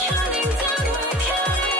Counting down, we're counting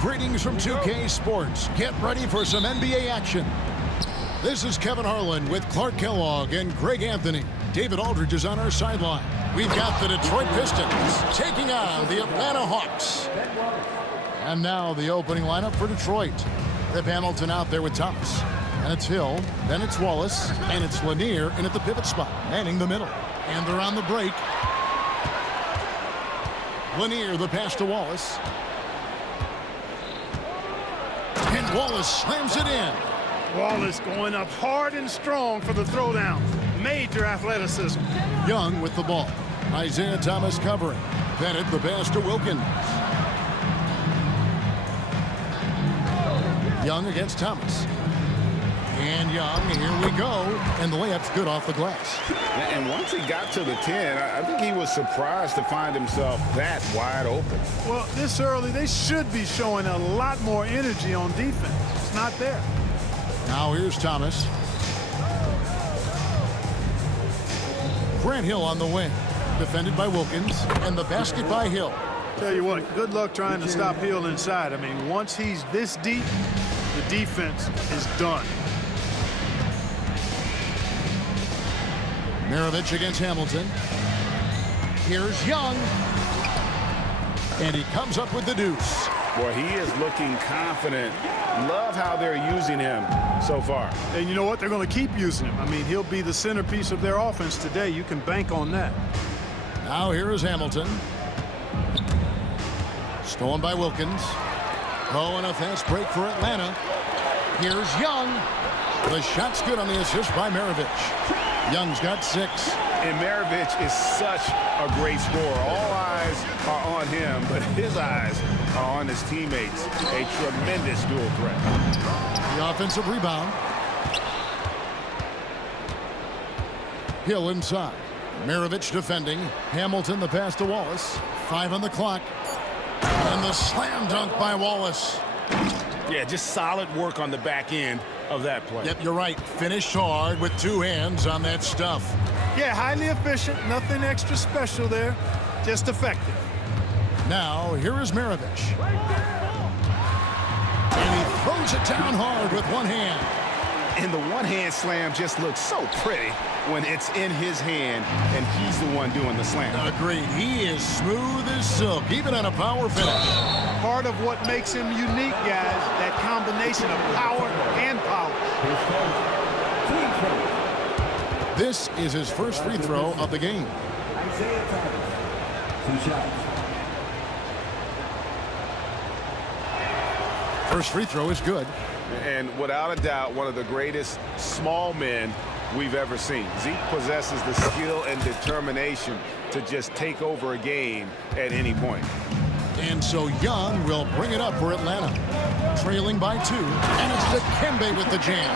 Greetings from 2K Sports. Get ready for some NBA action. This is Kevin Harlan with Clark Kellogg and Greg Anthony. David Aldridge is on our sideline. We've got the Detroit Pistons taking on the Atlanta Hawks. And now the opening lineup for Detroit. They have Hamilton out there with Thomas. And it's Hill, then it's Wallace, and it's Lanier in at the pivot spot, manning the middle. And they're on the break. Lanier, the pass to Wallace. And Wallace slams it in. Wallace going up hard and strong for the throwdown. Major athleticism. Young with the ball. Isaiah Thomas covering. Bennett the pass to Wilkins. Young against Thomas. And Young, here we go. And the layup's good off the glass. And once he got to the 10, I think he was surprised to find himself that wide open. Well, this early, they should be showing a lot more energy on defense. It's not there. Now here's Thomas. Grant Hill on the wing. Defended by Wilkins. And the basket by Hill. Tell you what, good luck trying to stop Hill inside. I mean, once he's this deep, the defense is done. Maravich against Hamilton. Here's Young. And he comes up with the deuce. Boy, he is looking confident. Love how they're using him so far. And you know what? They're going to keep using him. I mean, he'll be the centerpiece of their offense today. You can bank on that. Now here is Hamilton. Stolen by Wilkins. Oh, and a fast break for Atlanta. Here's Young. The shot's good on the assist by Maravich. Young's got 6. And Maravich is such a great scorer. All eyes are on him, but his eyes are on his teammates. A tremendous dual threat. The offensive rebound. Hill inside. Maravich defending. Hamilton the pass to Wallace. 5 on the clock. And the slam dunk by Wallace. Yeah, just solid work on the back end of that play. Yep, you're right. Finished hard with 2 hands on that stuff. Yeah, highly efficient. Nothing extra special there. Just effective. Now, here is Maravich. And he throws it down hard with 1 hand. And the one-hand slam just looks so pretty when it's in his hand and he's the one doing the slam. Agreed. He is smooth as silk, even on a power finish. Part of what makes him unique, guys, that combination of power and polish. This is his first free throw of the game. Isaiah Thomas, 2 shots. First free throw is good. And without a doubt, one of the greatest small men we've ever seen. Zeke possesses the skill and determination to just take over a game at any point. And so Young will bring it up for Atlanta. Trailing by 2. And it's Dikembe with the jam.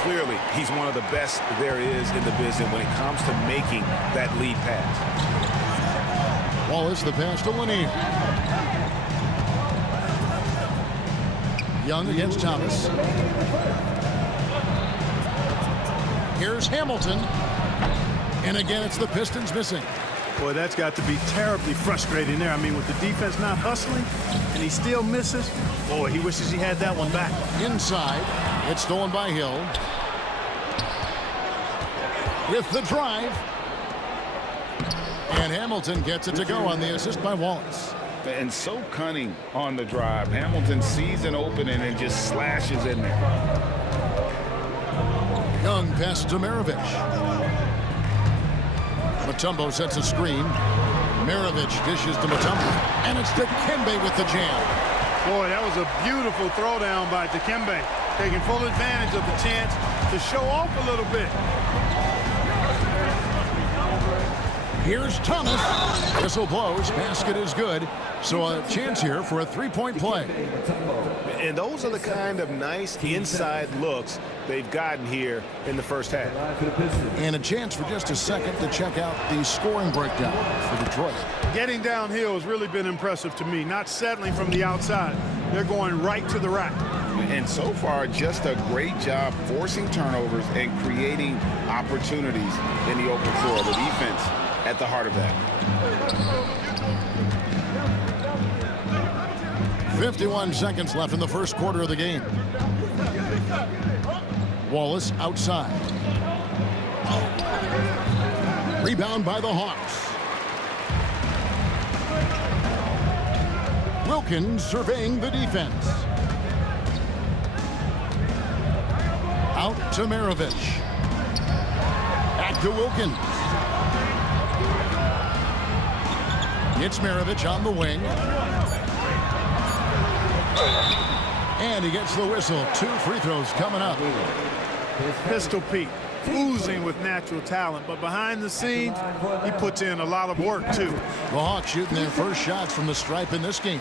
Clearly, he's one of the best there is in the business when it comes to making that lead pass. Wallace the pass to Lanier. Young against Thomas. Here's Hamilton. And again, it's the Pistons missing. Boy, that's got to be terribly frustrating there. I mean, with the defense not hustling and he still misses, boy, he wishes he had that one back. Inside, it's stolen by Hill. With the drive. And Hamilton gets it to go on the assist by Wallace. And so cunning on the drive. Hamilton sees an opening and just slashes in there. Young pass to Maravich. Mutombo sets a screen. Maravich dishes to Mutombo. And it's Dikembe with the jam. Boy, that was a beautiful throwdown by Dikembe. Taking full advantage of the chance to show off a little bit. Here's Thomas. Whistle blows. Basket is good. So a chance here for a 3-point play. And those are the kind of nice inside looks they've gotten here in the first half. And a chance for just a second to check out the scoring breakdown for Detroit. Getting downhill has really been impressive to me. Not settling from the outside. They're going right to the rack. And so far, just a great job forcing turnovers and creating opportunities in the open floor. The defense at the heart of that. 51 seconds left in the first quarter of the game. Wallace outside. Rebound by the Hawks. Wilkins surveying the defense. Out to Maravich. Back to Wilkins. It's Maravich on the wing. And he gets the whistle. 2 free throws coming up. Pistol Pete, oozing with natural talent, but behind the scenes, he puts in a lot of work, too. The Hawks shooting their first shots from the stripe in this game.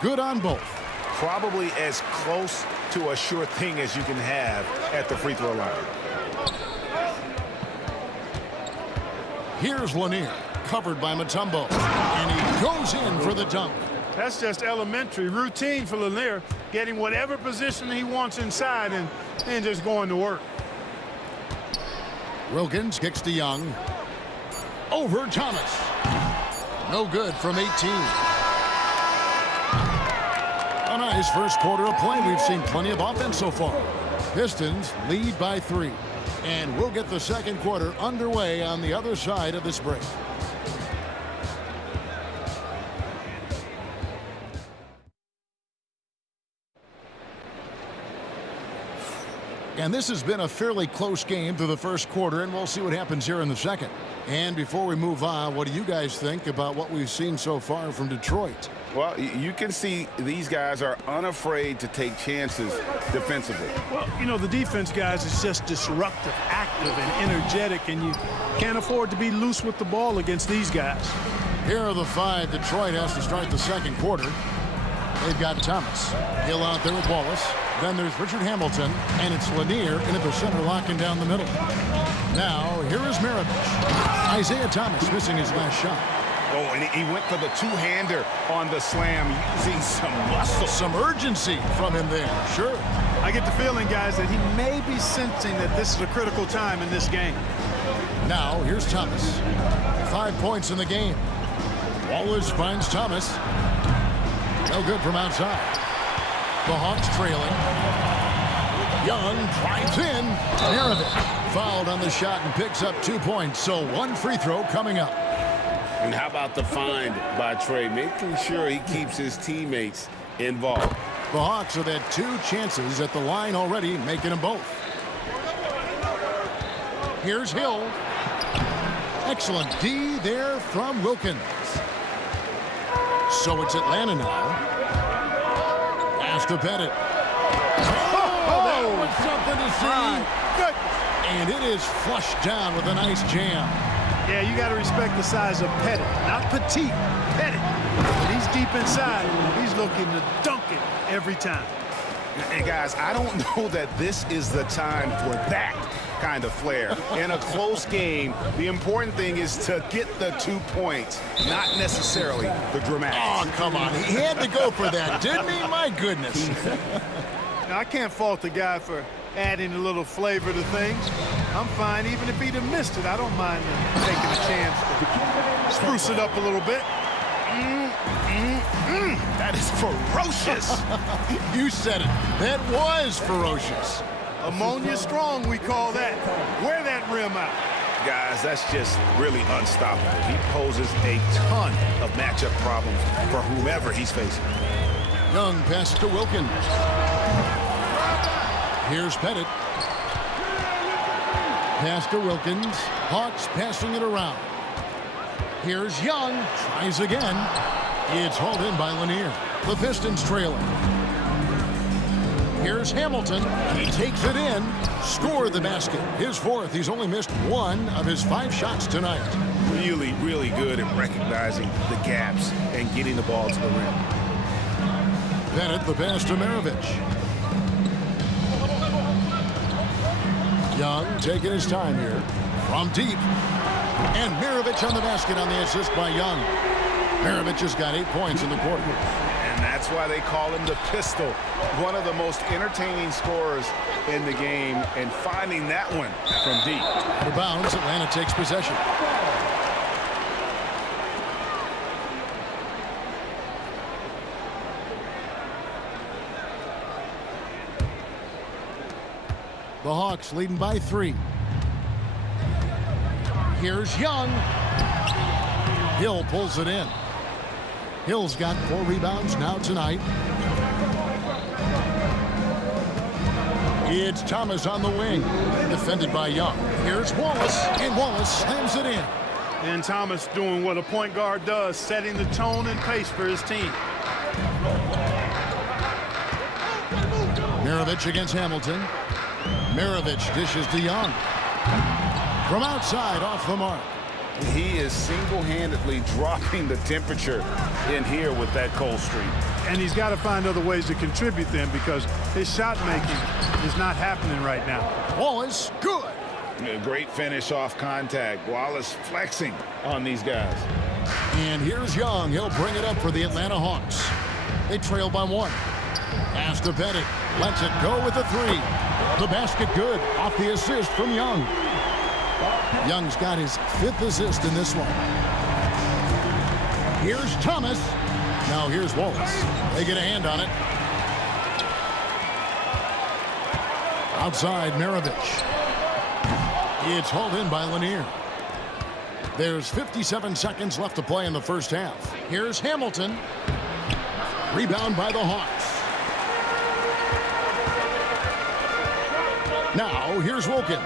Good on both. Probably as close to a sure thing as you can have at the free throw line. Here's Lanier, covered by Mutombo, and he goes in for the dunk. That's just elementary routine for Lanier, getting whatever position he wants inside and then just going to work. Wilkins kicks to Young. Over Thomas. No good from 18. A nice first quarter of play. We've seen plenty of offense so far. Pistons lead by 3. And we'll get the second quarter underway on the other side of this break. And this has been a fairly close game through the first quarter, and we'll see what happens here in the second. And before we move on, what do you guys think about what we've seen so far from Detroit? Well, you can see these guys are unafraid to take chances defensively. Well, you know, the defense, guys, is just disruptive, active, and energetic, and you can't afford to be loose with the ball against these guys. Here are the 5 Detroit has to start the second quarter. They've got Thomas. Hill out there with Wallace. Then there's Richard Hamilton, and it's Lanier in at the center, locking down the middle. Now, here is Maravich. Isaiah Thomas missing his last shot. Oh, and he went for the two-hander on the slam, using some muscle. Some urgency from him there, sure. I get the feeling, guys, that he may be sensing that this is a critical time in this game. Now, here's Thomas. 5 points in the game. Wallace finds Thomas. No good from outside. The Hawks trailing. Young drives in. Maravich fouled on the shot and picks up 2 points. So 1 free throw coming up. And how about the find by Trey, making sure he keeps his teammates involved. The Hawks have had 2 chances at the line already, making them both. Here's Hill. Excellent D there from Wilkins. So it's Atlanta now. Pass to Pettit. Oh, that was something to see. Good. And it is flushed down with a nice jam. Yeah, you got to respect the size of Pettit, not petite, Pettit. When he's deep inside, he's looking to dunk it every time. And guys, I don't know that this is the time for that kind of flair. In a close game, the important thing is to get the 2 points, not necessarily the dramatics. Oh, come on. He had to go for that, didn't he? My goodness. Now, I can't fault the guy for adding a little flavor to things. I'm fine, even if he'd have missed it. I don't mind taking a chance to spruce it up a little bit. That is ferocious. You said it. That was ferocious. Ammonia strong, we call that. Wear that rim out. Guys, that's just really unstoppable. He poses a ton of matchup problems for whomever he's facing. Young passes to Wilkins. Here's Pettit. Pass to Wilkins. Hawks passing it around. Here's Young. Tries again. It's hauled in by Lanier. The Pistons trailing. Here's Hamilton. He takes it in. Score the basket. His 4th. He's only missed 1 of his 5 shots tonight. Really, really good at recognizing the gaps and getting the ball to the rim. Pettit, the pass to Maravich. Young taking his time here. From deep. And Maravich on the basket on the assist by Young. Maravich has got 8 points in the quarter. And that's why they call him the pistol. One of the most entertaining scorers in the game, and finding that one from deep. Out of bounds, Atlanta takes possession. The Hawks leading by 3. Here's Young. Hill pulls it in. Hill's got 4 rebounds now tonight. It's Thomas on the wing, defended by Young. Here's Wallace, and Wallace slams it in. And Thomas doing what a point guard does, setting the tone and pace for his team. Maravich against Hamilton. Maravich dishes to Young. From outside, off the mark. He is single-handedly dropping the temperature in here with that cold streak. And he's got to find other ways to contribute then, because his shot making is not happening right now. Wallace, good. A great finish off contact. Wallace flexing on these guys. And here's Young. He'll bring it up for the Atlanta Hawks. They trail by 1. Pass to Pettit. Lets it go with the 3. The basket good. Off the assist from Young. Young's got his 5th assist in this one. Here's Thomas. Now here's Wallace. They get a hand on it. Outside, Maravich. It's hauled in by Lanier. There's 57 seconds left to play in the first half. Here's Hamilton. Rebound by the Hawks. Now here's Wilkins.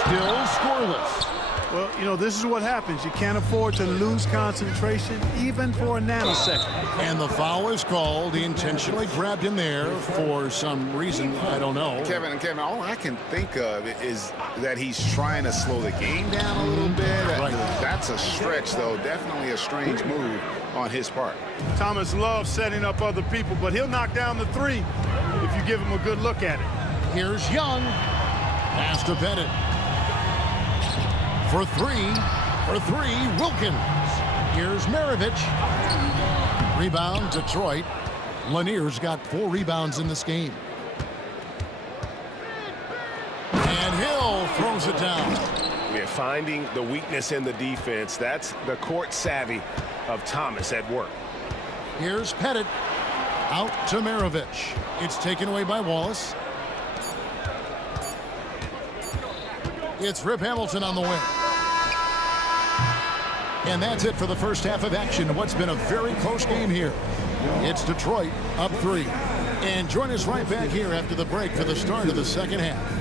Still scoreless. Well, you know, this is what happens. You can't afford to lose concentration even for a nanosecond. And the foul is called. He intentionally grabbed him there for some reason. I don't know. Kevin, all I can think of is that he's trying to slow the game down a little bit. Right. That's a stretch, though. Definitely a strange move on his part. Thomas loves setting up other people, but he'll knock down the 3 if you give him a good look at it. Here's Young. Pass to Pettit. For 3, Wilkins. Here's Maravich. Rebound, Detroit. Lanier's got 4 rebounds in this game. And Hill throws it down. Yeah, finding the weakness in the defense. That's the court savvy of Thomas at work. Here's Pettit. Out to Maravich. It's taken away by Wallace. It's Rip Hamilton on the wing. And that's it for the first half of action. What's been a very close game here. It's Detroit up 3. And join us right back here after the break for the start of the second half.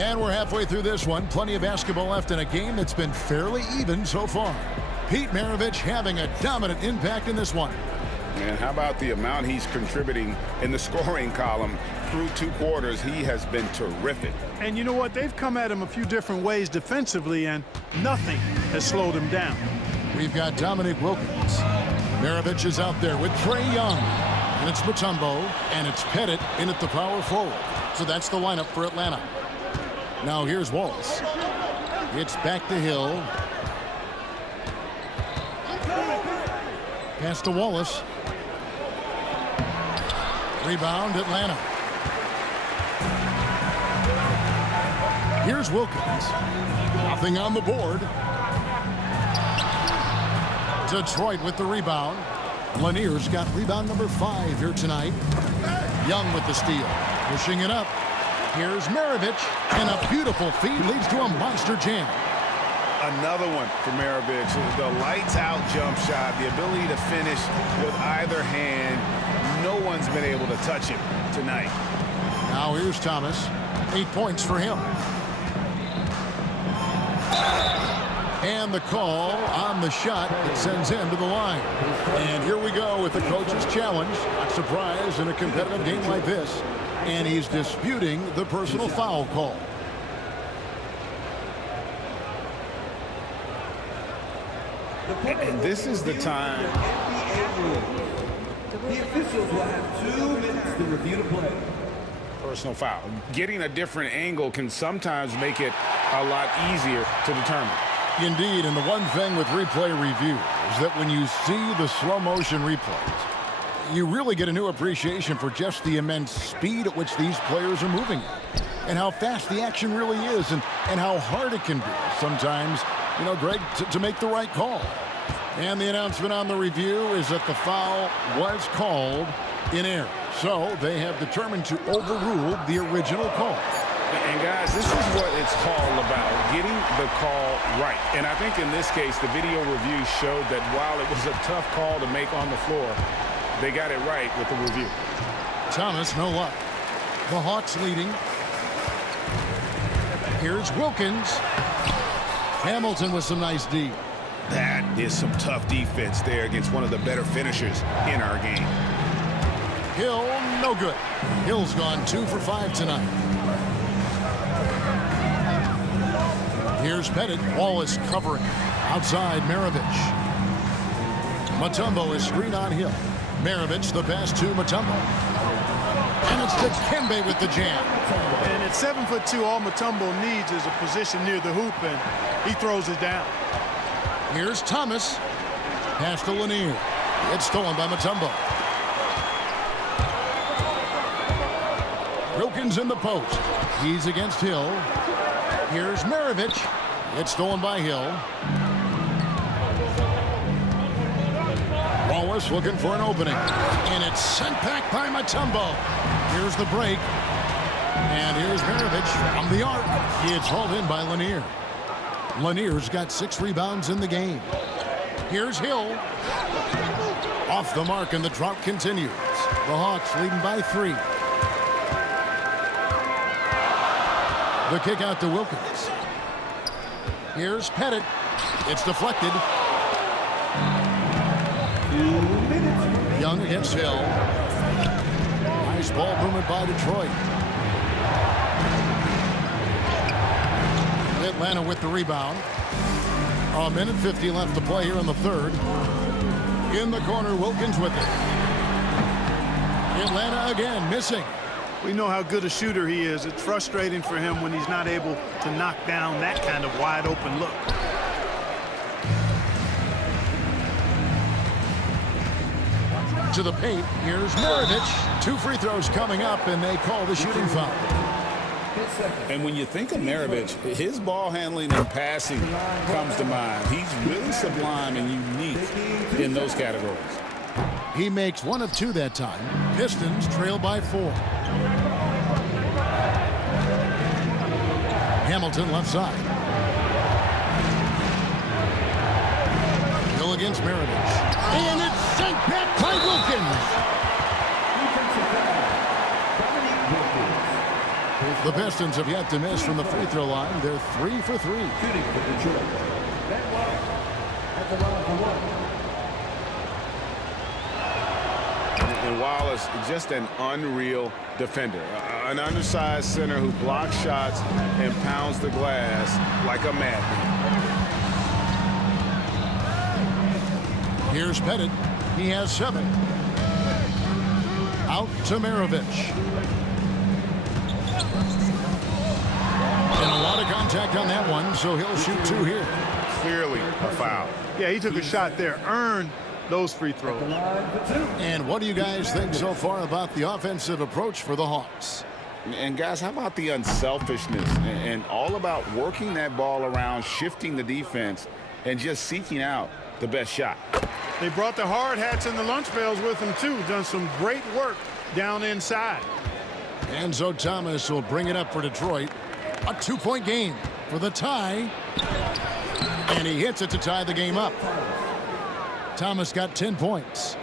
And we're halfway through this one. Plenty of basketball left in a game that's been fairly even so far. Pete Maravich having a dominant impact in this one. And how about the amount he's contributing in the scoring column through 2 quarters? He has been terrific. And you know what? They've come at him a few different ways defensively, and nothing has slowed him down. We've got Dominic Wilkins. Maravich is out there with Trae Young. And it's Mutombo, and it's Pettit in at the power forward. So that's the lineup for Atlanta. Now here's Wallace. It's back to Hill. Pass to Wallace. Rebound, Atlanta. Here's Wilkins. Nothing on the board. Detroit with the rebound. Lanier's got rebound number 5 here tonight. Young with the steal. Pushing it up. Here's Maravich, and a beautiful feed leads to a monster jam. Another one for Maravich. The lights-out jump shot, the ability to finish with either hand. No one's been able to touch him tonight. Now here's Thomas. 8 points for him. And the call on the shot that sends him to the line. And here we go with the coach's challenge. Not surprised in a competitive game like this. And he's disputing the personal foul call. And this is the time. The officials will have 2 minutes to review the play. personal foul. Getting a different angle can sometimes make it a lot easier to determine. Indeed, and the one thing with replay review is that when you see the slow motion replays, you really get a new appreciation for just the immense speed at which these players are moving at, and how fast the action really is, and how hard it can be sometimes, you know, Greg, to make the right call. And the announcement on the review is that the foul was called in error. So they have determined to overrule the original call. And guys, this is what it's all about, getting the call right. And I think in this case, the video review showed that while it was a tough call to make on the floor, they got it right with the review. Thomas, no luck. The Hawks leading. Here's Wilkins. Hamilton with some nice D. That is some tough defense there against one of the better finishers in our game. Hill, no good. Hill's gone 2 for 5 tonight. Here's Pettit. Wallace covering. Outside, Maravich. Mutombo is screen on Hill. Maravich, the pass to Mutombo. And it's Dikembe with the jam. And at 7'2", all Mutombo needs is a position near the hoop, and he throws it down. Here's Thomas. Pass to Lanier. It's stolen by Mutombo. Wilkins in the post. He's against Hill. Here's Maravich. It's stolen by Hill. Wallace looking for an opening. And it's sent back by Mutombo. Here's the break. And here's Maravich from the arc. It's hauled in by Lanier. Lanier's got 6 rebounds in the game. Here's Hill. Off the mark, and the drought continues. The Hawks leading by 3. The kick out to Wilkins. Here's Pettit. It's deflected. Young against Hill. Nice ball movement by Detroit. Atlanta with the rebound. A minute 50 left to play here in the third. In the corner, Wilkins with it. Atlanta again missing. We know how good a shooter he is. It's frustrating for him when he's not able to knock down that kind of wide open look. To the paint, here's Maravich. 2 free throws coming up, and they call the shooting foul. And when you think of Maravich, his ball handling and passing comes to mind. He's really sublime and unique in those categories. He makes 1 of 2 that time. Pistons trail by 4. Hamilton left side. Hill against Maravich. And it's sent back by Wilkins. The Pistons have yet to miss from the free throw line. They're 3 for 3. Shooting for Detroit. That one at the line for 1. And Wallace, just an unreal defender. An undersized center who blocks shots and pounds the glass like a madman. Here's Pettit. He has 7. Out to Maravich. And a lot of contact on that one, so he'll shoot 2 here. Clearly a foul. Yeah, he took a shot there, earned those free throws. And what do you guys think so far about the offensive approach for the Hawks? And guys, how about the unselfishness and all about working that ball around, shifting the defense, and just seeking out the best shot? They brought the hard hats and the lunch pails with them, too. Done some great work down inside. Enzo Thomas will bring it up for Detroit. A 2-point game for the tie. And he hits it to tie the game up. Thomas got 10 points.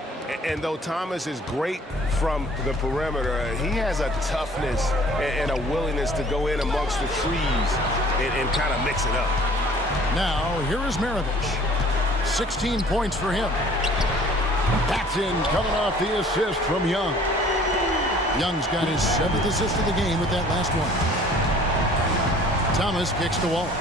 And though Thomas is great from the perimeter, he has a toughness and a willingness to go in amongst the trees and kind of mix it up. Now, here is Maravich. 16 points for him. That's in, coming off the assist from Young. Young's got his 7th assist of the game with that last one. Thomas kicks to Wallace.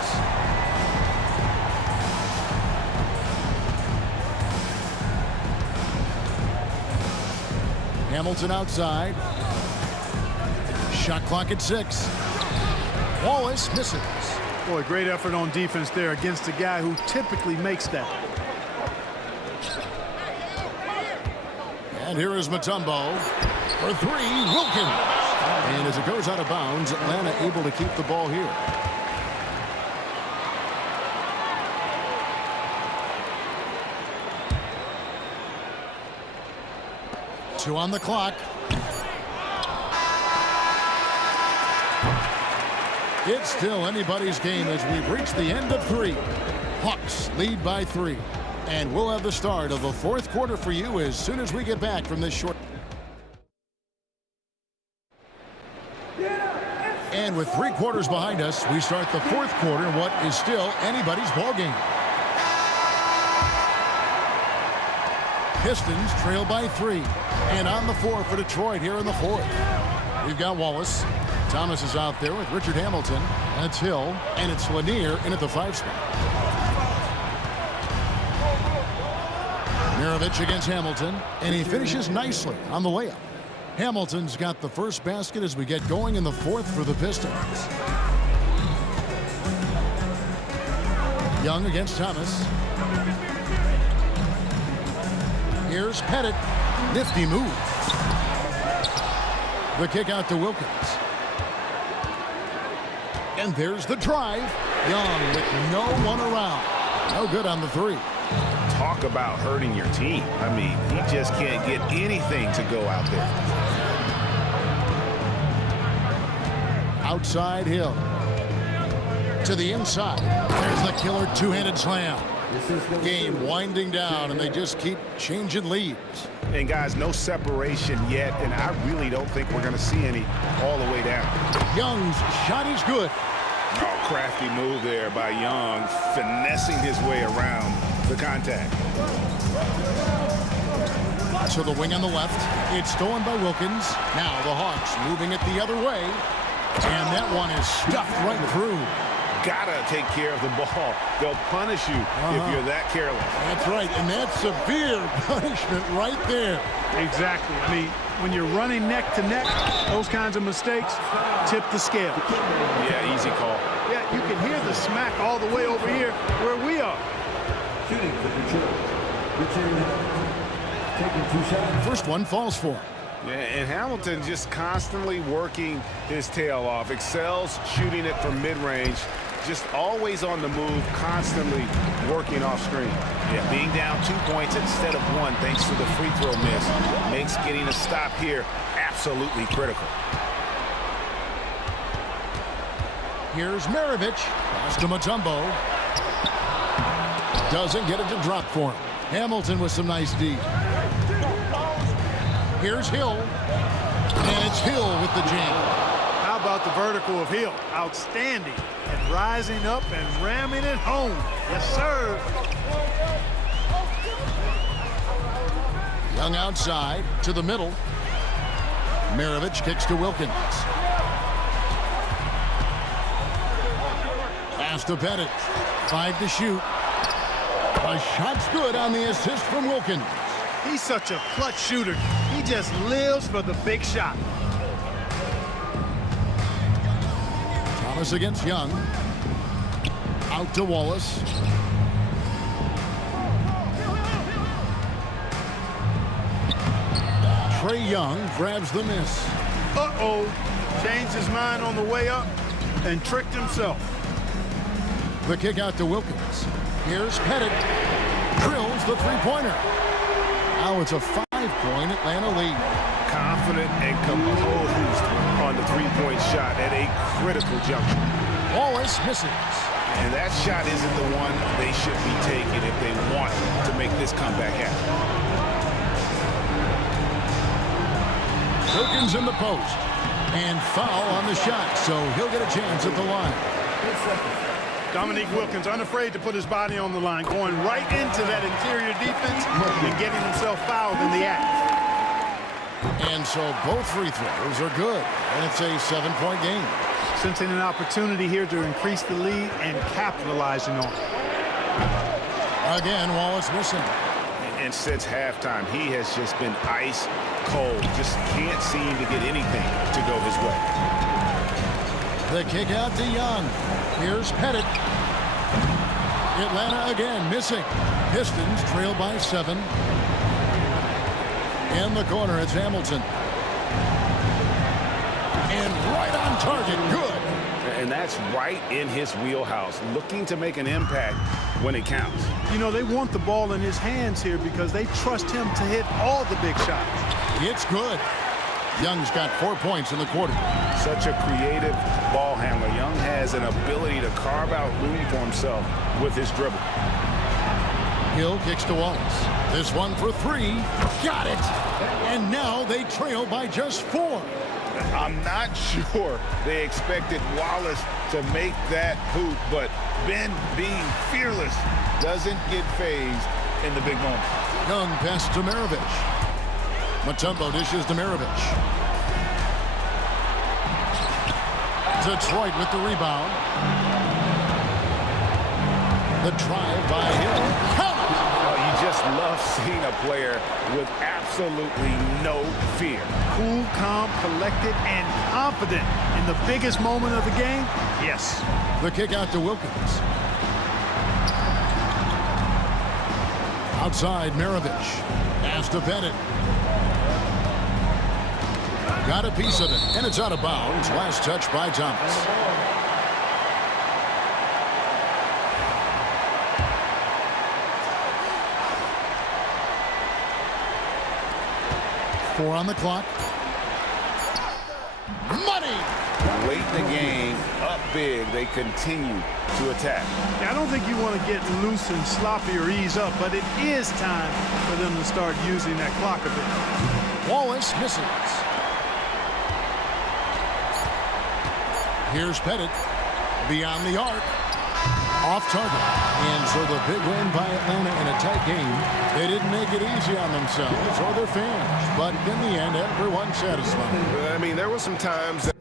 Hamilton outside. Shot clock at 6. Wallace misses. Boy, great effort on defense there against a guy who typically makes that. And here is Mutombo for 3. Wilkins. And as it goes out of bounds, Atlanta able to keep the ball here. Two on the clock. It's still anybody's game as we've reached the end of 3. Hawks lead by 3. And we'll have the start of the 4th quarter for you as soon as we get back from this short. And with 3 quarters behind us, we start the 4th quarter in what is still anybody's ball game. Pistons trail by 3. And on the 4 for Detroit here in the 4th. We've got Wallace. Thomas is out there with Richard Hamilton. That's Hill. And it's Lanier in at the 5 spot. Maravich against Hamilton. And he finishes nicely on the layup. Hamilton's got the first basket as we get going in the 4th for the Pistons. Young against Thomas. Here's Pettit. Nifty move. The kick out to Wilkins. And there's the drive. Young with no one around. No good on the 3. Talk about hurting your team. I mean, he just can't get anything to go out there. Outside Hill. To the inside. There's the killer two-handed slam. Game winding down, and they just keep changing leads. And guys, no separation yet, and I really don't think we're going to see any all the way down. Young's shot is good. Oh, crafty move there by Young, finessing his way around the contact. To the wing on the left. It's stolen by Wilkins. Now the Hawks moving it the other way. And that one is stuffed right through. Gotta take care of the ball. They'll punish you if you're that careless. That's right, and that's severe punishment right there. Exactly. I mean, when you're running neck to neck, those kinds of mistakes tip the scale. Yeah, easy call. Yeah, you can hear the smack all the way over here where we are. Shooting for Detroit. Richard taking 2 shots. First one falls for him. Yeah, and Hamilton just constantly working his tail off. Excels shooting it from mid-range. Just always on the move, constantly working off screen. Yeah, being down 2 points instead of 1 thanks to the free throw miss makes getting a stop here absolutely critical. Here's Maravich. Pass to Mutombo. Doesn't get it to drop for him. Hamilton with some nice D. Here's Hill. And it's Hill with the jam. How about the vertical of Hill? Outstanding. And rising up and ramming it home. Yes, sir. Young outside to the middle. Maravich kicks to Wilkins. Pass to Pettit. 5 to shoot. A shot's good on the assist from Wilkins. He's such a clutch shooter. He just lives for the big shot. Thomas against Young. Out to Wallace. Trae Young grabs the miss. Uh-oh. Changed his mind on the way up and tricked himself. The kick out to Wilkins. Here's Pettit. Drills the three-pointer. Now it's a 5-point Atlanta lead. Confident and composed on the three-point shot at a critical juncture. Wallace misses. And that shot isn't the one they should be taking if they want to make this comeback happen. Wilkins in the post. And foul on the shot, so he'll get a chance at the line. Dominique Wilkins unafraid to put his body on the line, going right into that interior defense and getting himself fouled in the act. And so both free throws are good. And it's a 7-point game. Sensing an opportunity here to increase the lead and capitalizing on it. Again, Wallace missing. And since halftime, he has just been ice cold. Just can't seem to get anything to go his way. The kick out to Young. Here's Pettit. Atlanta again missing. Pistons trail by 7. In the corner, it's Hamilton. And right on target. Good. And that's right in his wheelhouse, looking to make an impact when it counts. You know, they want the ball in his hands here because they trust him to hit all the big shots. It's good. Young's got 4 points in the quarter. Such a creative ball handler. Young has an ability to carve out room for himself with his dribble. Hill kicks to Wallace. This one for 3. Got it. And now they trail by just 4. I'm not sure they expected Wallace to make that hoop, but Ben, being fearless, doesn't get phased in the big moment. Young passes to Maravich. Mutombo dishes to Maravich. Detroit with the rebound. The drive by Hill. Count it! You just love seeing a player with absolutely no fear. Cool, calm, collected, and confident in the biggest moment of the game. Yes. The kick out to Wilkins. Outside, Maravich. Pass to Pettit. Got a piece of it, and it's out of bounds. Last touch by Thomas. Four on the clock. Money! Late in the game, up big, they continue to attack. I don't think you want to get loose and sloppy or ease up, but it is time for them to start using that clock a bit. Wallace misses. Here's Pettit. Beyond the arc. Off target. And so the big win by Atlanta in a tight game. They didn't make it easy on themselves or their fans. But in the end, everyone's satisfied. I mean, there were some times that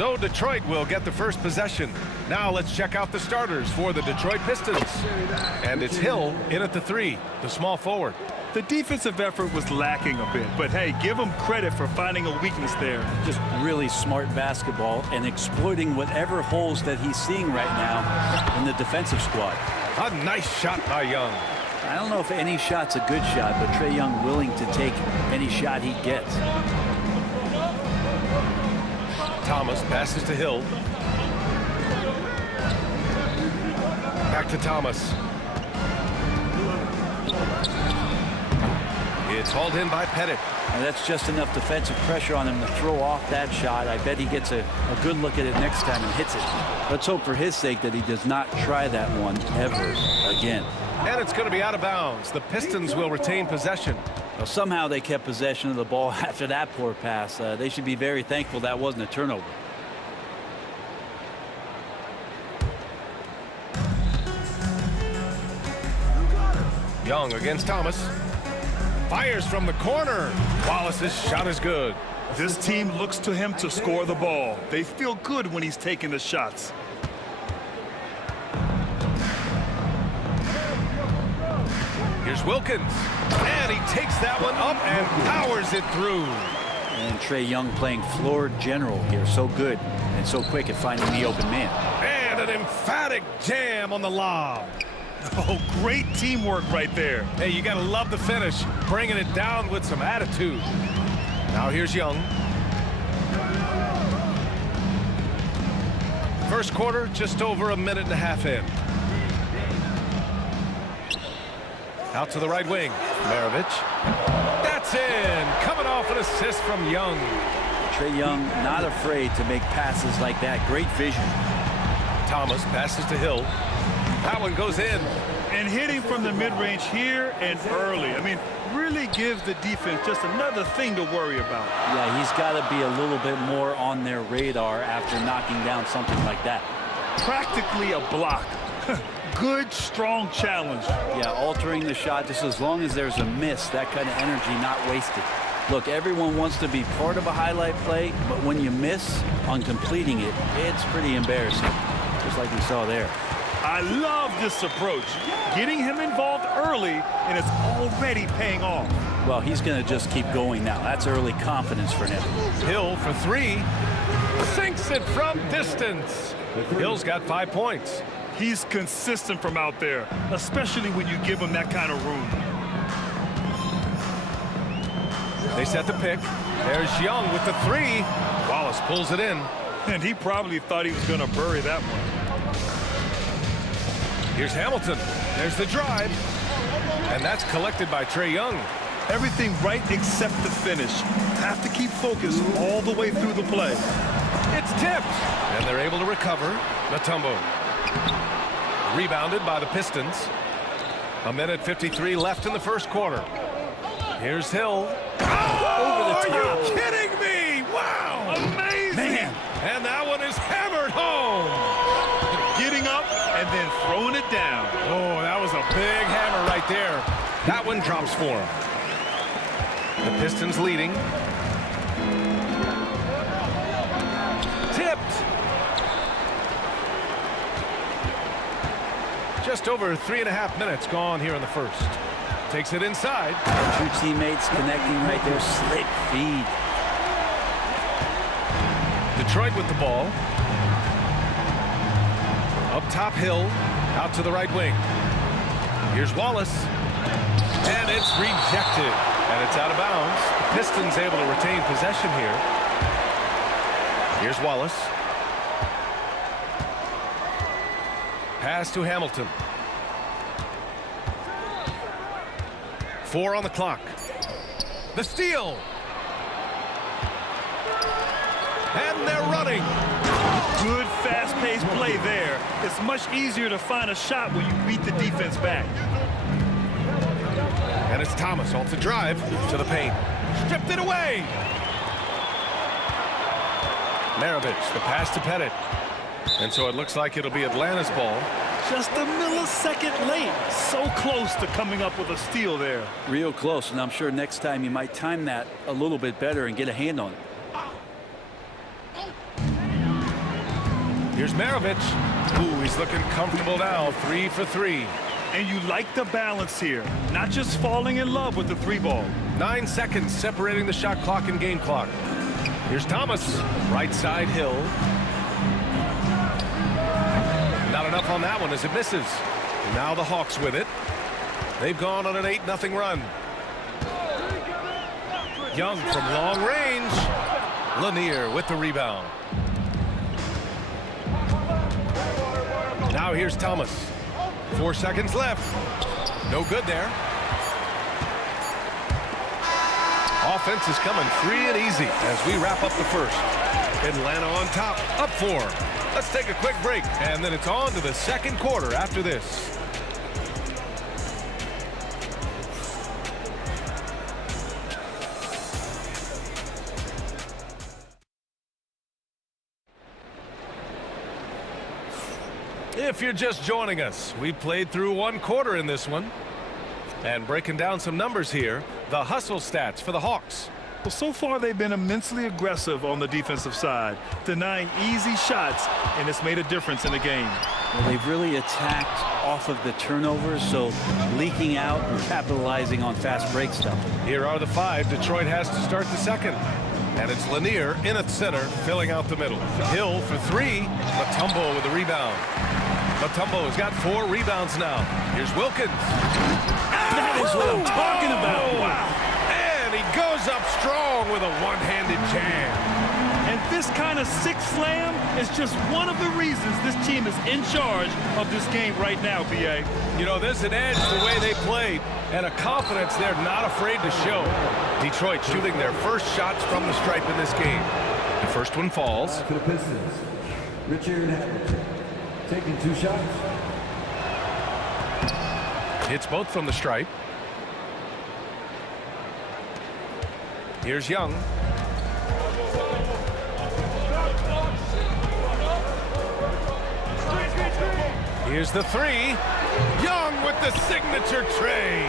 So Detroit will get the first possession. Now let's check out the starters for the Detroit Pistons. And it's Hill in at the 3, the small forward. The defensive effort was lacking a bit, but hey, give him credit for finding a weakness there. Just really smart basketball and exploiting whatever holes that he's seeing right now in the defensive squad. A nice shot by Young. I don't know if any shot's a good shot, but Trae Young willing to take any shot he gets. Thomas passes to Hill. Back to Thomas. It's hauled in by Pettit. And that's just enough defensive pressure on him to throw off that shot. I bet he gets a good look at it next time and hits it. Let's hope for his sake that he does not try that one ever again. And it's going to be out of bounds. The Pistons will retain possession. Well, somehow they kept possession of the ball after that poor pass. They should be very thankful that wasn't a turnover. Young against Thomas. Fires from the corner. Wallace's shot is good. This team looks to him to score the ball. They feel good when he's taking the shots. Here's Wilkins. And he takes that one up and powers it through. And Trae Young playing floor general here. So good and so quick at finding the open man. And an emphatic jam on the lob. Oh, great teamwork right there. Hey, you got to love the finish. Bringing it down with some attitude. Now here's Young. First quarter, just over a minute and a half in. Out to the right wing. Maravich. That's in. Coming off an assist from Young. Trae Young not afraid to make passes like that. Great vision. Thomas passes to Hill. That one goes in. And hitting from the mid-range here and early. I mean, really gives the defense just another thing to worry about. Yeah, he's got to be a little bit more on their radar after knocking down something like that. Practically a block. Good, strong challenge. Yeah, altering the shot just as long as there's a miss, that kind of energy not wasted. Look, everyone wants to be part of a highlight play, but when you miss on completing it, it's pretty embarrassing, just like we saw there. I love this approach. Getting him involved early, and it's already paying off. Well, he's going to just keep going now. That's early confidence for him. Hill for 3. Sinks it from distance. Hill's got 5 points. He's consistent from out there, especially when you give him that kind of room. They set the pick. There's Young with the 3. Wallace pulls it in. And he probably thought he was going to bury that one. Here's Hamilton. There's the drive. And that's collected by Trae Young. Everything right except the finish. Have to keep focused all the way through the play. It's tipped. And they're able to recover. Mutombo. Rebounded by the Pistons. A minute 53 left in the first quarter. Here's Hill. Oh, are you kidding me? Wow. Amazing. Man. And that one is hammered home. Getting up and then throwing it down. Oh, that was a big hammer right there. That one drops for him. The Pistons leading. Tipped. Just over 3.5 minutes gone here in the first. Takes it inside. Two teammates connecting right there. Slick feed. Detroit with the ball. Up top, Hill. Out to the right wing. Here's Wallace. And it's rejected. And it's out of bounds. The Pistons able to retain possession here. Here's Wallace. Pass to Hamilton. 4 on the clock. The steal. And they're running. Good fast-paced play there. It's much easier to find a shot when you beat the defense back. And it's Thomas off the drive to the paint. Stripped it away. Maravich, the pass to Pettit. And so it looks like it'll be Atlanta's ball. Just a millisecond late. So close to coming up with a steal there. Real close, and I'm sure next time you might time that a little bit better and get a hand on it. Here's Maravich. Ooh, he's looking comfortable now. 3 for 3. And you like the balance here, not just falling in love with the 3-ball. 9 seconds separating the shot clock and game clock. Here's Thomas. Right side Hill. Not enough on that one as it misses. Now the Hawks with it. They've gone on an 8-0 run. Young from long range. Lanier with the rebound. Now here's Thomas. 4 seconds left. No good there. Offense is coming free and easy as we wrap up the first. Atlanta on top, up 4. Let's take a quick break, and then it's on to the second quarter after this. If you're just joining us, we played through 1 quarter in this one. And breaking down some numbers here, the hustle stats for the Hawks. Well, so far they've been immensely aggressive on the defensive side, denying easy shots, and it's made a difference in the game. Well, they've really attacked off of the turnovers, so leaking out and capitalizing on fast break stuff. Here are the 5 Detroit has to start the second. And it's Lanier in at center, filling out the middle. Hill for 3. Mutombo with the rebound. Mutombo has got 4 rebounds now. Here's Wilkins. That is what I'm talking about. Wow. And he goes up strong with a one-handed jam. And this kind of sick slam is just one of the reasons this team is in charge of this game right now, B.A. You know, there's an edge the way they played and a confidence they're not afraid to show. Detroit shooting their first shots from the stripe in this game. The first one falls. For the Pistons, Richard Hamilton taking 2 shots. Hits both from the stripe. Here's Young. Here's the 3. Young with the signature tray.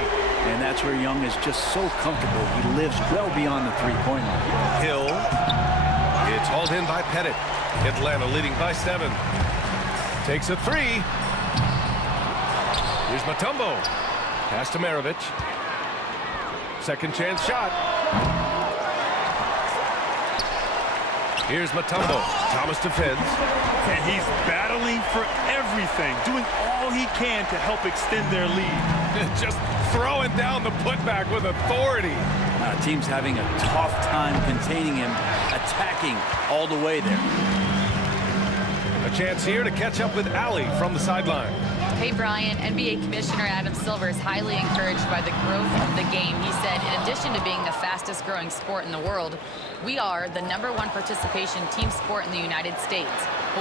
And that's where Young is just so comfortable. He lives well beyond the 3-point line. Hill. It's hauled in by Pettit. Atlanta leading by 7. Takes a 3. Here's Mutombo. Pass to Maravich. Second chance shot. Here's Mutombo. Thomas defends. And he's battling for everything, doing all he can to help extend their lead. Just throwing down the putback with authority. Team's having a tough time containing him, attacking all the way there. A chance here to catch up with Allie from the sideline. Hey, Brian, NBA Commissioner Adam Silver is highly encouraged by the growth of the game. He said, in addition to being the fastest growing sport in the world, we are the #1 participation team sport in the United States.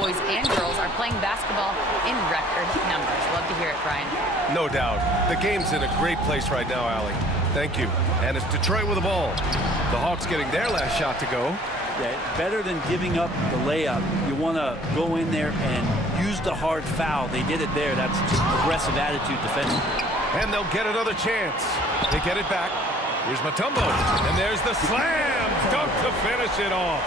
Boys and girls are playing basketball in record numbers. Love to hear it, Brian. No doubt. The game's in a great place right now, Allie. Thank you. And it's Detroit with the ball. The Hawks getting their last shot to go. Yeah, better than giving up the layup. You want to go in there and use the hard foul. They did it there. That's aggressive attitude defensively. And they'll get another chance. They get it back. Here's Mutombo. And there's the slam dunk to finish it off.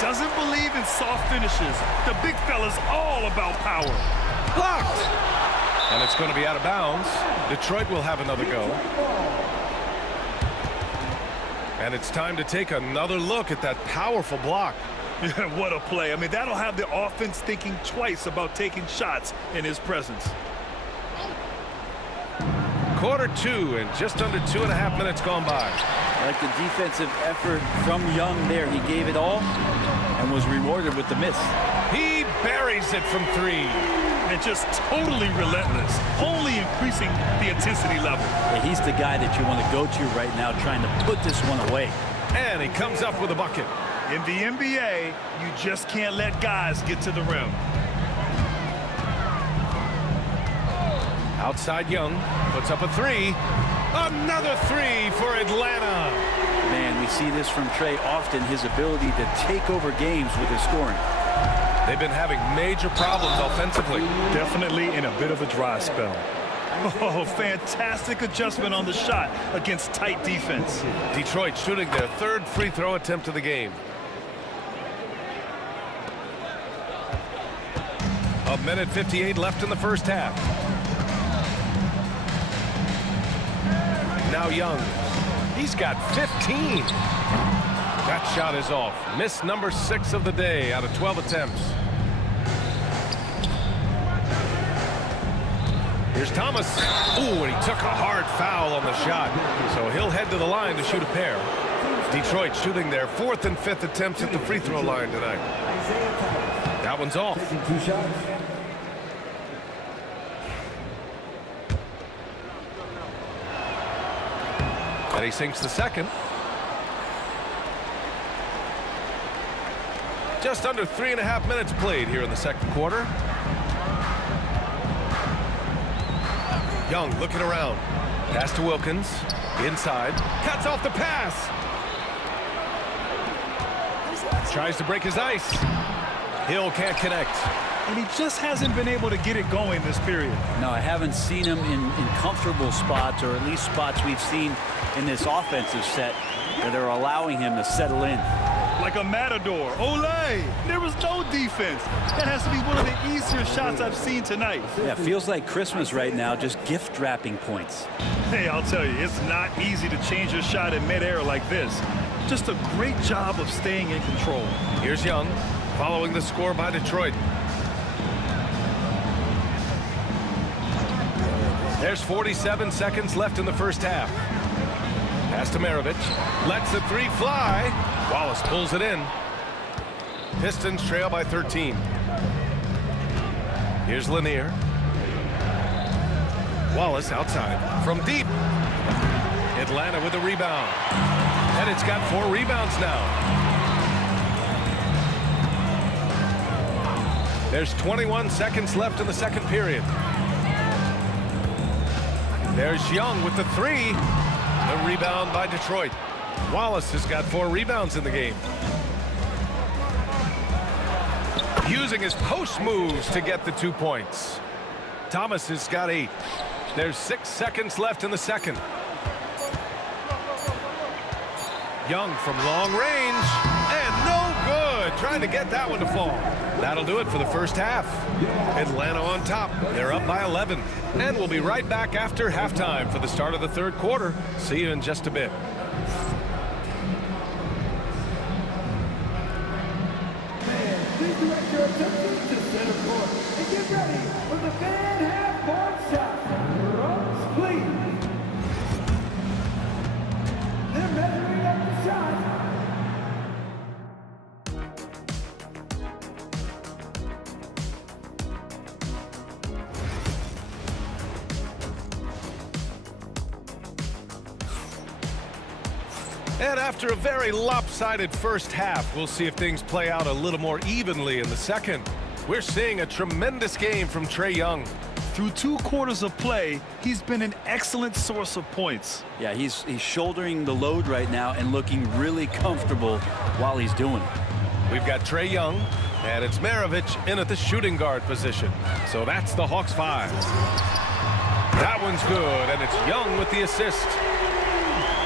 Doesn't believe in soft finishes. The big fella's all about power. Blocked. And it's going to be out of bounds. Detroit will have another go. And it's time to take another look at that powerful block. What a play. I mean, that'll have the offense thinking twice about taking shots in his presence. Quarter 2 and just under 2.5 minutes gone by. I like the defensive effort from Young there. He gave it all and was rewarded with the miss. He buries it from 3. And just totally relentless, only increasing the intensity level. Yeah, he's the guy that you want to go to right now, trying to put this one away. And he comes up with a bucket. In the NBA, you just can't let guys get to the rim. Outside Young, puts up a 3. Another 3 for Atlanta. Man, we see this from Trey often, his ability to take over games with his scoring. They've been having major problems offensively. Definitely in a bit of a dry spell. Oh, fantastic adjustment on the shot against tight defense. Detroit shooting their 3rd free throw attempt of the game. minute 58 left in the first half. Now Young. He's got 15. That shot is off. Miss number 6 of the day out of 12 attempts. Here's Thomas. Ooh, and he took a hard foul on the shot. So he'll head to the line to shoot a pair. Detroit shooting their 4th and 5th attempts at the free throw line tonight. That one's off. And he sinks the second. Just under 3.5 minutes played here in the second quarter. Young looking around. Pass to Wilkins. Inside. Cuts off the pass. Tries to break his ice. Hill can't connect. And he just hasn't been able to get it going this period. No, I haven't seen him in comfortable spots, or at least spots we've seen in this offensive set that are allowing him to settle in. Like a matador. Olay! There was no defense. That has to be one of the easier shots I've seen tonight. Yeah, feels like Christmas right now, just gift wrapping points. Hey, I'll tell you, it's not easy to change your shot in midair like this. Just a great job of staying in control. Here's Young, following the score by Detroit. There's 47 seconds left in the first half. Pass to Maravich. Lets the 3 fly. Wallace pulls it in. Pistons trail by 13. Here's Lanier. Wallace outside. From deep. Atlanta with a rebound. And it's got 4 rebounds now. There's 21 seconds left in the second period. There's Young with the 3. The rebound by Detroit. Wallace has got 4 rebounds in the game. Using his post moves to get the 2 points. Thomas has got 8. There's 6 seconds left in the second. Young from long range, and no good. Trying to get that one to fall. That'll do it for the first half. Atlanta on top. They're up by 11. And we'll be right back after halftime for the start of the third quarter. See you in just a bit. Please direct your attention to center court and get ready for the fan half-court shot. Runs, please. They're measuring up the shot. And after a very lopsided first half, we'll see if things play out a little more evenly in the second. We're seeing a tremendous game from Trae Young. Through 2 quarters of play, he's been an excellent source of points. Yeah, he's shouldering the load right now and looking really comfortable while he's doing it. We've got Trae Young, and it's Maravich in at the shooting guard position. So that's the Hawks 5. That one's good, and it's Young with the assist.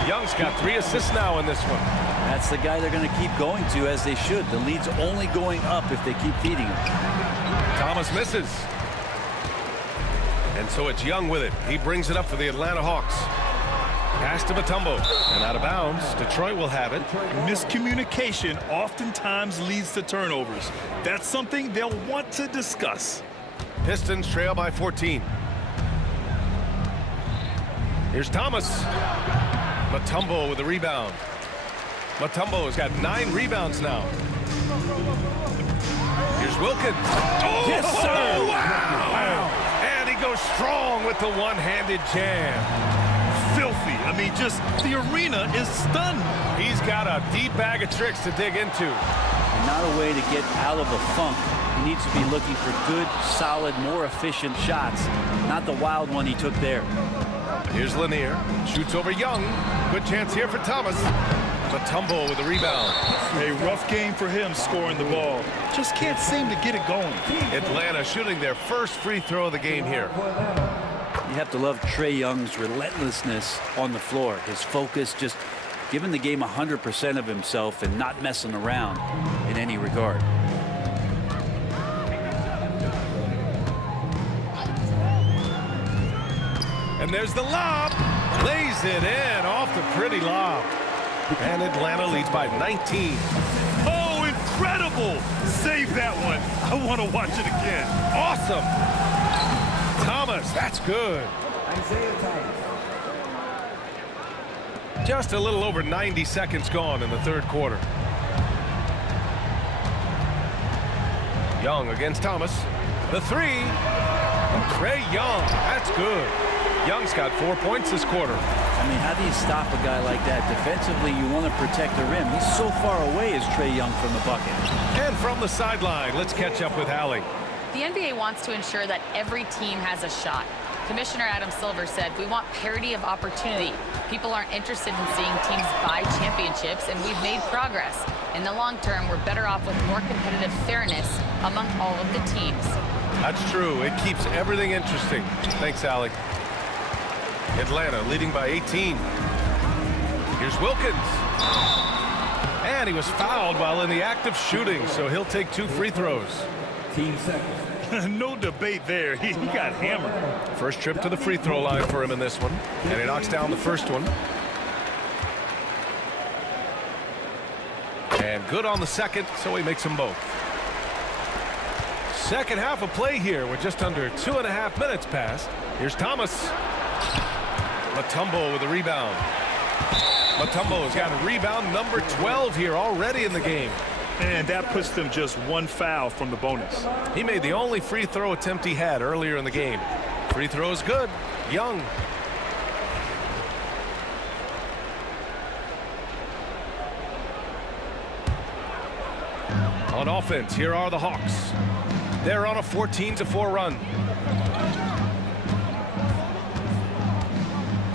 Young's got 3 assists now in this one. That's the guy they're going to keep going to, as they should. The lead's only going up if they keep feeding him. Thomas misses. And so it's Young with it. He brings it up for the Atlanta Hawks. Pass to Mutombo, and out of bounds. Detroit will have it. Miscommunication oftentimes leads to turnovers. That's something they'll want to discuss. Pistons trail by 14. Here's Thomas. Mutombo with a rebound. Mutombo has got 9 rebounds now. Here's Wilkins. Oh, Yes, sir. Wow. And he goes strong with the one-handed jam. Filthy. I mean, just the arena is stunned. He's got a deep bag of tricks to dig into. And not a way to get out of a funk. He needs to be looking for good, solid, more efficient shots. Not the wild one he took there. Here's Lanier. Shoots over Young. Good chance here for Thomas. Mutombo with a rebound. A rough game for him scoring the ball. Just can't seem to get it going. Atlanta shooting their first free throw of the game here. You have to love Trae Young's relentlessness on the floor. His focus, just giving the game 100% of himself and not messing around in any regard. And there's the lob. Lays it in off the pretty lob. And Atlanta leads by 19. Oh, incredible. Save that one. I want to watch it again. Awesome. Thomas, that's good. Isaiah Thomas. Just a little over 90 seconds gone in the third quarter. Young against Thomas. The three. Trae Young. That's good. Young's got 4 points this quarter. I mean, how do you stop a guy like that? Defensively, you want to protect the rim. He's so far away as Trae Young from the bucket. And from the sideline, let's catch up with Hallie. The NBA wants to ensure that every team has a shot. Commissioner Adam Silver said, we want parity of opportunity. People aren't interested in seeing teams buy championships, and we've made progress. In the long term, we're better off with more competitive fairness among all of the teams. That's true. It keeps everything interesting. Thanks, Allie. Atlanta leading by 18. Here's Wilkins. And he was fouled while in the act of shooting, so he'll take 2 free throws. Team seconds. No debate there. He got hammered. First trip to the free throw line for him in this one. And he knocks down the first one. And good on the second, so he makes them both. Second half of play here with just under 2.5 minutes passed. Here's Thomas. Mutombo with a rebound. Mutombo's got a rebound number 12 here already in the game. And that puts them just 1 foul from the bonus. He made the only free throw attempt he had earlier in the game. Free throw is good. Young. On offense, here are the Hawks. They're on a 14-4 run.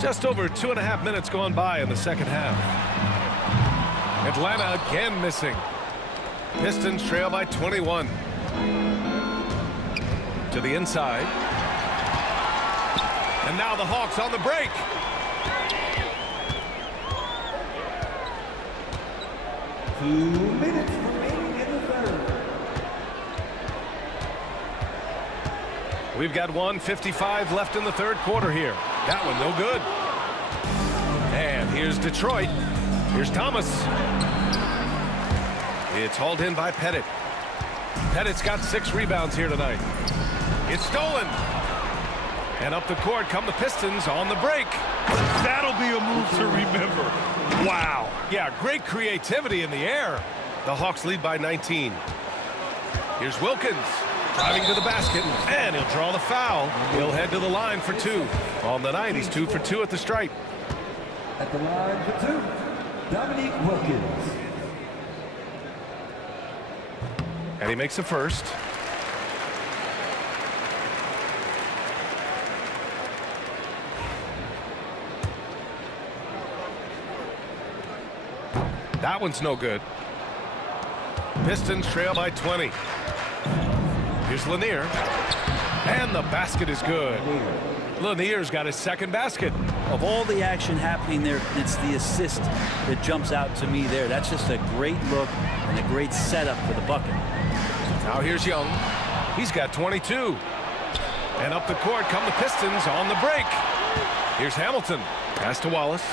Just over 2.5 minutes gone by in the second half. Atlanta again missing. Pistons trail by 21. To the inside. And now the Hawks on the break. Two minutes remaining in the third. We've got 1:55 left in the third quarter here. That one no good. And here's Detroit. Here's Thomas. It's hauled in by Pettit. Pettit's got 6 rebounds here tonight. It's stolen. And up the court come the Pistons on the break. That'll be a move to remember. Wow. Yeah, great creativity in the air. The Hawks lead by 19. Here's Wilkins driving to the basket, and he'll draw the foul. He'll head to the line for 2. On the night, he's 2 for 2 at the stripe. At the line for 2, Dominique Wilkins. And he makes the first. That one's no good. Pistons trail by 20. Here's Lanier. And the basket is good. Lanier's got his second basket. Of all the action happening there, it's the assist that jumps out to me there. That's just a great look and a great setup for the bucket. Now here's Young. He's got 22. And up the court come the Pistons on the break. Here's Hamilton. Pass to Wallace.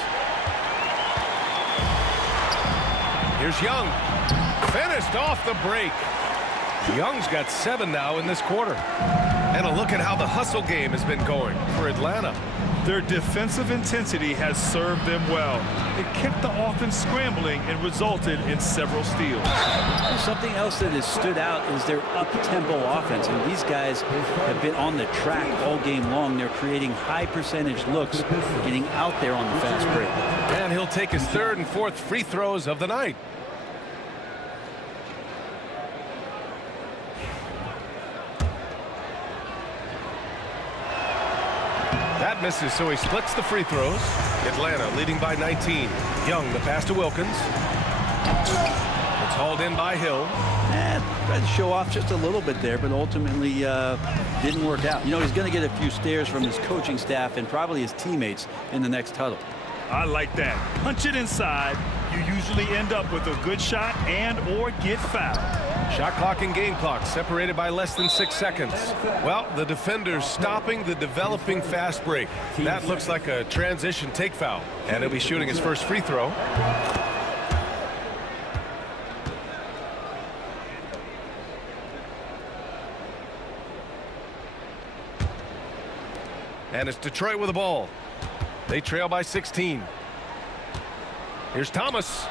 Here's Young. Finished off the break. Young's got 7 now in this quarter. And a look at how the hustle game has been going for Atlanta. Their defensive intensity has served them well. It kept the offense scrambling and resulted in several steals. Something else that has stood out is their up-tempo offense. And these guys have been on the track all game long. They're creating high percentage looks, getting out there on the fast break. And he'll take his 3rd and 4th free throws of the night. That misses, so he splits the free throws. Atlanta leading by 19. Young, the pass to Wilkins. It's hauled in by Hill. And tried to show off just a little bit there, but ultimately didn't work out. You know, he's going to get a few stares from his coaching staff and probably his teammates in the next huddle. I like that. Punch it inside. You usually end up with a good shot and or get fouled. Shot clock and game clock separated by less than 6 seconds. Well, the defender's stopping the developing fast break. That looks like a transition take foul. And he'll be shooting his first free throw. And it's Detroit with the ball. They trail by 16. Here's Thomas.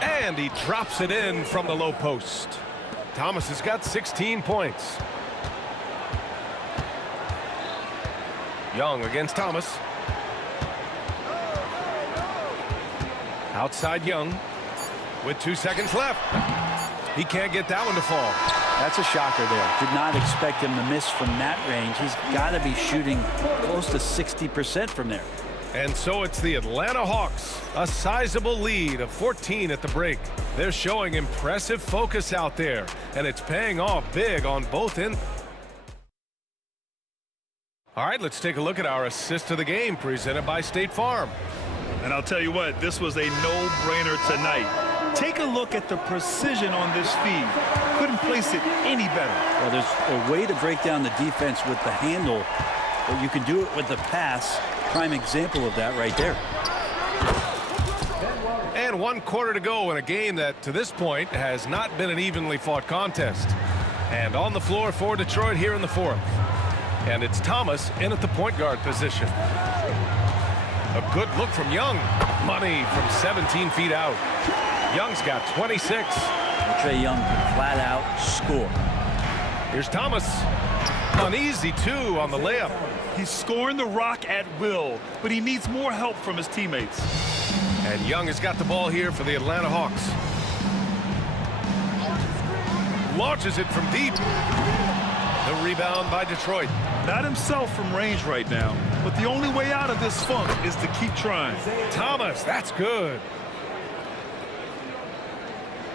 And he drops it in from the low post. Thomas has got 16 points. Young against Thomas. Outside Young with 2 seconds left. He can't get that one to fall. That's a shocker there. Did not expect him to miss from that range. He's got to be shooting close to 60% from there. And so it's the Atlanta Hawks, a sizable lead of 14 at the break. They're showing impressive focus out there, and it's paying off big on both ends. All right, let's take a look at our assist of the game presented by State Farm. And I'll tell you what, this was a no-brainer tonight. Take a look at the precision on this feed. Couldn't place it any better. Well, there's a way to break down the defense with the handle, but you can do it with the pass. Prime example of that right there. And 1 quarter to go in a game that, to this point, has not been an evenly fought contest. And on the floor for Detroit here in the 4th. And it's Thomas in at the point guard position. A good look from Young. Money from 17 feet out. Young's got 26. Trae Young flat out score. Here's Thomas. An easy 2 on the layup. He's scoring the rock at will, but he needs more help from his teammates. And Young has got the ball here for the Atlanta Hawks. Launches it from deep. The rebound by Detroit. Not himself from range right now, but the only way out of this funk is to keep trying. Thomas, that's good.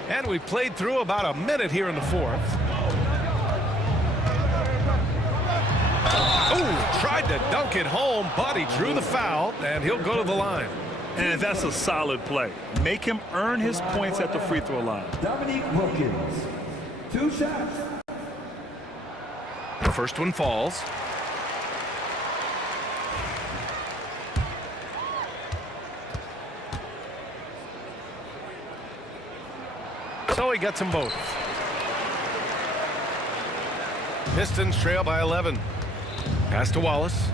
And we played through about a minute here in the 4th. Oh, tried to dunk it home, but he drew the foul, and he'll go to the line. And that's a solid play. Make him earn his points at the free throw line. Dominique Wilkins, 2 shots. The first one falls. So he gets them both. Pistons trail by 11. Pass to Wallace.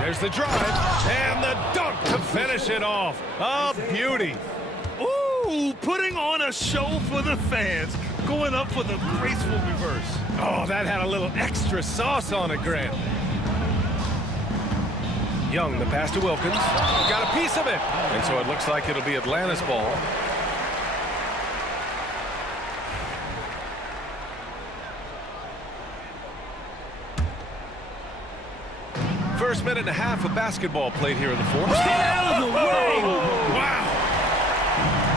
There's the drive and the dunk to finish it off. A beauty. Ooh, putting on a show for the fans. Going up for the graceful reverse. Oh, that had a little extra sauce on it, Grant. Young, the pass to Wilkins. Got a piece of it. And so it looks like it'll be Atlanta's ball. First minute and a half of basketball played here in the 4th. Out of the way! Wow!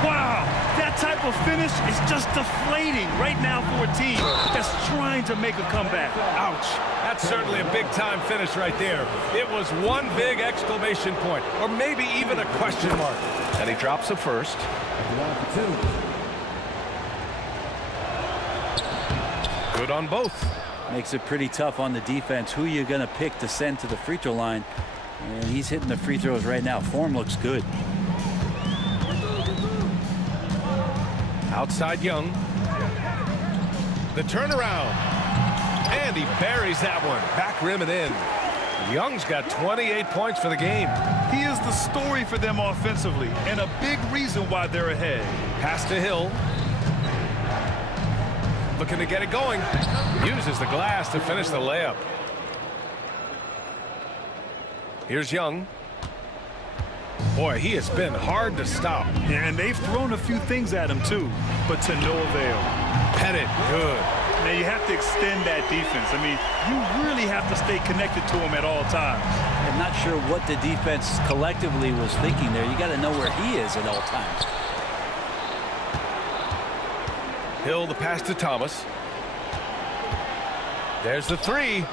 Wow! That type of finish is just deflating right now for a team that's trying to make a comeback. Ouch. That's certainly a big-time finish right there. It was one big exclamation point, or maybe even a question mark. And he drops the first. Good on both. Makes it pretty tough on the defense. Who you going to pick to send to the free throw line? And he's hitting the free throws right now. Form looks good. Outside Young. The turnaround. And he buries that one. Back rim and in. Young's got 28 points for the game. He is the story for them offensively and a big reason why they're ahead. Pass to Hill. Looking to get it going. Uses the glass to finish the layup. Here's Young. Boy, he has been hard to stop. And they've thrown a few things at him too, but to no avail. Pettit, good. Now you have to extend that defense. I mean, you really have to stay connected to him at all times. I'm not sure what the defense collectively was thinking there. You got to know where he is at all times. Hill, the pass to Thomas. There's the 3.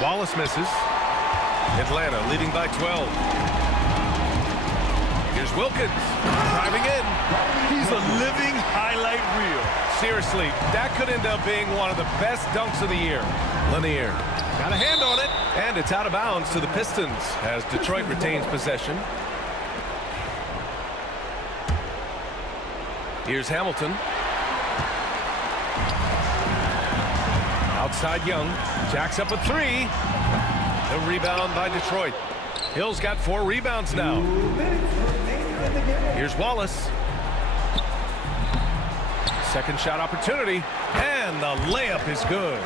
Wallace misses. Atlanta leading by 12. Here's Wilkins driving in. He's a living highlight reel. Seriously, that could end up being one of the best dunks of the year. Lanier got a hand on it, and it's out of bounds to the Pistons as Detroit retains possession. Here's Hamilton. Outside Young. Jacks up a three. The rebound by Detroit. Hill's got 4 rebounds now. Here's Wallace. Second shot opportunity, and the layup is good.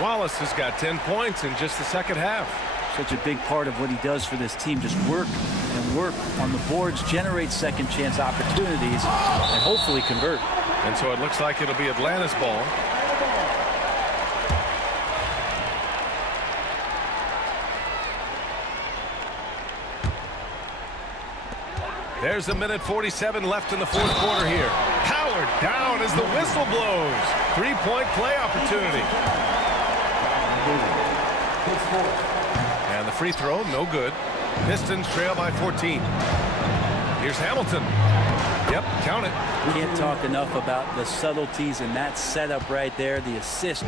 Wallace has got 10 points in just the second half. Such a big part of what he does for this team. Just work and work on the boards, generate second chance opportunities, and hopefully convert. And so it looks like it'll be Atlanta's ball. There's a minute 47 left in the fourth quarter here. Howard down as the whistle blows. 3-point play opportunity. And the free throw, no good. Pistons trail by 14. Here's Hamilton. Yep, count it. Can't talk enough about the subtleties in that setup right there. The assist,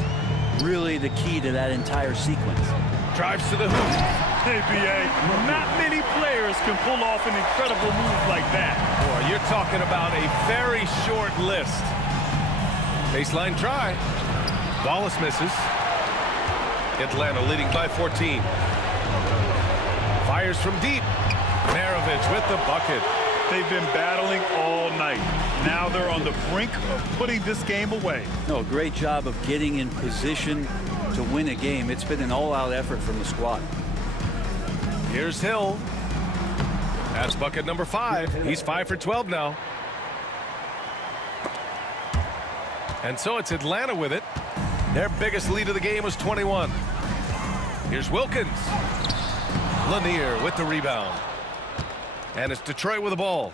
really the key to that entire sequence. Drives to the hoop. Hey, B.A., not many players can pull off an incredible move like that. Boy, you're talking about a very short list. Baseline try. Wallace misses. Atlanta leading by 14. Fires from deep. Maravich with the bucket. They've been battling all night. Now they're on the brink of putting this game away. No, great job of getting in position to win a game. It's been an all-out effort from the squad. Here's Hill. That's bucket number 5. He's 5 for 12 now. And so it's Atlanta with it. Their biggest lead of the game was 21. Here's Wilkins. Lanier with the rebound. And it's Detroit with the ball.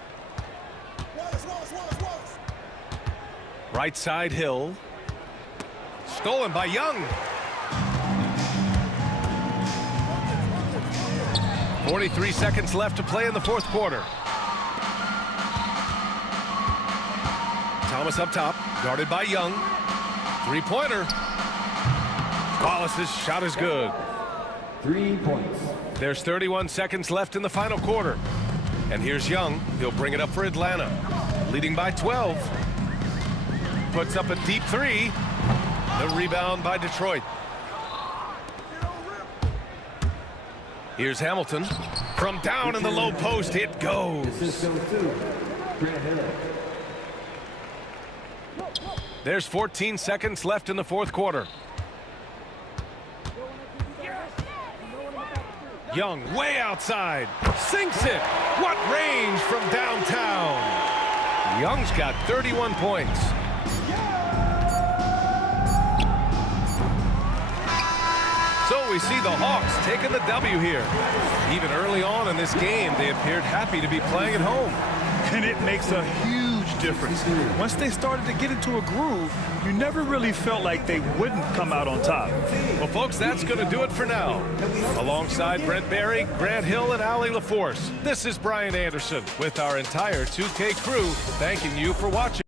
Right side Hill. Stolen by Young. 43 seconds left to play in the fourth quarter. Thomas up top, guarded by Young. Three-pointer. Wallace's shot is good. 3 points. There's 31 seconds left in the final quarter. And here's Young. He'll bring it up for Atlanta. Leading by 12. Puts up a deep three. The rebound by Detroit. Here's Hamilton. From down in the low post, it goes. There's 14 seconds left in the fourth quarter. Young way outside. Sinks it. What range from downtown. Young's got 31 points. So we see the Hawks taking the W here. Even early on in this game, they appeared happy to be playing at home. And it makes a huge difference. Once they started to get into a groove, you never really felt like they wouldn't come out on top. Well, folks, that's going to do it for now. Alongside Brent Barry, Grant Hill, and Allie LaForce, this is Brian Anderson with our entire 2K crew thanking you for watching.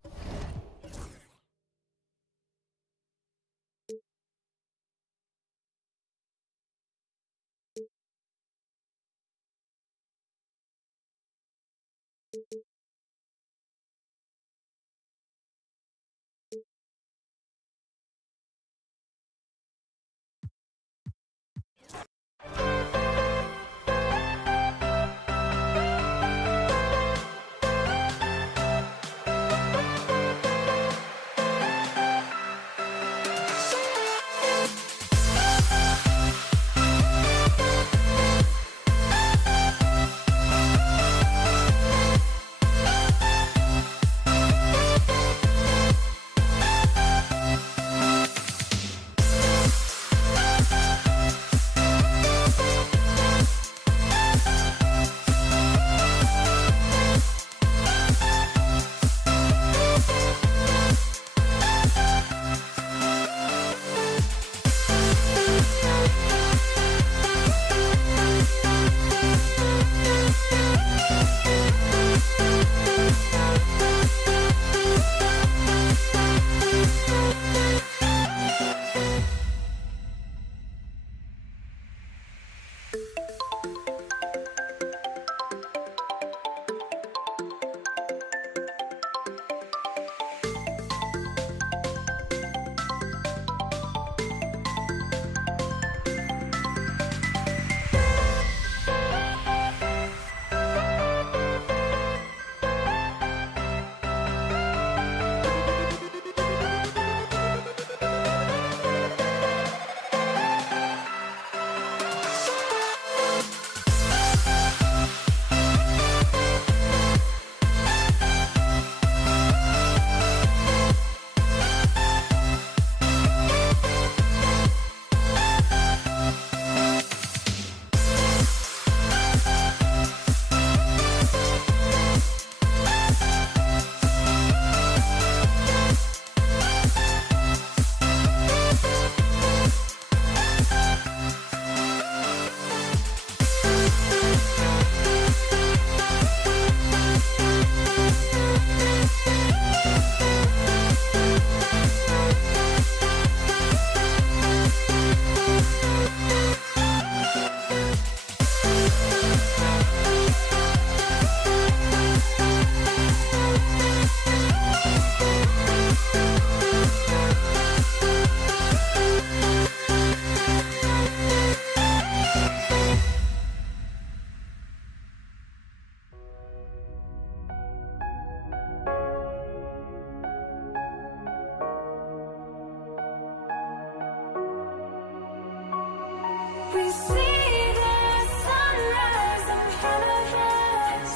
we see the sunrise in front of us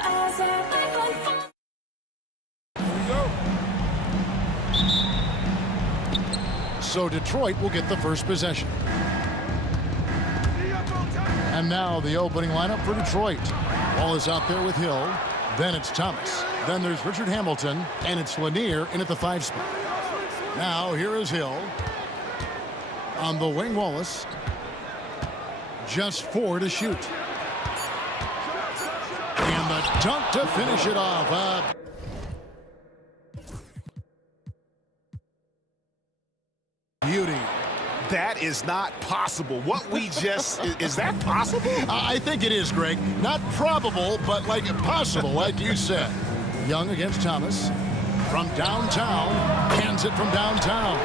as our life unfolds. So Detroit will get the first possession. And now the opening lineup for Detroit. Ball is out there with Hill. Then it's Thomas. Then there's Richard Hamilton. And it's Lanier in at the 5 spot. Now here is Hill. On the wing, Wallace. Just 4 to shoot. And the dunk to finish it off. Beauty. That is not possible. What we just, is that possible? I think it is, Greg. Not probable, but like possible, like you said. Young against Thomas. From downtown. Hands it from downtown.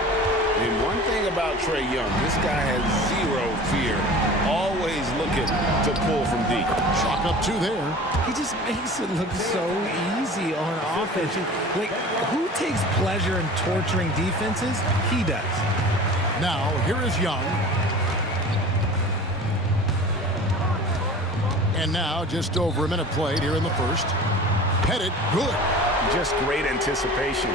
And one thing about Trae Young, this guy has zero fear. Always looking to pull from deep. Chalk up 2 there. He just makes it look so easy on offense. Like, who takes pleasure in torturing defenses? He does. Now, here is Young. And now, just over a minute played here in the first. Headed, good. Just great anticipation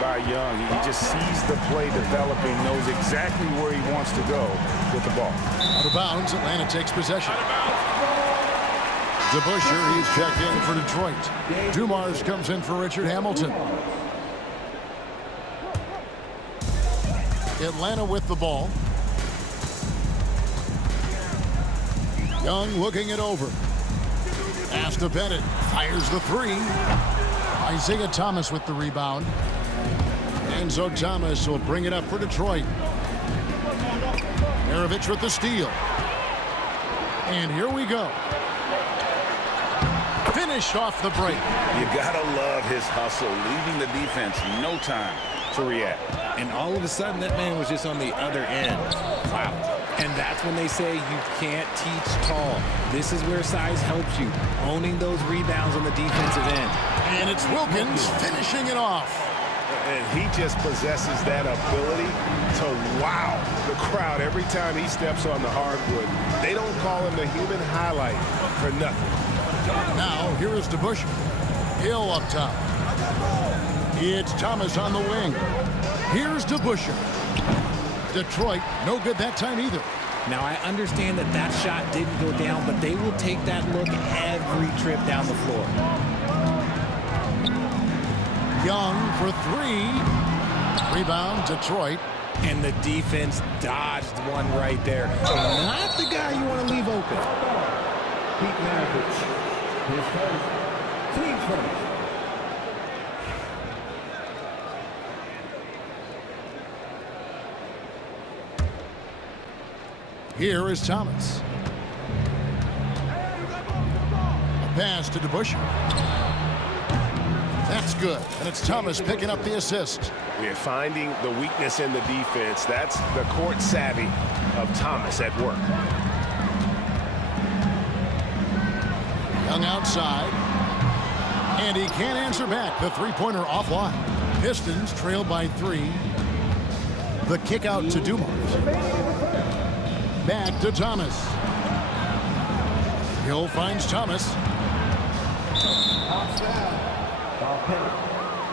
by Young. He just sees the play developing, knows exactly where he wants to go with the ball. Out of bounds, Atlanta takes possession. DeBusschere, he's checked in for Detroit. Dumars comes in for Richard Hamilton. Atlanta with the ball. Young looking it over. Pass to Bennett. Fires the 3. Isaiah Thomas with the rebound. Enzo Thomas will bring it up for Detroit. Maravich with the steal. And here we go. Finish off the break. You gotta love his hustle, leaving the defense no time to react. And all of a sudden, that man was just on the other end. Wow. And that's when they say you can't teach tall. This is where size helps you, owning those rebounds on the defensive end. And it's Wilkins finishing it off. And he just possesses that ability to wow the crowd every time he steps on the hardwood. They don't call him the human highlight for nothing. Now, here is DeBusschere. Hill up top. It's Thomas on the wing. Here's DeBusschere. Detroit, no good that time either. Now, I understand that that shot didn't go down, but they will take that look every trip down the floor. Young for 3. Rebound, Detroit. And the defense dodged one right there. Not the guy you want to leave open. Pete Maravich, his first, team first. Here is Thomas. A pass to DeBusschere. That's good. And it's Thomas picking up the assist. We're finding the weakness in the defense. That's the court savvy of Thomas at work. Young outside. And he can't answer back. The 3-pointer offline. Pistons trail by 3. The kick out to Dumars. Back to Thomas. Hill finds Thomas. Ball Penny,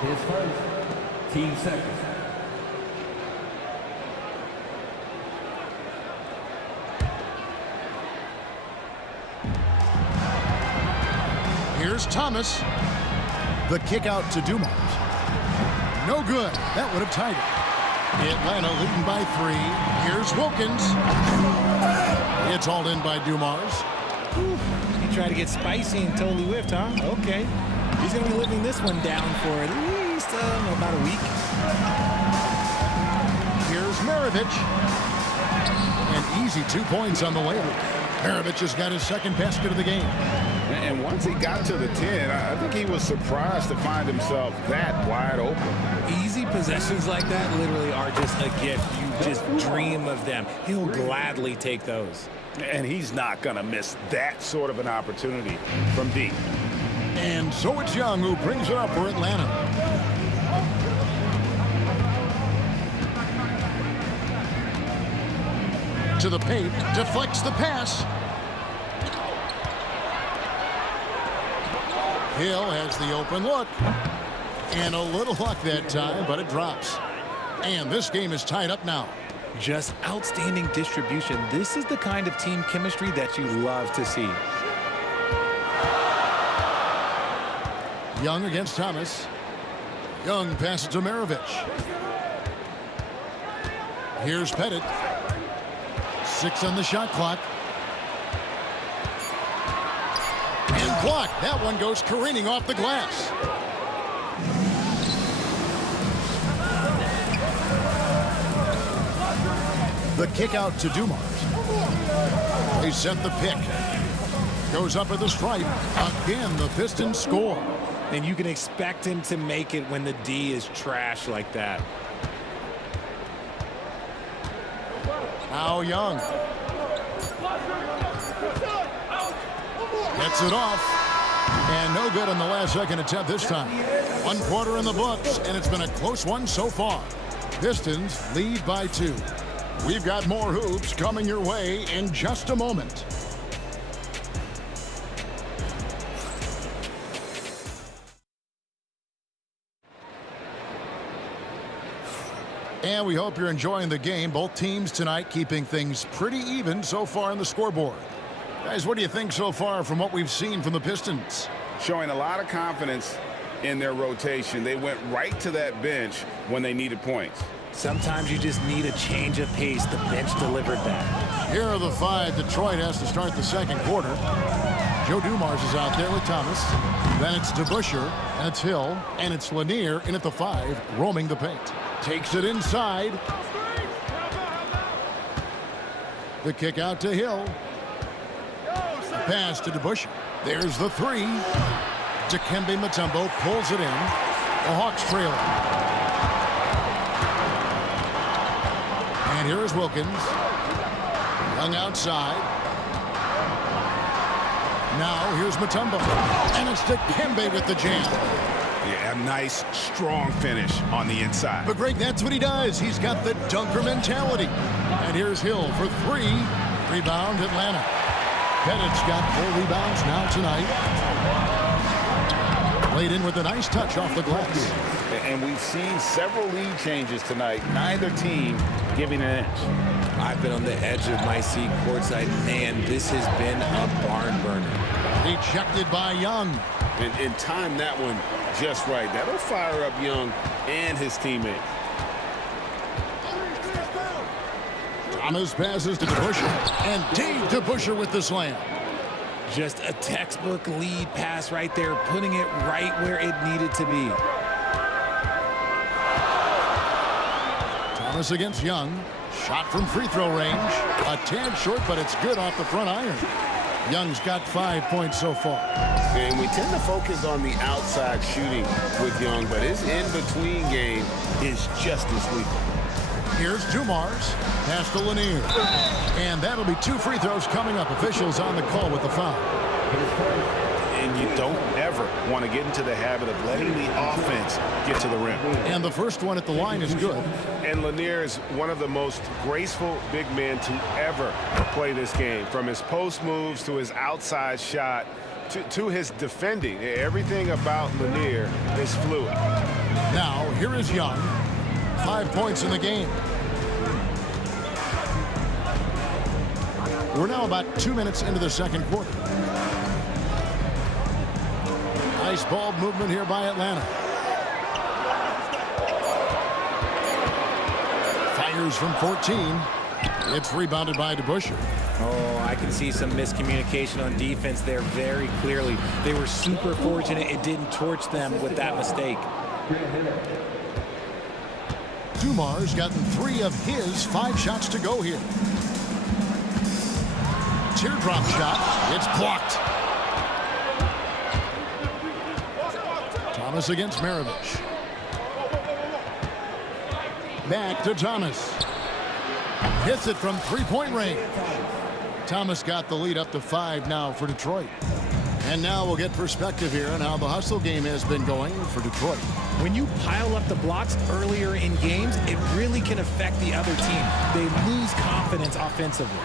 his first, team second. Here's Thomas. The kick out to Dumars. No good. That would have tied it. Atlanta leading by 3. Here's Wilkins. It's hauled in by Dumars. He tried to get spicy and totally whiffed, huh? Okay. He's going to be living this one down for at least about a week. Here's Maravich. An easy 2 points on the way. Maravich has got his second basket of the game. And once he got to the 10, I think he was surprised to find himself that wide open. Easy possessions like that literally are just a gift. You just dream of them. He'll gladly take those. And he's not going to miss that sort of an opportunity from deep. And so it's Young who brings it up for Atlanta. into the paint, deflects the pass. Hill has the open look. And a little luck that time, but it drops. And this game is tied up now. Just outstanding distribution. This is the kind of team chemistry that you love to see. Young against Thomas. Young passes to Maravich. Here's Pettit. 6 on the shot clock. And blocked. That one goes careening off the glass. The kick out to Dumars. They set the pick. Goes up at the stripe. Again, the Pistons score. And you can expect him to make it when the D is trash like that. Now Young. Gets it off. And no good on the last second attempt this time. 1 quarter in the books, and it's been a close one so far. Pistons lead by 2. We've got more hoops coming your way in just a moment. And we hope you're enjoying the game. Both teams tonight keeping things pretty even so far on the scoreboard. Guys, what do you think so far from what we've seen from the Pistons? Showing a lot of confidence in their rotation. They went right to that bench when they needed points. Sometimes you just need a change of pace. The bench delivered that. Here are the 5 Detroit has to start the second quarter. Joe Dumars is out there with Thomas. Then it's DeBusschere, and it's Hill, and it's Lanier in at the 5, roaming the paint. Takes it inside. The kick out to Hill. The pass to DeBusschere. There's the 3. Dikembe Mutombo pulls it in. The Hawks trail. And here is Wilkins. Young outside. Now here's Mutombo. And it's Dikembe with the jam. Yeah, a nice, strong finish on the inside. But Greg, that's what he does. He's got the dunker mentality. And here's Hill for 3. Rebound, Atlanta. Pettit's got 4 rebounds now tonight. Laid in with a nice touch off the glass. And we've seen several lead changes tonight. Neither team giving an inch. I've been on the edge of my seat courtside. Man, this has been a barn burner. Rejected by Young. And time that one just right. That'll fire up Young and his teammates. Thomas passes to DeBusschere. And Dave DeBusschere with the slam. Just a textbook lead pass right there, putting it right where it needed to be. Thomas against Young. Shot from free throw range. A tad short, but it's good off the front iron. Young's got 5 points so far. And we tend to focus on the outside shooting with Young, but his in-between game is just as lethal. Here's Dumars. Pass to Lanier. And that'll be 2 free throws coming up. Officials on the call with the foul. And you don't ever want to get into the habit of letting the offense get to the rim. And the first one at the line is good. And Lanier is one of the most graceful big men to ever play this game. From his post moves to his outside shot to his defending. Everything about Lanier is fluid. Now, here is Young. 5 points in the game. We're now about 2 minutes into the second quarter. Nice ball movement here by Atlanta. Fires from 14. It's rebounded by DeBusschere. Oh, I can see some miscommunication on defense there very clearly. They were super fortunate it didn't torch them with that mistake. Dumars gotten 3 of his 5 shots to go here. Teardrop shot. It's blocked. Thomas against Maravich. Back to Thomas. Hits it from 3-point range. Thomas got the lead up to 5 now for Detroit. And now we'll get perspective here on how the hustle game has been going for Detroit. When you pile up the blocks earlier in games, it really can affect the other team. They lose confidence offensively.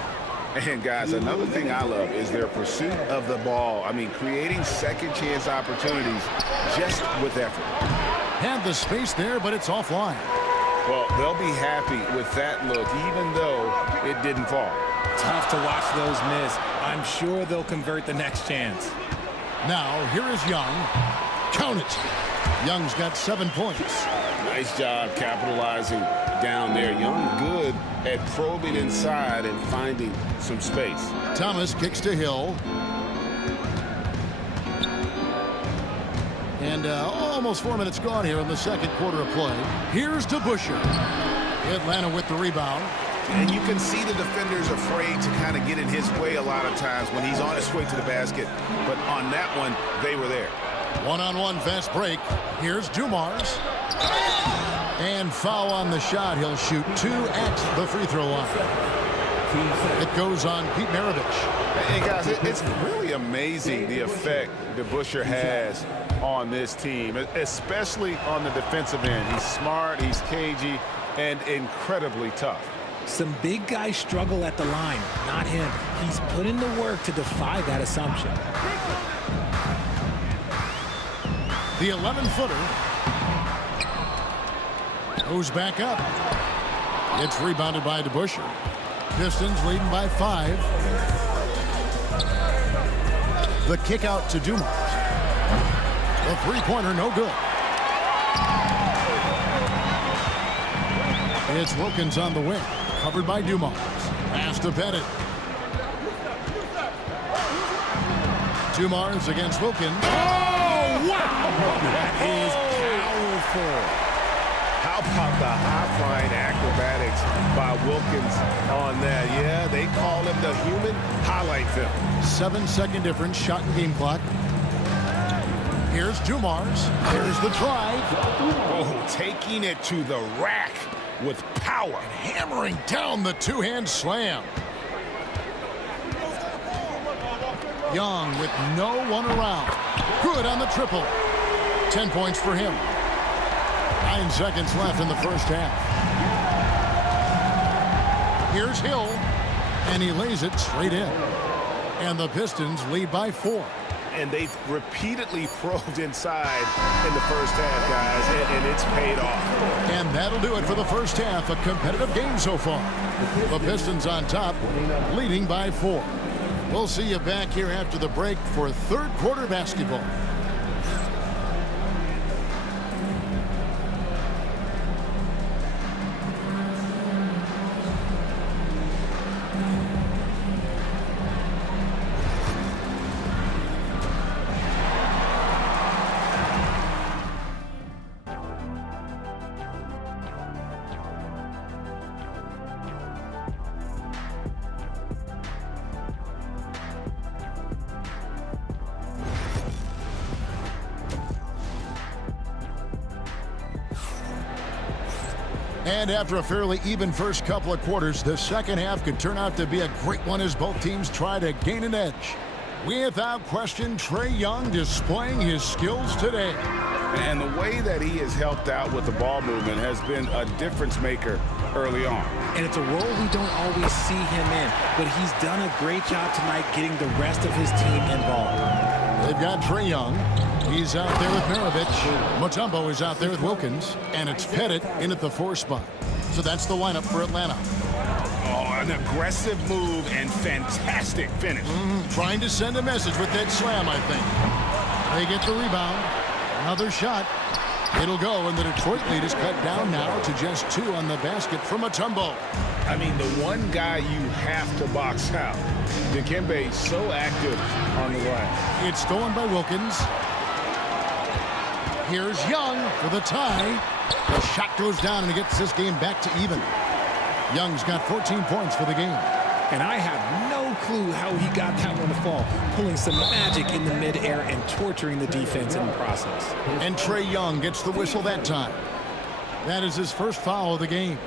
And guys, another thing I love is their pursuit of the ball. I mean, creating second chance opportunities just with effort. Had the space there, but it's offline. Well, they'll be happy with that look, even though it didn't fall. Tough to watch those miss. I'm sure they'll convert the next chance. Now, here is Young. Count it. Young's got 7 points. Nice job capitalizing down there. Young good at probing inside and finding some space. Thomas kicks to Hill. And almost 4 minutes gone here in the second quarter of play. Here's to Busher. Atlanta with the rebound. And you can see the defenders afraid to kind of get in his way a lot of times when he's on his way to the basket. But on that one, they were there. One-on-one fast break. Here's Dumars. And foul on the shot. He'll shoot 2 at the free throw line. It goes on Pete Maravich. And guys, it's really amazing the effect that Busher has on this team, especially on the defensive end. He's smart, he's cagey, and incredibly tough. Some big guys struggle at the line, not him. He's put in the work to defy that assumption. The 11-footer goes back up. It's rebounded by DeBuscher. Pistons leading by 5. The kick out to Dumars. The three-pointer, no good. It's Wilkins on the wing, covered by Dumars. Pass to Pettit. Dumars against Wilkins. Oh, wow! That is powerful. How about the high-flying acrobatics by Wilkins on that? Yeah, they call him the human highlight film. 7-second difference, shot and game clock. Here's Dumars. There's the drive. Oh, taking it to the rack with power. And hammering down the two-hand slam. Young with no one around. Good on the triple. 10 points for him. 9 seconds left in the first half. Here's Hill, and he lays it straight in. And the Pistons lead by 4. And they've repeatedly probed inside in the first half, guys, and it's paid off. And that'll do it for the first half. A competitive game so far. The Pistons on top, leading by 4. We'll see you back here after the break for third quarter basketball. And after a fairly even first couple of quarters, the second half could turn out to be a great one as both teams try to gain an edge. Without question, Trae Young displaying his skills today. And the way that he has helped out with the ball movement has been a difference maker early on. And it's a role we don't always see him in, but he's done a great job tonight getting the rest of his team involved. They've got Trae Young. He's out there with Maravich. Mutombo is out there with Wilkins. And it's Pettit in at the 4 spot. So that's the lineup for Atlanta. Oh, an aggressive move and fantastic finish. Trying to send a message with that slam, I think. They get the rebound. Another shot. It'll go, and the Detroit lead is cut down now to just 2 on the basket from Mutombo. I mean, the one guy you have to box out. Dikembe so active on the line. It's stolen by Wilkins. Here's Young for the tie. The shot goes down, and it gets this game back to even. Young's got 14 points for the game. And I have no clue how he got that one to fall, pulling some magic in the midair and torturing the defense in the process. And Trae Young gets the whistle that time. That is his first foul of the game.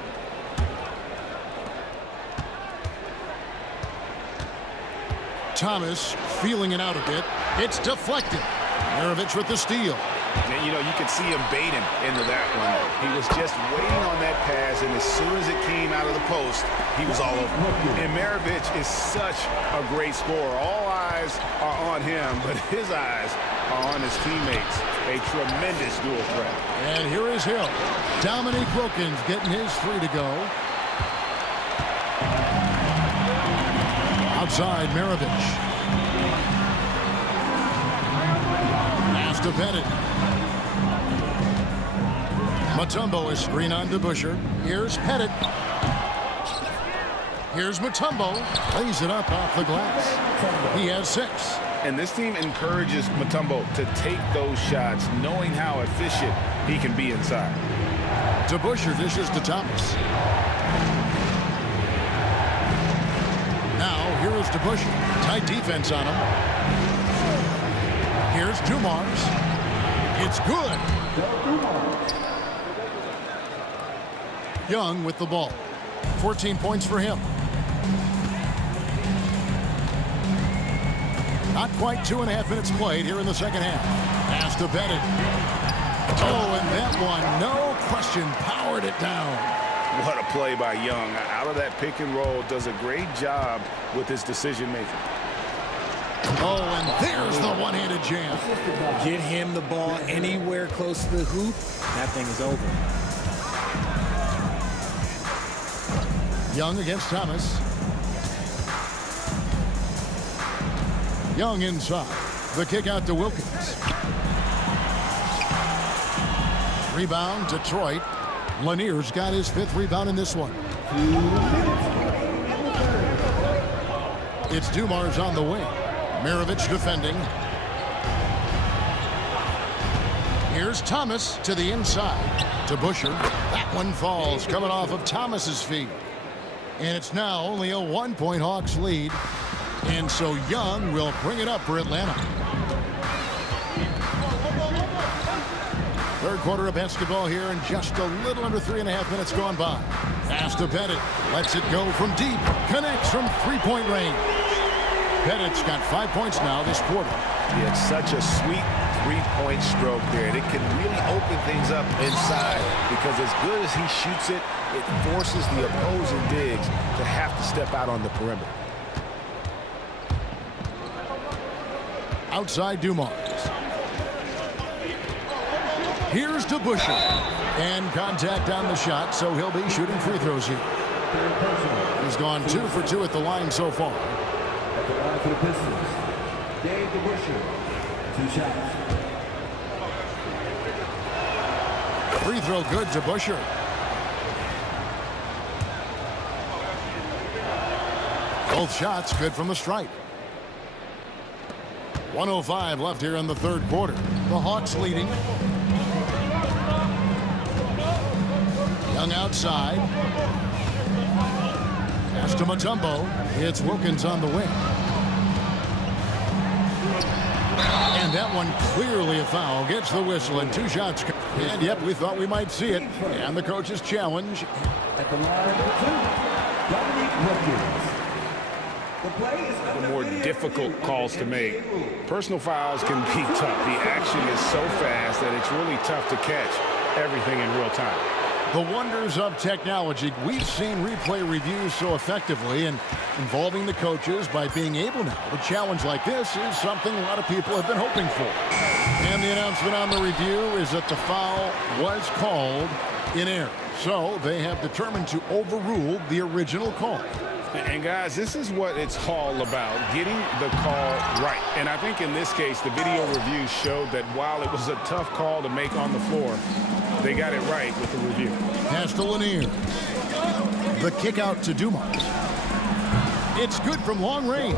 Thomas feeling it out a bit. It's deflected. Maravich with the steal. And, you know, you could see him bait him into that one. He was just waiting on that pass, and as soon as it came out of the post, he was all over. And Maravich is such a great scorer. All eyes are on him, but his eyes are on his teammates. A tremendous dual threat. And here is Hill. Dominique Wilkins getting his 3 to go. Outside, Maravich. Pass to Bennett. Mutombo is screen on to Busher. Here's Pettit. Here's Mutombo. Lays it up off the glass. He has 6. And this team encourages Mutombo to take those shots, knowing how efficient he can be inside. To Busher, dishes to Thomas. Now, here is to Busher. Tight defense on him. Here's Dumars. It's good. Young with the ball. 14 points for him. Not quite 2.5 minutes played here in the second half. Pass to Bennett. Oh, and that one, no question, powered it down. What a play by Young. Out of that pick and roll, does a great job with his decision making. Oh, and there's the one-handed jam. Get him the ball anywhere close to the hoop, that thing is over. Young against Thomas. Young inside. The kick out to Wilkins. Rebound, Detroit. Lanier's got his 5th rebound in this one. It's Dumars on the wing. Maravich defending. Here's Thomas to the inside. To Busher. That one falls, coming off of Thomas's feet. And it's now only a 1-point Hawks lead. And so Young will bring it up for Atlanta. Third quarter of basketball here, and just a little under 3.5 minutes gone by. Pass to Pettit. Lets it go from deep. Connects from 3-point range. Pettit's got 5 points now this quarter. It's such a sweet 3-point stroke there. And it can really open things up inside because as good as he shoots it, it forces the opposing bigs to have to step out on the perimeter. Outside Dumars. Here's to Busher. And contact on the shot, so he'll be shooting free throws here. He's gone 2 for 2 at the line so far. At the line for the Pistons, Dave DeBuscher, 2 shots. Free throw good to Busher. Both shots good from the stripe. 1:05 left here in the third quarter. The Hawks leading. Young outside. Pass to Mutombo. It's Wilkins on the wing. And that one clearly a foul. Gets the whistle and 2 shots. And yep, we thought we might see it. And the coach's challenge. At the line for 2, Dominique Wilkins. The more difficult calls to make. Personal fouls can be tough. The action is so fast that it's really tough to catch everything in real time. The wonders of technology. We've seen replay reviews so effectively, and involving the coaches by being able now to challenge like this is something a lot of people have been hoping for. And the announcement on the review is that the foul was called in error. So they have determined to overrule the original call. And guys, this is what it's all about, getting the call right. And I think in this case, the video review showed that while it was a tough call to make on the floor, they got it right with the review. Pass to Lanier. The kick out to Dumars. It's good from long range.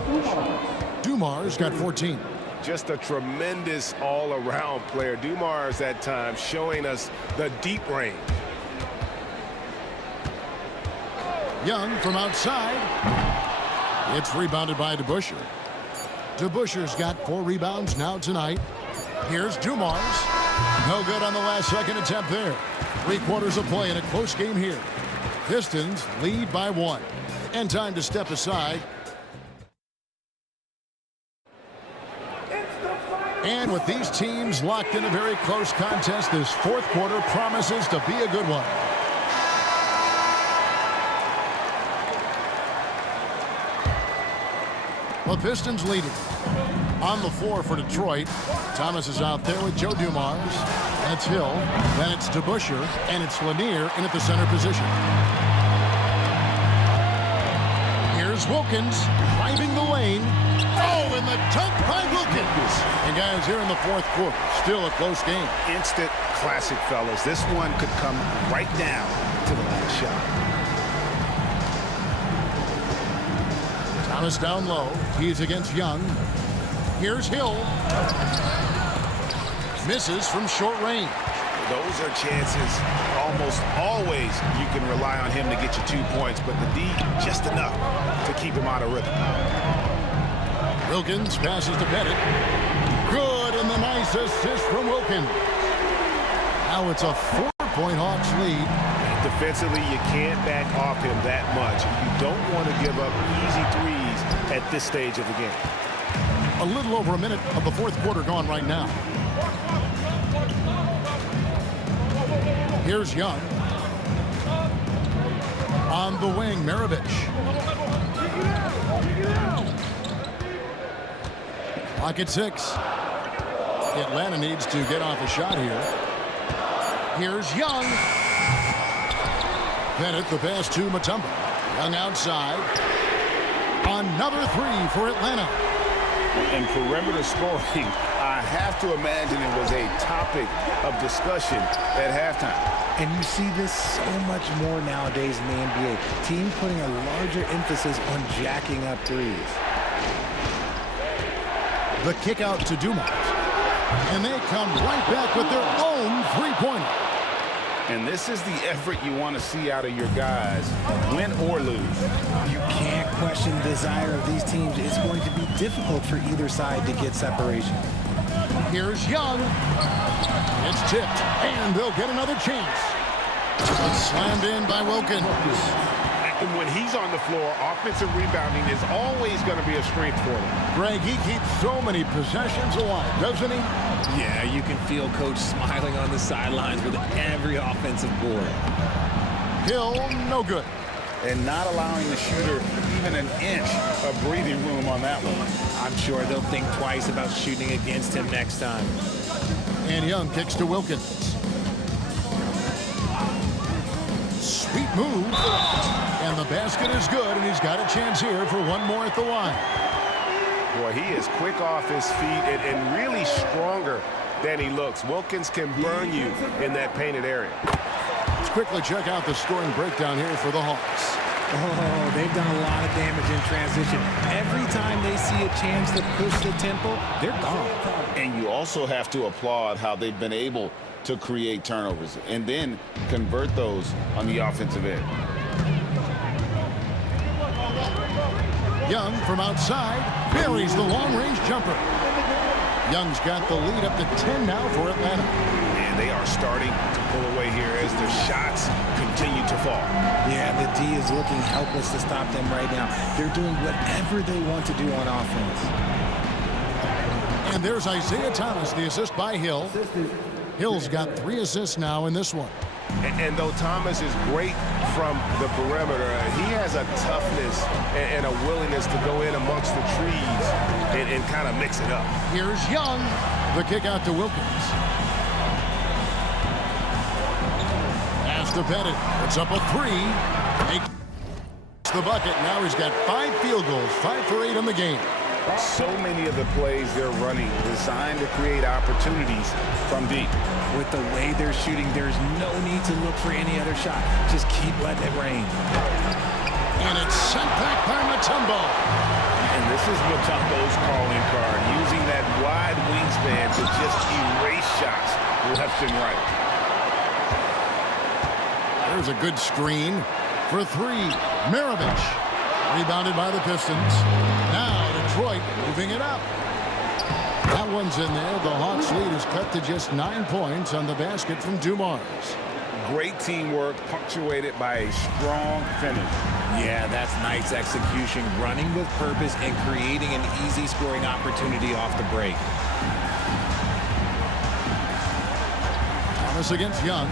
Dumars got 14. Just a tremendous all-around player. Dumars that time showing us the deep range. Young from outside. It's rebounded by DeBuscher. DeBuscher's got 4 rebounds now tonight. Here's Dumars. No good on the last second attempt there. 3 quarters of play in a close game here. Pistons lead by 1. And time to step aside. It's the And with these teams locked in a very close contest, this fourth quarter promises to be a good one. The Pistons leading. On the floor for Detroit, Thomas is out there with Joe Dumars. That's Hill. Then it's DeBusschere, and it's Lanier in at the center position. Here's Wilkins driving the lane. Oh, and the dunk by Wilkins. And guys, here in the fourth quarter, still a close game. Instant classic, fellas. This one could come right down to the last shot. Thomas down low. He's against Young. Here's Hill. Misses from short range. Those are chances. Almost always you can rely on him to get you 2 points, but the D just enough to keep him out of rhythm. Wilkins passes to Pettit. Good, and the nice assist from Wilkins. Now it's a 4-point Hawks lead. Defensively, you can't back off him that much. You don't want to give up easy threes at this stage of the game. A little over a minute of the fourth quarter gone right now. Here's Young. On the wing, Maravich. Clock at 6. Atlanta needs to get off a shot here. Here's Young. Bennett, the pass to Mutombo. Young outside. Another three for Atlanta. And perimeter scoring, I have to imagine it was a topic of discussion at halftime. And you see this so much more nowadays in the NBA. Teams putting a larger emphasis on jacking up threes. The kick out to Dumas. And they come right back with their own three-pointer. And this is the effort you want to see out of your guys, win or lose. You can't question the desire of these teams. It's going to be difficult for either side to get separation. Here's Young. It's tipped, and they'll get another chance. It's slammed in by Wilkins. And when he's on the floor, offensive rebounding is always going to be a strength for them. Greg, he keeps so many possessions alive, doesn't he? Yeah, you can feel Coach smiling on the sidelines with every offensive board. Hill, no good. And not allowing the shooter even an inch of breathing room on that one. I'm sure they'll think twice about shooting against him next time. And Young kicks to Wilkins. Sweet move. And the basket is good, and he's got a chance here for one more at the line. Boy, he is quick off his feet and really stronger than he looks. Wilkins can burn you in that painted area. Let's quickly check out the scoring breakdown here for the Hawks. Oh, they've done a lot of damage in transition. Every time they see a chance to push the tempo, they're gone. And you also have to applaud how they've been able to create turnovers and then convert those on the offensive end. Young from outside buries the long-range jumper. Young's got the lead up to 10 now for Atlanta. And they are starting to pull away here as the shots continue to fall. Yeah, the D is looking helpless to stop them right now. They're doing whatever they want to do on offense. And there's Isaiah Thomas, the assist by Hill. Hill's got 3 assists now in this one. And though Thomas is great from the perimeter, he has a toughness and a willingness to go in amongst the trees and kind of mix it up. Here's Young. The kick out to Wilkins. Pass to Pettit. It's up a 3. Makes the bucket. Now he's got 5 field goals, 5 for 8 in the game. So many of the plays they're running designed to create opportunities from deep. With the way they're shooting, there's no need to look for any other shot. Just keep letting it rain. And it's sent back by Mutombo. And this is Mutombo's calling card, using that wide wingspan to just erase shots left and right. There's a good screen for 3. Maravich. Rebounded by the Pistons. Now Detroit moving it up. That one's in there. The Hawks lead is cut to just 9 points on the basket from Dumars. Great teamwork punctuated by a strong finish. Yeah, that's nice execution, running with purpose and creating an easy scoring opportunity off the break. Wallace against Young.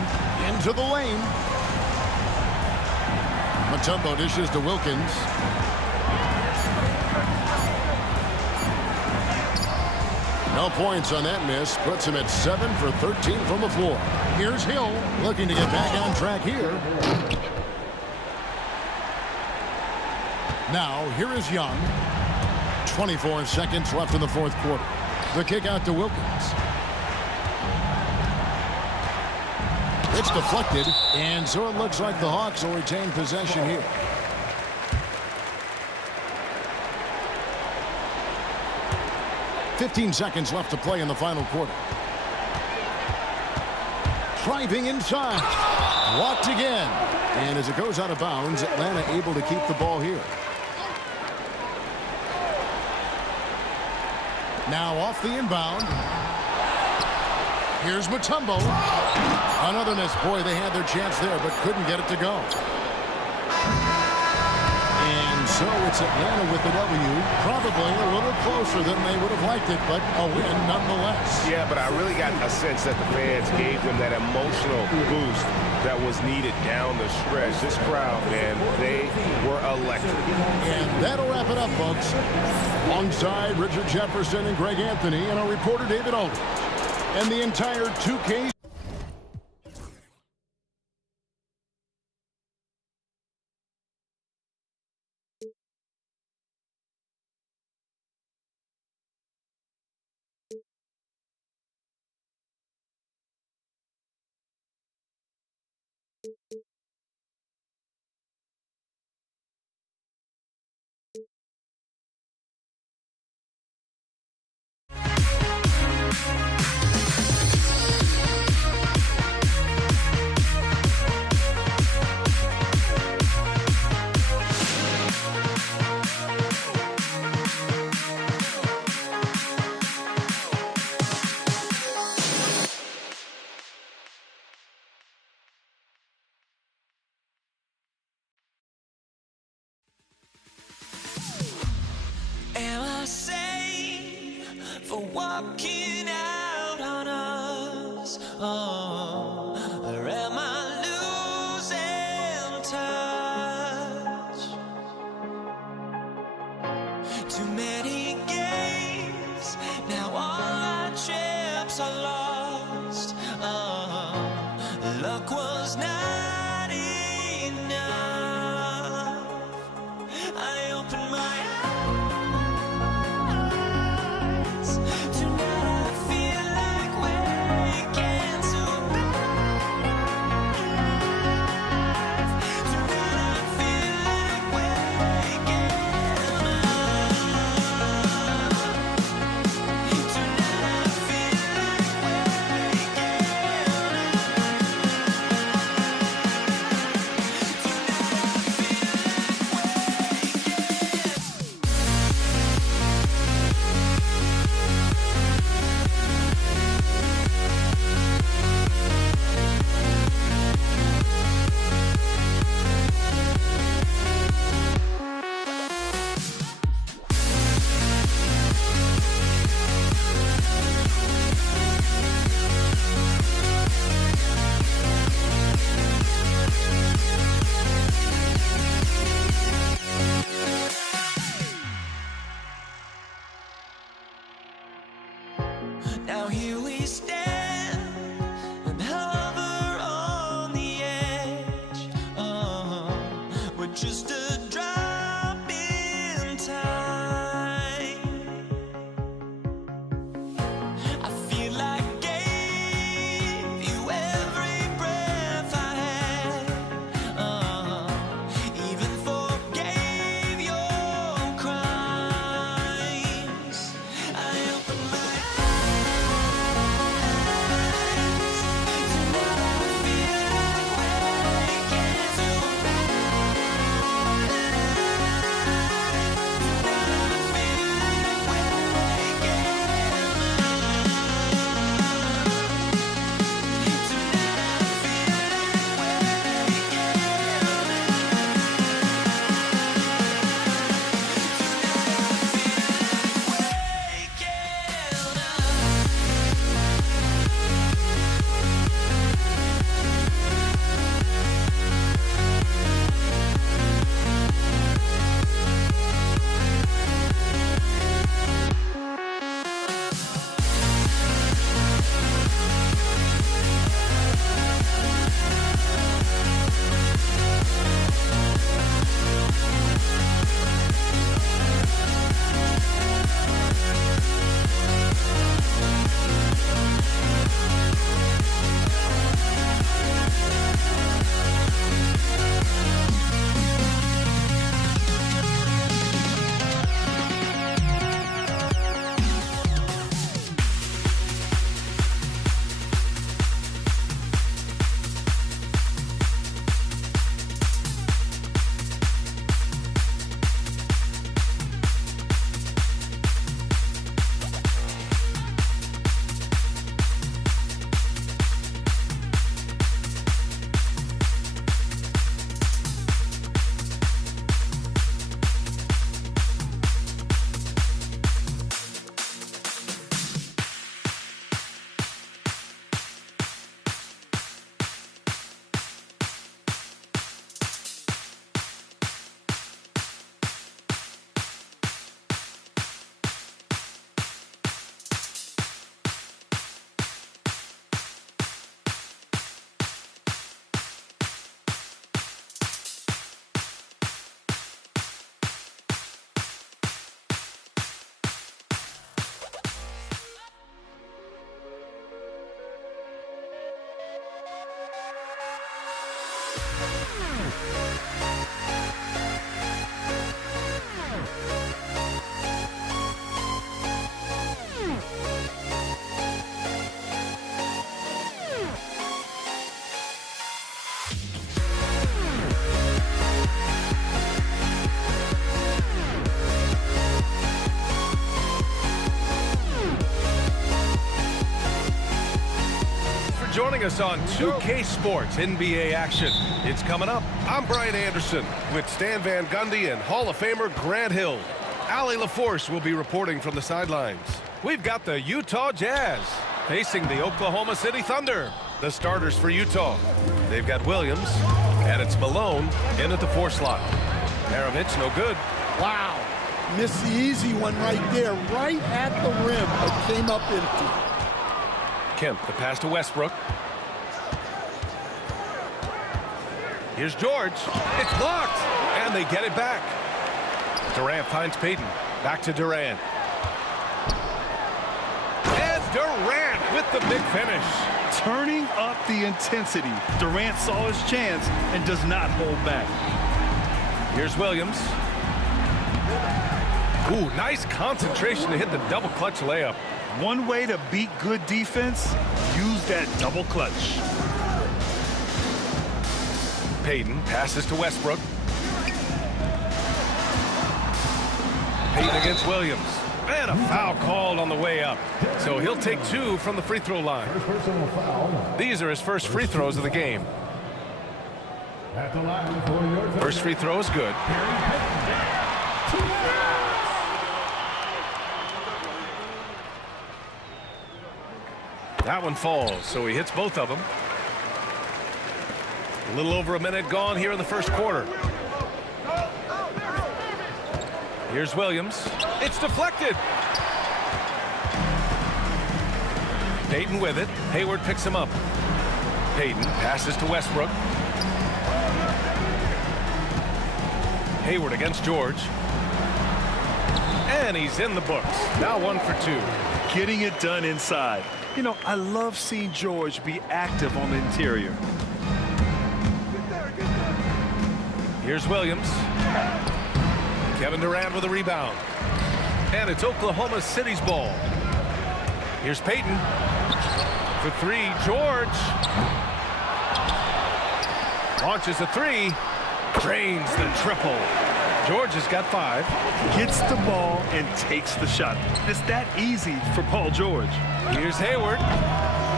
Into the lane. Mutombo dishes to Wilkins. No points on that miss. Puts him at 7 for 13 from the floor. Here's Hill looking to get back on track here. Now, here is Young. 24 seconds left in the fourth quarter. The kick out to Wilkins. It's deflected, and so it looks like the Hawks will retain possession here. "15 seconds left to play in the final quarter. Driving inside. Blocked again. And as it goes out of bounds, Atlanta able to keep the ball here. Now off the inbound. Here's Mutombo. Another miss. Boy, they had their chance there, but couldn't get it to go. And so it's Atlanta with the W. Probably a little closer than they would have liked it, but a win nonetheless. Yeah, but I really got a sense that the fans gave them that emotional boost that was needed down the stretch. This crowd, man, they were electric. And that'll wrap it up, folks. Alongside Richard Jefferson and Greg Anthony and our reporter David Aldridge. And the entire 2K. Am I safe for walking out on us? Oh, or am I losing touch? Too many games, now all our chips are lost. Oh, luck was not enough. I opened my eyes. Tonight joining us on 2K Sports NBA action. It's coming up. I'm Brian Anderson with Stan Van Gundy and Hall of Famer Grant Hill. Allie LaForce will be reporting from the sidelines. We've got the Utah Jazz facing the Oklahoma City Thunder. The starters for Utah. They've got Williams, and it's Malone in at the 4 slot. Maravich, no good. Wow. Missed the easy one right there, right at the rim, but came up empty. Kemp, the pass to Westbrook. Here's George. It's blocked, and they get it back. Durant finds Payton. Back to Durant. And Durant with the big finish. Turning up the intensity. Durant saw his chance and does not hold back. Here's Williams. Ooh, nice concentration to hit the double clutch layup. One way to beat good defense, use that double clutch. Payton passes to Westbrook. Payton against Williams. And a foul called on the way up. So he'll take 2 from the free throw line. These are his first free throws of the game. First free throw is good. That one falls, so he hits both of them. A little over a minute gone here in the first quarter. Here's Williams. It's deflected. Payton with it. Hayward picks him up. Payton passes to Westbrook. Hayward against George. And he's in the books. Now 1 for 2. Getting it done inside. You know, I love seeing George be active on the interior. Here's Williams. Kevin Durant with a rebound. And it's Oklahoma City's ball. Here's Payton. For 3, George. Launches a 3. Drains the triple. George has got 5. Gets the ball and takes the shot. It's that easy for Paul George. Here's Hayward.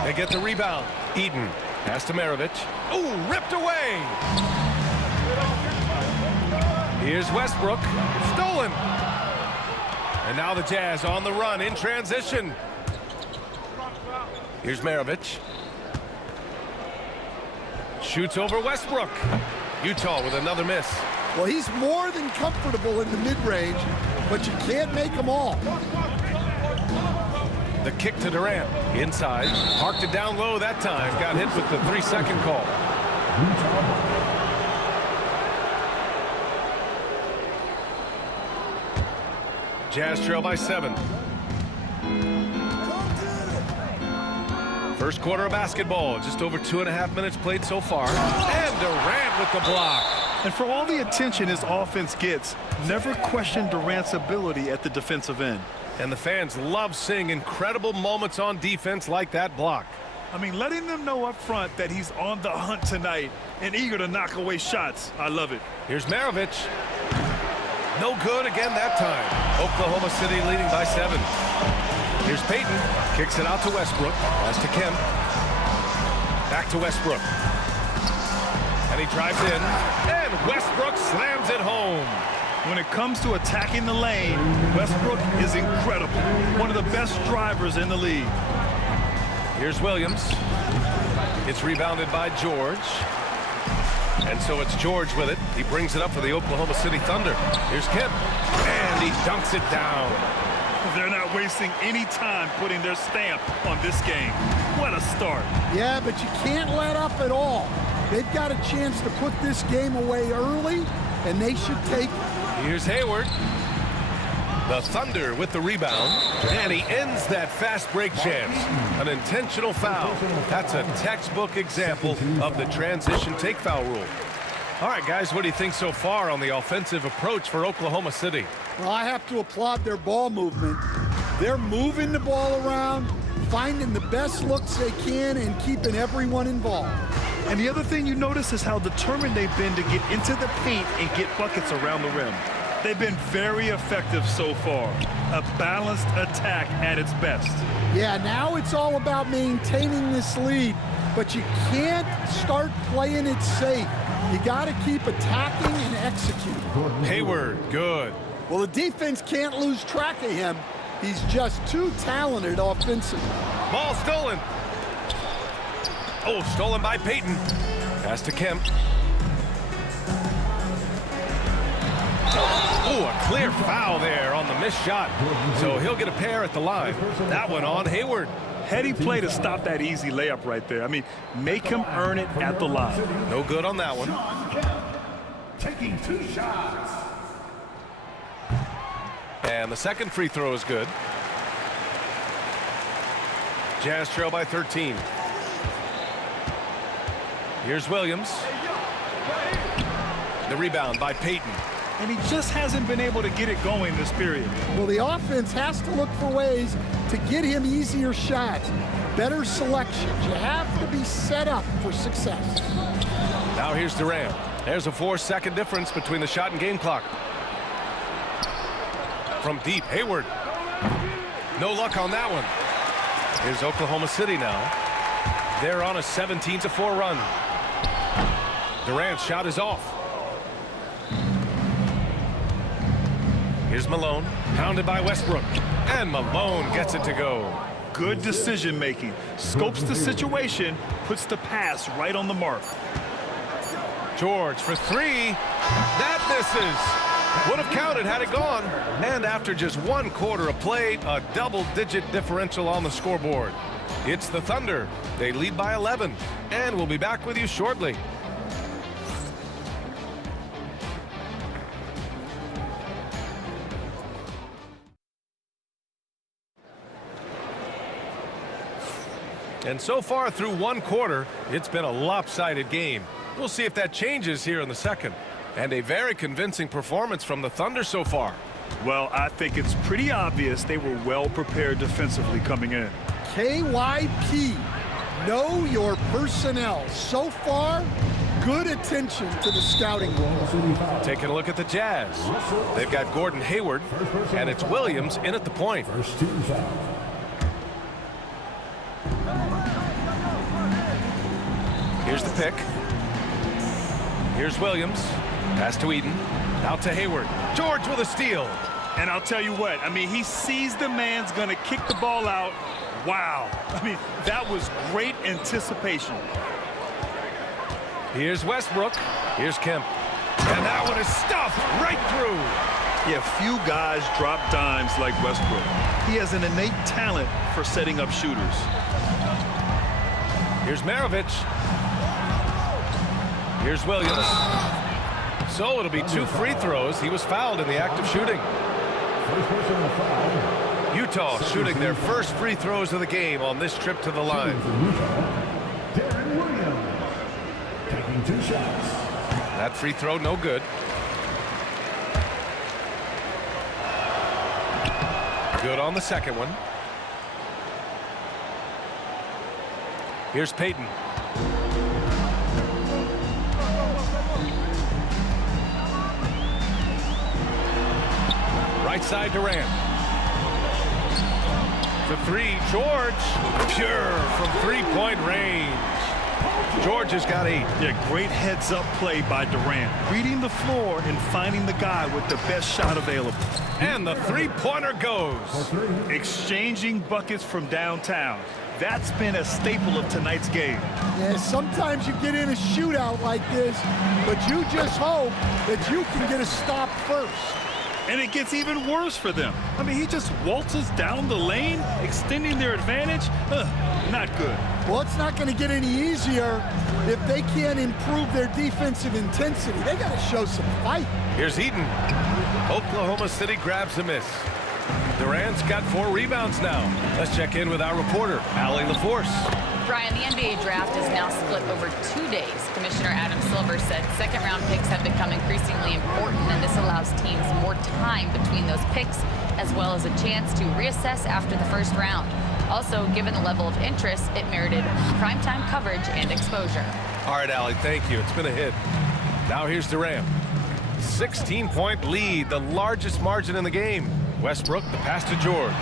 They get the rebound. Eaton. Pass to Maravich. Ooh, ripped away. Here's Westbrook. Stolen. And now the Jazz on the run in transition. Here's Maravich. Shoots over Westbrook. Utah with another miss. Well, he's more than comfortable in the mid-range, but you can't make them all. The kick to Durant. Inside. Parked it down low that time. Got hit with the 3-second call. Jazz trail by 7. First quarter of basketball. Just over 2.5 minutes played so far. And Durant with the block. And for all the attention his offense gets, never question Durant's ability at the defensive end. And the fans love seeing incredible moments on defense like that block. I mean, letting them know up front that he's on the hunt tonight and eager to knock away shots. I love it. Here's Maravich. No good again that time. Oklahoma City leading by 7. Here's Payton. Kicks it out to Westbrook. Pass to Kemp. Back to Westbrook. And he drives in. And Westbrook slams it home. When it comes to attacking the lane, Westbrook is incredible. One of the best drivers in the league. Here's Williams. It's rebounded by George. And so it's George with it. He brings it up for the Oklahoma City Thunder. Here's Kemp. And he dunks it down. They're not wasting any time putting their stamp on this game. What a start. Yeah, but you can't let up at all. They've got a chance to put this game away early, and they should take it. Here's Hayward. The Thunder with the rebound. And he ends that fast break chance. An intentional foul. That's a textbook example of the transition take foul rule. All right, guys, what do you think so far on the offensive approach for Oklahoma City? Well, I have to applaud their ball movement. They're moving the ball around, finding the best looks they can, and keeping everyone involved. And the other thing you notice is how determined they've been to get into the paint and get buckets around the rim. They've been very effective so far. A balanced attack at its best. Yeah, now it's all about maintaining this lead but you can't start playing it safe. You got to keep attacking and executing. Hayward, good. Well, the defense can't lose track of him. He's just too talented offensively. Ball stolen. Oh, stolen by Peyton. Pass to Kemp. Oh, a clear foul there on the missed shot. So he'll get a pair at the line. That one on Hayward. Heady play to stop that easy layup right there. I mean, make him earn it at the line. No good on that one. Taking 2 shots. And the second free throw is good. Jazz trail by 13. Here's Williams. The rebound by Peyton. And he just hasn't been able to get it going this period. Well, the offense has to look for ways to get him easier shots, better selections. You have to be set up for success. Now here's Durant. There's a 4-second difference between the shot and game clock. From deep, Hayward. No luck on that one. Here's Oklahoma City now. They're on a 17-4 run. Durant's shot is off. Here's Malone, pounded by Westbrook. And Malone gets it to go. Good decision making. Scopes the situation, puts the pass right on the mark. George for 3. That misses. Would have counted had it gone. And after just 1 quarter of play, a double-digit differential on the scoreboard. It's the Thunder. They lead by 11. And we'll be back with you shortly. And so far through 1 quarter, it's been a lopsided game. We'll see if that changes here in the second. And a very convincing performance from the Thunder so far. Well, I think it's pretty obvious they were well prepared defensively coming in. KYP, know your personnel. So far, good attention to the scouting wall. Taking a look at the Jazz. They've got Gordon Hayward, and it's Williams in at the point. Here's the pick. Here's Williams. Pass to Eden. Out to Hayward. George with a steal. And I'll tell you what, I mean, he sees the man's going to kick the ball out. Wow. I mean, that was great anticipation. Here's Westbrook. Here's Kemp. And that one is stuffed right through. Yeah, few guys drop dimes like Westbrook. He has an innate talent for setting up shooters. Here's Maravich. Here's Williams. So it'll be 2 free throws. He was fouled in the act of shooting. Utah shooting their first free throws of the game on this trip to the line. Taking 2 shots. That free throw, no good. Good on the second one. Here's Peyton. Right side Durant. For 3, George. Pure from 3-point range. George has got 8. Yeah, great heads-up play by Durant. Reading the floor and finding the guy with the best shot available. And the 3-pointer goes. Exchanging buckets from downtown. That's been a staple of tonight's game. Yeah, sometimes you get in a shootout like this, but you just hope that you can get a stop first. And it gets even worse for them. I mean, he just waltzes down the lane, extending their advantage. Not good. Well, it's not going to get any easier if they can't improve their defensive intensity. They got to show some fight. Here's Eden. Oklahoma City grabs a miss. Durant's got 4 rebounds now. Let's check in with our reporter, Allie LaForce. Brian, the NBA draft is now split over 2 days. Commissioner Adam Silver said second-round picks have become increasingly important, and this allows teams more time between those picks, as well as a chance to reassess after the first round. Also, given the level of interest, it merited primetime coverage and exposure. All right, Allie, thank you. It's been a hit. Now here's Durant. 16-point lead, the largest margin in the game. Westbrook, the pass to George.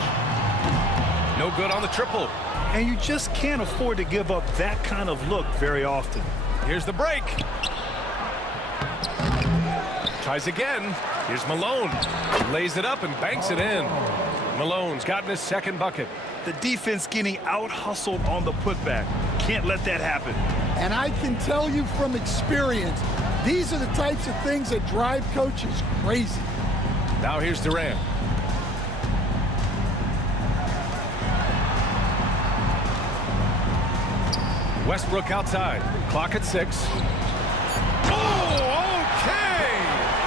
No good on the triple. And you just can't afford to give up that kind of look very often. Here's the break. Tries again. Here's Malone. Lays it up and banks it in. Malone's gotten his second bucket. The defense getting out-hustled on the putback. Can't let that happen. And I can tell you from experience, these are the types of things that drive coaches crazy. Now here's Durant. Westbrook outside. Clock at 6. Oh, okay!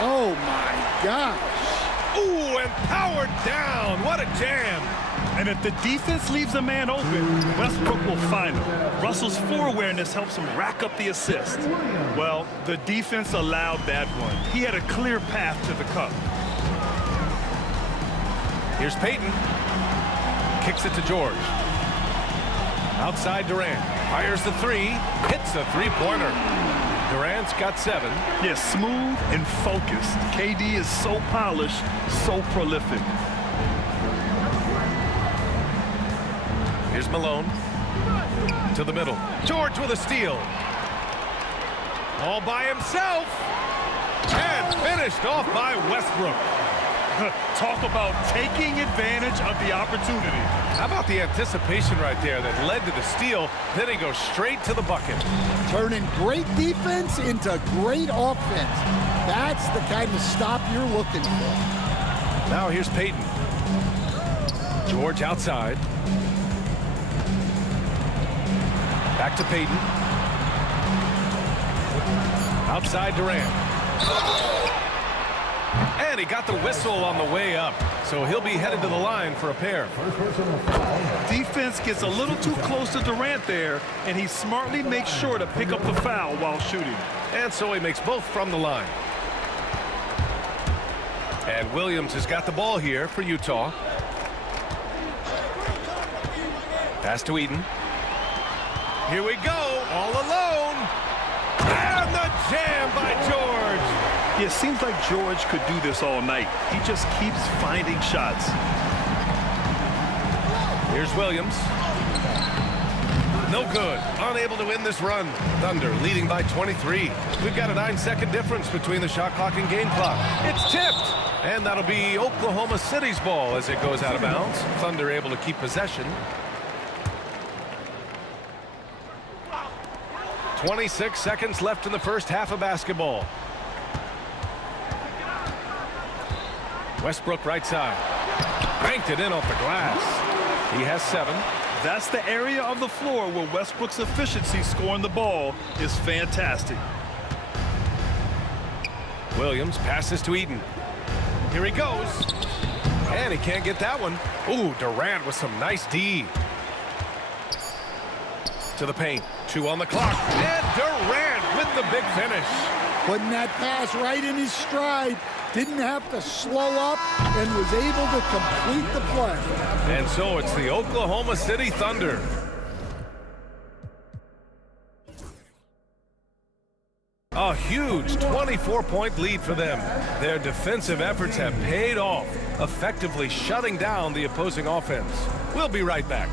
Oh, my gosh. Ooh, and powered down. What a jam. And if the defense leaves a man open, Westbrook will find him. Russell's floor awareness helps him rack up the assist. Well, the defense allowed that one. He had a clear path to the cup. Here's Payton. Kicks it to George. Outside Durant. Fires the 3. Hits a three-pointer. Durant's got 7. Yeah, smooth and focused. KD is so polished, so prolific. Here's Malone. To the middle. George with a steal. All by himself. And finished off by Westbrook. Talk about taking advantage of the opportunity. How about the anticipation right there that led to the steal? Then he goes straight to the bucket. Turning great defense into great offense. That's the kind of stop you're looking for. Now here's Payton. George outside. Back to Payton. Outside Durant. And he got the whistle on the way up. So he'll be headed to the line for a pair. Defense gets a little too close to Durant there, and he smartly makes sure to pick up the foul while shooting. And so he makes both from the line. And Williams has got the ball here for Utah. Pass to Eden. Here we go, all alone. And the jam by George. Yeah, it seems like George could do this all night. He just keeps finding shots. Here's Williams. No good. Unable to win this run. Thunder leading by 23. We've got a 9-second difference between the shot clock and game clock. It's tipped. And that'll be Oklahoma City's ball as it goes out of bounds. Thunder able to keep possession. 26 seconds left in the first half of basketball. Westbrook right side. Banked it in off the glass. He has 7. That's the area of the floor where Westbrook's efficiency scoring the ball is fantastic. Williams passes to Eden. Here he goes. And he can't get that one. Ooh, Durant with some nice D. To the paint. 2 on the clock. And Durant with the big finish. Putting that pass right in his stride. Didn't have to slow up and was able to complete the play. And so it's the Oklahoma City Thunder. A huge 24-point lead for them. Their defensive efforts have paid off, effectively shutting down the opposing offense. We'll be right back.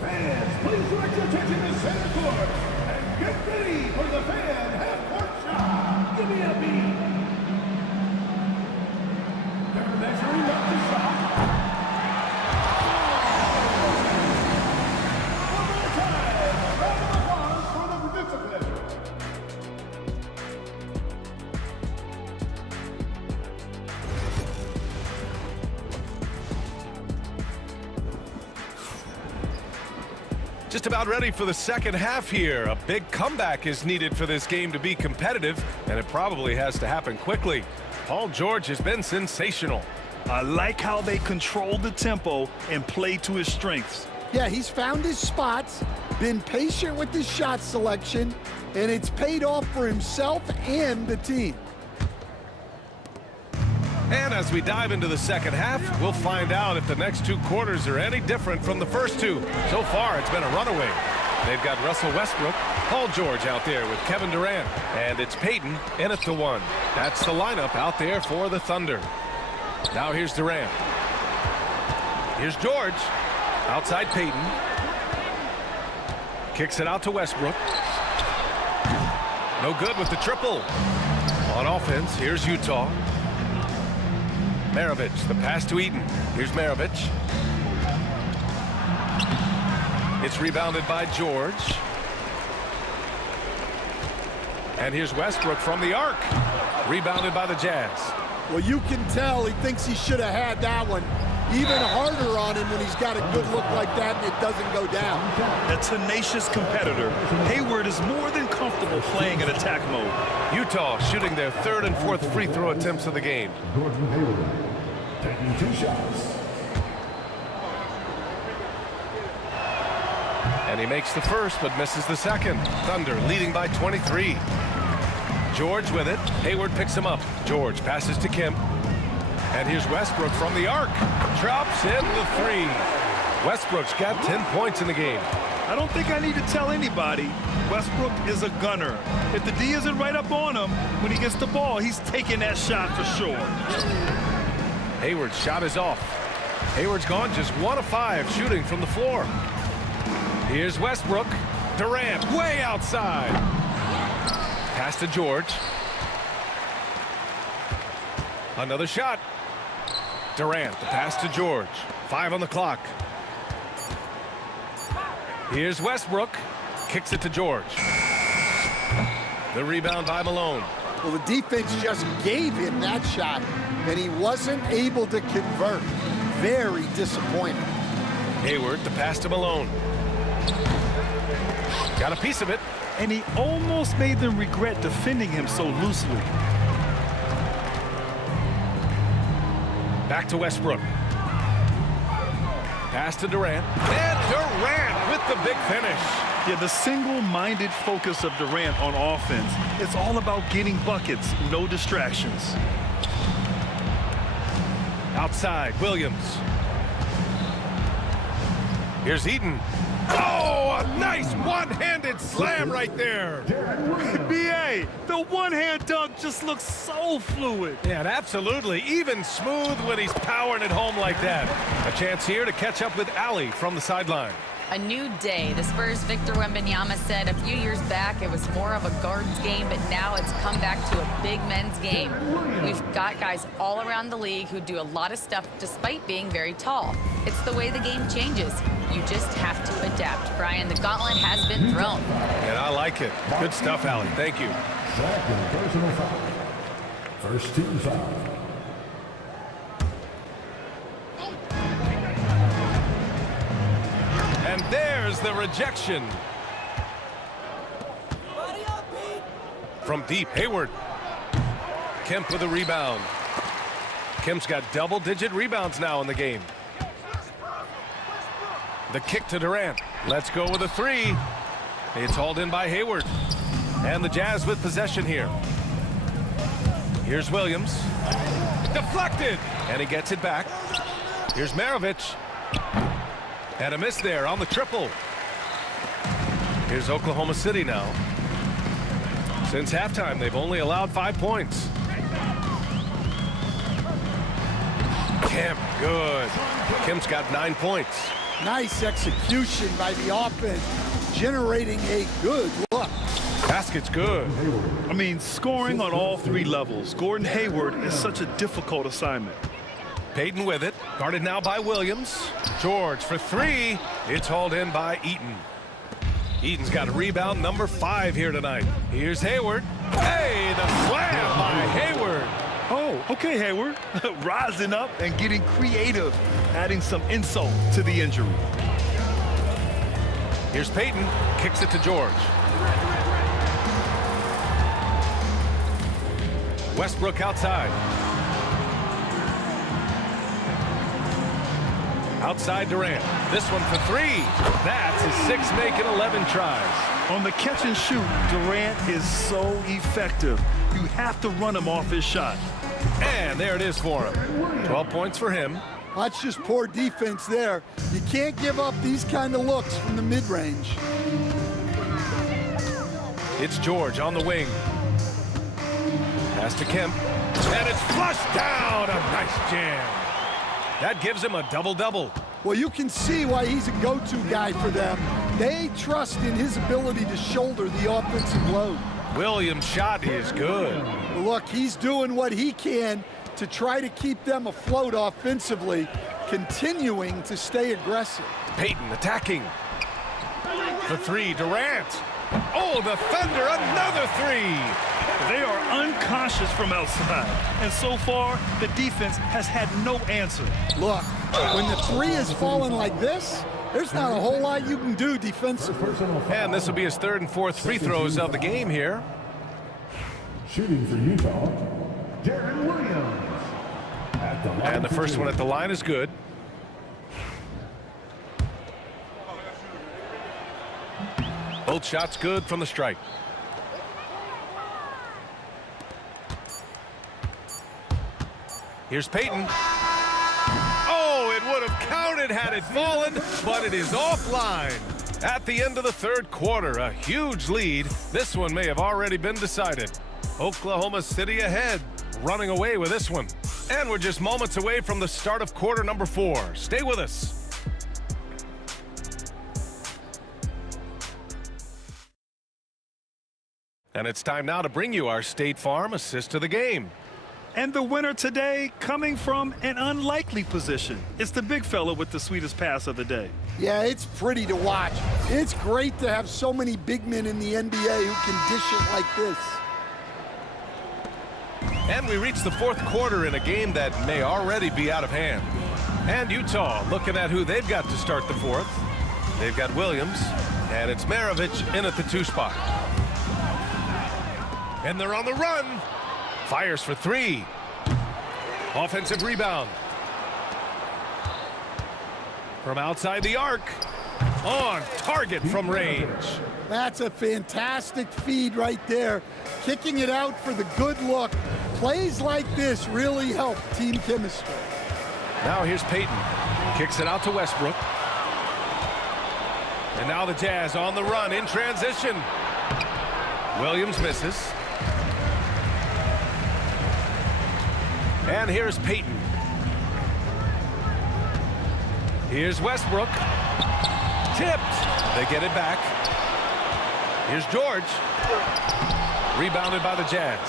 Fans, please direct your attention to center court and get ready for the fan half-court shot. Give me a beat. They're measuring up the shot. One more time. Round of applause for the participants. Just about ready for the second half here. A big comeback is needed for this game to be competitive, and it probably has to happen quickly. Paul George has been sensational. I like how they control the tempo and play to his strengths. Yeah, he's found his spots, been patient with his shot selection, and it's paid off for himself and the team. And as we dive into the second half, we'll find out if the next 2 quarters are any different from the first 2. So far, it's been a runaway. They've got Russell Westbrook, Paul George out there with Kevin Durant, and it's Payton in at the 1. That's the lineup out there for the Thunder. Now here's Durant. Here's George. Outside Payton. Kicks it out to Westbrook. No good with the triple. On offense, here's Utah. Maravich, the pass to Eaton. Here's Maravich. It's rebounded by George. And here's Westbrook from the arc. Rebounded by the Jazz. Well, you can tell he thinks he should have had that one. Even harder on him when he's got a good look like that and it doesn't go down. A tenacious competitor, Hayward is more than comfortable playing in attack mode. Utah shooting their third and fourth free throw attempts of the game. Gordon Hayward taking 2 shots. And he makes the first but misses the second. Thunder leading by 23. George with it. Hayward picks him up. George passes to Kemp. And here's Westbrook from the arc. Drops in the 3. Westbrook's got 10 points in the game. I don't think I need to tell anybody, Westbrook is a gunner. If the D isn't right up on him, when he gets the ball, he's taking that shot for sure. Hayward's shot is off. Hayward's gone just 1 of 5 shooting from the floor. Here's Westbrook. Durant way outside. Pass to George. Another shot. Durant, the pass to George. 5 on the clock. Here's Westbrook. Kicks it to George. The rebound by Malone. Well, the defense just gave him that shot, and he wasn't able to convert. Very disappointing. Hayward, the pass to Malone. Got a piece of it. And he almost made them regret defending him so loosely. Back to Westbrook. Pass to Durant. And Durant with the big finish. Yeah, the single-minded focus of Durant on offense. It's all about getting buckets, no distractions. Outside, Williams. Here's Eaton. Oh, a nice one-handed slam right there. B.A., the one-hand dunk just looks so fluid. Yeah, absolutely. Even smooth when he's powering it home like that. A chance here to catch up with Ali from the sideline. A new day. The Spurs' Victor Wembanyama said a few years back it was more of a guards game, but now it's come back to a big men's game. We've got guys all around the league who do a lot of stuff despite being very tall. It's the way the game changes. You just have to adapt. Brian, the gauntlet has been thrown. And I like it. Good stuff, Ali. Thank you. Second personal foul. First team foul. And there's the rejection. From deep, Hayward. Kemp with a rebound. Kemp's got double-digit rebounds now in the game. The kick to Durant. Let's go with a 3. It's hauled in by Hayward. And the Jazz with possession here. Here's Williams. Deflected. And he gets it back. Here's Maravich. And a miss there on the triple. Here's Oklahoma City now. Since halftime, they've only allowed 5 points. Kemp, good. Kemp's got 9 points. Nice execution by the offense, generating a good look. Basket's good. I mean, scoring on all 3 levels. Gordon Hayward is such a difficult assignment. Payton with it. Guarded now by Williams. George for 3. It's hauled in by Eaton. Eaton's got a rebound number 5 here tonight. Here's Hayward. Hey, the slam by Hayward. Oh, okay, Hayward. Rising up and getting creative, adding some insult to the injury. Here's Payton. Kicks it to George. Westbrook outside. Outside Durant. This one for 3. That's his 6th make in 11 tries. On the catch and shoot, Durant is so effective. You have to run him off his shot. And there it is for him. 12 points for him. That's just poor defense there. You can't give up these kind of looks from the mid-range. It's George on the wing. Pass to Kemp. And it's flushed down. A nice jam. That gives him a double-double. Well, you can see why he's a go-to guy for them. They trust in his ability to shoulder the offensive load. Williams' shot is good. Look, he's doing what he can to try to keep them afloat offensively, continuing to stay aggressive. Payton attacking. For three, Durant. Oh, the Thunder, another three. They are unconscious from outside, and so far, the defense has had no answer. Look, when the three is falling like this, there's not a whole lot you can do defensively. And this will be his third and fourth free throws of the game here. Shooting for Utah, Darren Williams. And the first one at the line is good. Both shots good from the stripe. Here's Payton. Oh, it would have counted had it fallen, but it is offline. At the end of the third quarter, a huge lead. This one may have already been decided. Oklahoma City ahead, running away with this one. And we're just moments away from the start of quarter number 4. Stay with us. And it's time now to bring you our State Farm assist of the game. And the winner today coming from an unlikely position. It's the big fella with the sweetest pass of the day. Yeah, it's pretty to watch. It's great to have so many big men in the NBA who can dish it like this. And we reach the fourth quarter in a game that may already be out of hand. And Utah looking at who they've got to start the fourth. They've got Williams, and it's Maravich in at the 2 spot. And they're on the run. Fires for 3. Offensive rebound. From outside the arc. On target from range. That's a fantastic feed right there. Kicking it out for the good look. Plays like this really help team chemistry. Now here's Payton. Kicks it out to Westbrook. And now the Jazz on the run in transition. Williams misses. And here's Payton. Here's Westbrook. Tipped. They get it back. Here's George. Rebounded by the Jazz.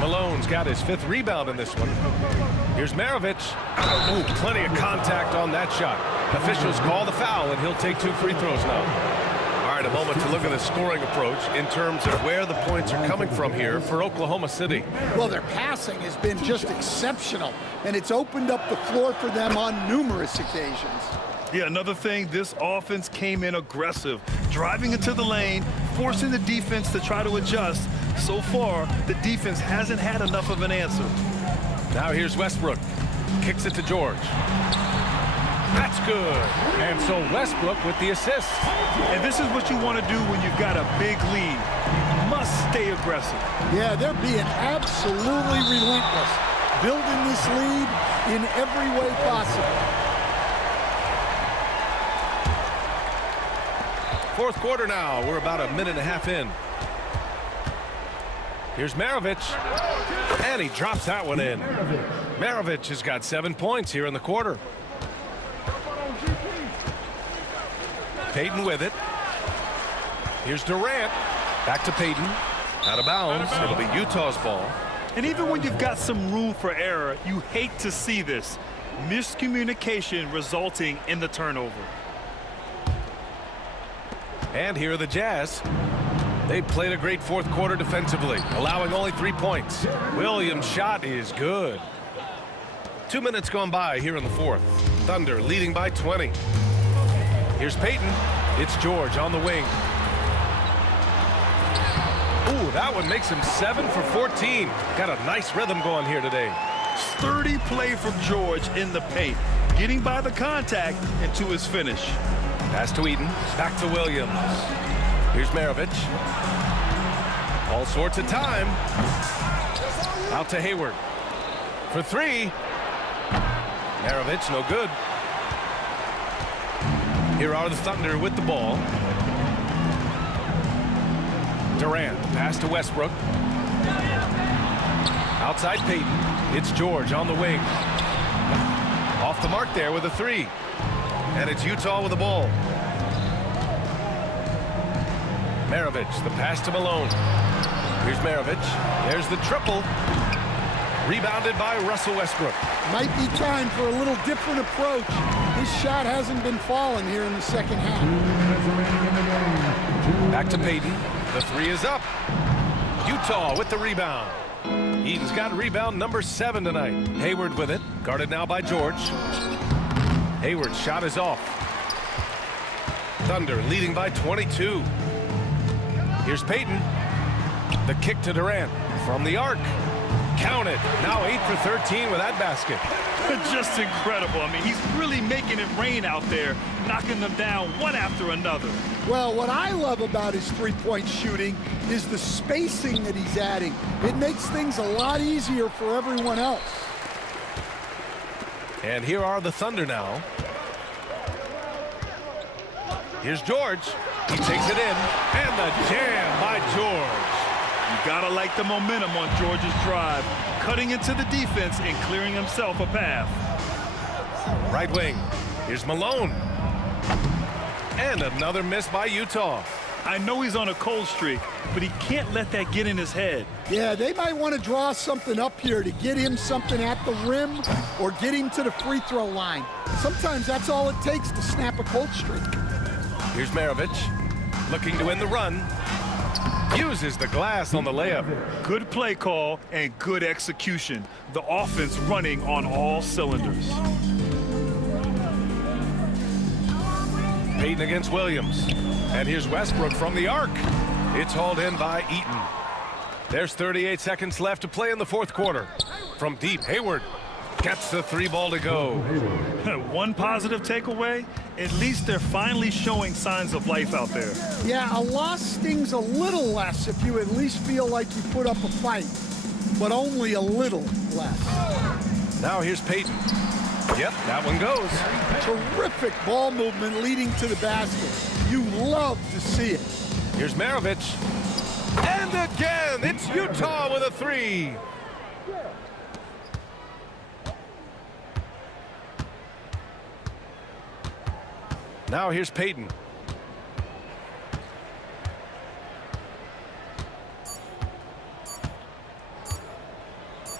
Malone's got his 5th rebound in this one. Here's Maravich. Ooh, plenty of contact on that shot. Officials call the foul, and he'll take 2 free throws now. All right, a moment to look at the scoring approach in terms of where the points are coming from here for Oklahoma City. Well, their passing has been just exceptional, and it's opened up the floor for them on numerous occasions. Yeah, another thing, this offense came in aggressive, driving into the lane, forcing the defense to try to adjust. So far, the defense hasn't had enough of an answer. Now here's Westbrook. Kicks it to George. That's good. And so Westbrook with the assist. And this is what you want to do when you've got a big lead. You must stay aggressive. Yeah, they're being absolutely relentless, building this lead in every way possible. Fourth quarter now. We're about a minute and a half in. Here's Maravich. And he drops that one in. Maravich has got 7 points here in the quarter. Payton with it. Here's Durant. Back to Payton. Out of bounds. It'll be Utah's ball. And even when you've got some room for error, you hate to see this. Miscommunication resulting in the turnover. And here are the Jazz. They played a great fourth quarter defensively, allowing only 3 points. Williams' shot is good. 2 minutes gone by here in the fourth. Thunder leading by 20. Here's Payton. It's George on the wing. Ooh, that one makes him 7 for 14. Got a nice rhythm going here today. Sturdy play from George in the paint, getting by the contact and to his finish. Pass to Eaton. Back to Williams. Here's Maravich. All sorts of time. Out to Hayward. For 3. Maravich, no good. Here are the Thunder with the ball. Durant, pass to Westbrook. Outside Peyton. It's George on the wing. Off the mark there with a three. And it's Utah with the ball. Maravich, the pass to Malone. Here's Maravich. There's the triple. Rebounded by Russell Westbrook. Might be time for a little different approach. His shot hasn't been falling here in the second half. Back to Peyton. The three is up. Utah with the rebound. Eaton's got rebound number 7 tonight. Hayward with it. Guarded now by George. Hayward's shot is off. Thunder leading by 22. Here's Peyton. The kick to Durant from the arc. Count it. Now 8 for 13 with that basket. Just incredible. I mean, he's really making it rain out there, knocking them down one after another. Well, what I love about his three-point shooting is the spacing that he's adding. It makes things a lot easier for everyone else. And here are the Thunder now. Here's George. He takes it in. And the jam by George. You gotta like the momentum on George's drive, cutting into the defense and clearing himself a path. Right wing. Here's Malone. And another miss by Utah. I know he's on a cold streak, but he can't let that get in his head. Yeah, they might want to draw something up here to get him something at the rim or get him to the free throw line. Sometimes that's all it takes to snap a cold streak. Here's Maravich. Looking to win the run. Uses the glass on the layup. Good play call and good execution. The offense running on all cylinders. Peyton against Williams. And here's Westbrook from the arc. It's hauled in by Eaton. There's 38 seconds left to play in the fourth quarter. From deep, Hayward gets the three ball to go. One positive takeaway, at least they're finally showing signs of life out there. Yeah, a loss stings a little less if you at least feel like you put up a fight, but only a little less. Now here's Peyton. Yep, that one goes. Terrific ball movement leading to the basket. You love to see it. Here's Maravich. And again, it's Utah with a three. Now here's Peyton.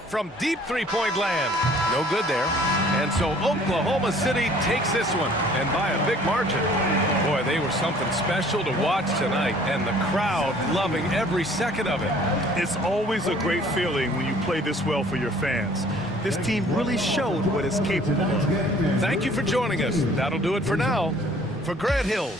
From deep three-point land. No good there. And so Oklahoma City takes this one, and by a big margin. Boy, they were something special to watch tonight, and the crowd loving every second of it. It's always a great feeling when you play this well for your fans. This team really showed what it's capable of. Thank you for joining us. That'll do it for now. For Grant Hills.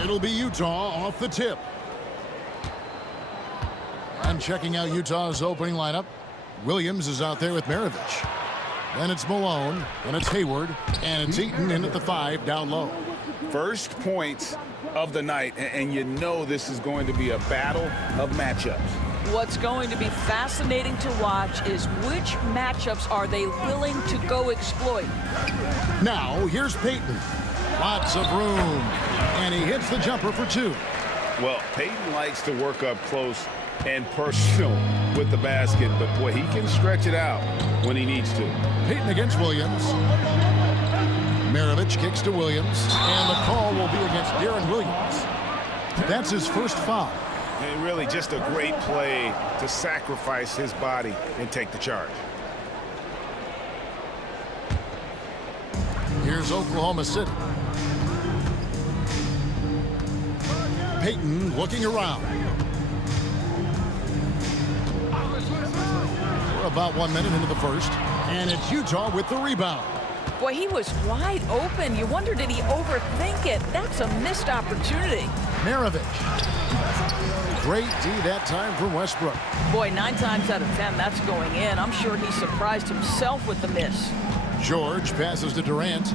It'll be Utah off the tip. And checking out Utah's opening lineup, Williams is out there with Maravich. Then it's Malone, then it's Hayward, and it's Eaton in at the 5 down low. First points of the night, and you know this is going to be a battle of matchups. What's going to be fascinating to watch is which matchups are they willing to go exploit. Now, here's Peyton. Lots of room, and he hits the jumper for 2. Well, Peyton likes to work up close and personal with the basket, but boy, he can stretch it out when he needs to. Peyton against Williams. Maravich kicks to Williams, and the call will be against Darren Williams. That's his first foul. And really just a great play to sacrifice his body and take the charge. Here's Oklahoma City. Peyton looking around. We're about 1 minute into the first, and it's Utah with the rebound. Boy, he was wide open. You wonder, did he overthink it? That's a missed opportunity. Maravich. Great D that time from Westbrook. Boy, 9 times out of 10, that's going in. I'm sure he surprised himself with the miss. George passes to Durant.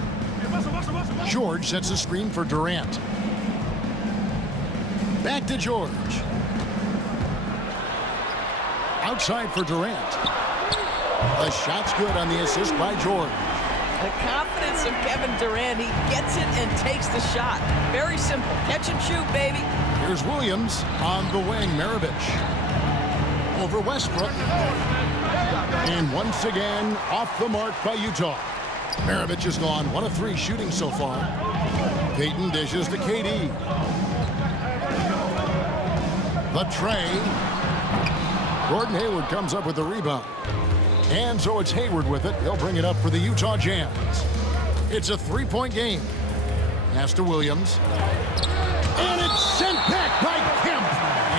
George sets a screen for Durant. Back to George. Outside for Durant. The shot's good on the assist by George. The confidence of Kevin Durant. He gets it and takes the shot. Very simple. Catch and shoot, baby. Here's Williams on the wing. Maravich. Over Westbrook. And once again, off the mark by Utah. Maravich has gone 1 of 3 shooting so far. Peyton dishes to KD. The tray. Gordon Hayward comes up with the rebound. And so it's Hayward with it. He'll bring it up for the Utah Jazz. It's a 3-point game. Pass to Williams. And it's sent back by Kemp.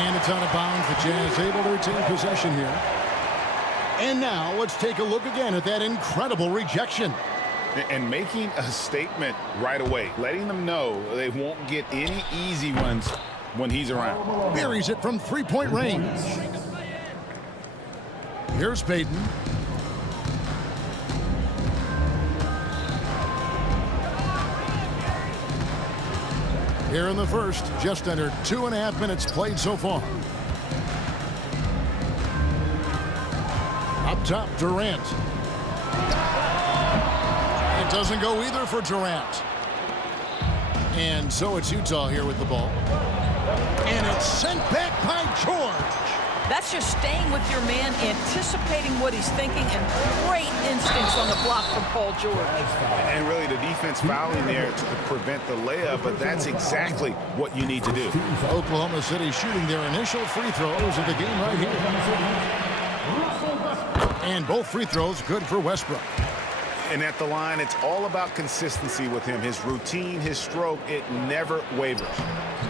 And it's out of bounds. The Jazz able to retain possession here. And now let's take a look again at that incredible rejection. And making a statement right away, letting them know they won't get any easy ones when he's around. Buries it from 3-point range. Here's Peyton. Here in the first, just under 2.5 minutes played so far. Up top, Durant. It doesn't go either for Durant. And so it's Utah here with the ball. And it's sent back by George. That's just staying with your man, anticipating what he's thinking, and great instincts on the block from Paul George. And really the defense fouling there to prevent the layup, but that's exactly what you need to do. Oklahoma City shooting their initial free throws of the game right here. And both free throws good for Westbrook. And at the line, it's all about consistency with him. His routine, his stroke, it never wavers.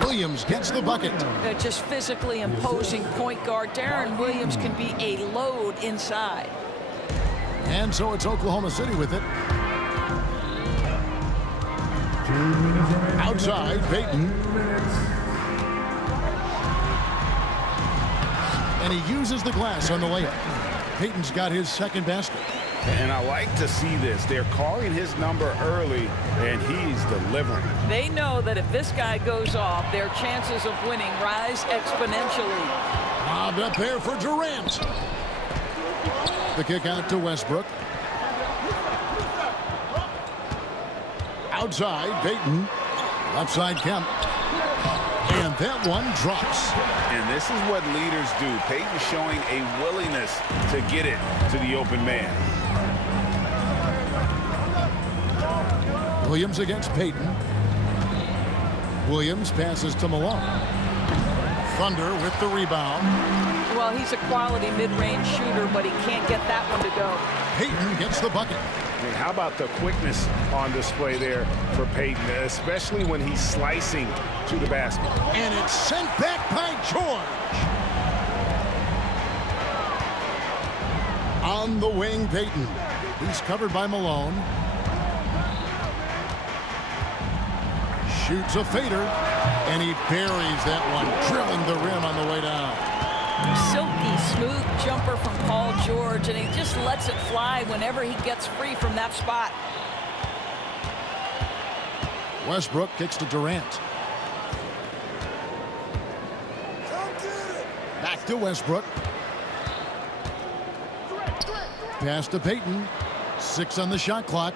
Williams gets the bucket. They're just physically imposing point guard. Darren Williams can be a load inside. And so it's Oklahoma City with it. Outside, Payton. And he uses the glass on the layup. Payton's got his second basket. And I like to see this. They're calling his number early, and he's delivering. They know that if this guy goes off, their chances of winning rise exponentially. Lobbed up there for Durant. The kick out to Westbrook. Outside, Payton. Left side, Kemp. And that one drops. And this is what leaders do. Payton showing a willingness to get it to the open man. Williams against Payton. Williams passes to Malone. Thunder with the rebound. Well, he's a quality mid-range shooter, but he can't get that one to go. Payton gets the bucket. And how about the quickness on display there for Payton, especially when he's slicing to the basket. And it's sent back by George. On the wing, Payton. He's covered by Malone. Shoots a fader, and he buries that one, drilling the rim on the way down. Silky smooth jumper from Paul George, and he just lets it fly whenever he gets free from that spot. Westbrook kicks to Durant. Back to Westbrook. Pass to Payton. 6 on the shot clock.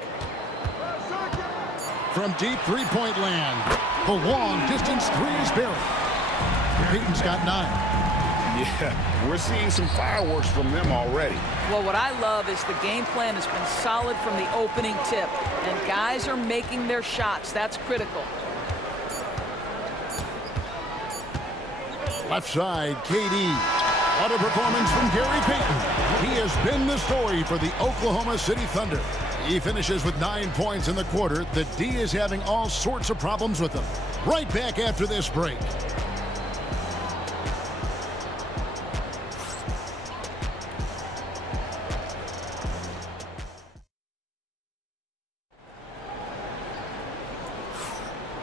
From deep three-point land. The long distance three is buried. Payton's got 9. Yeah, we're seeing some fireworks from them already. Well, what I love is the game plan has been solid from the opening tip, and guys are making their shots. That's critical. Left side, KD. What a performance from Gary Payton. He has been the story for the Oklahoma City Thunder. He finishes with 9 points in the quarter. The D is having all sorts of problems with him. Right back after this break.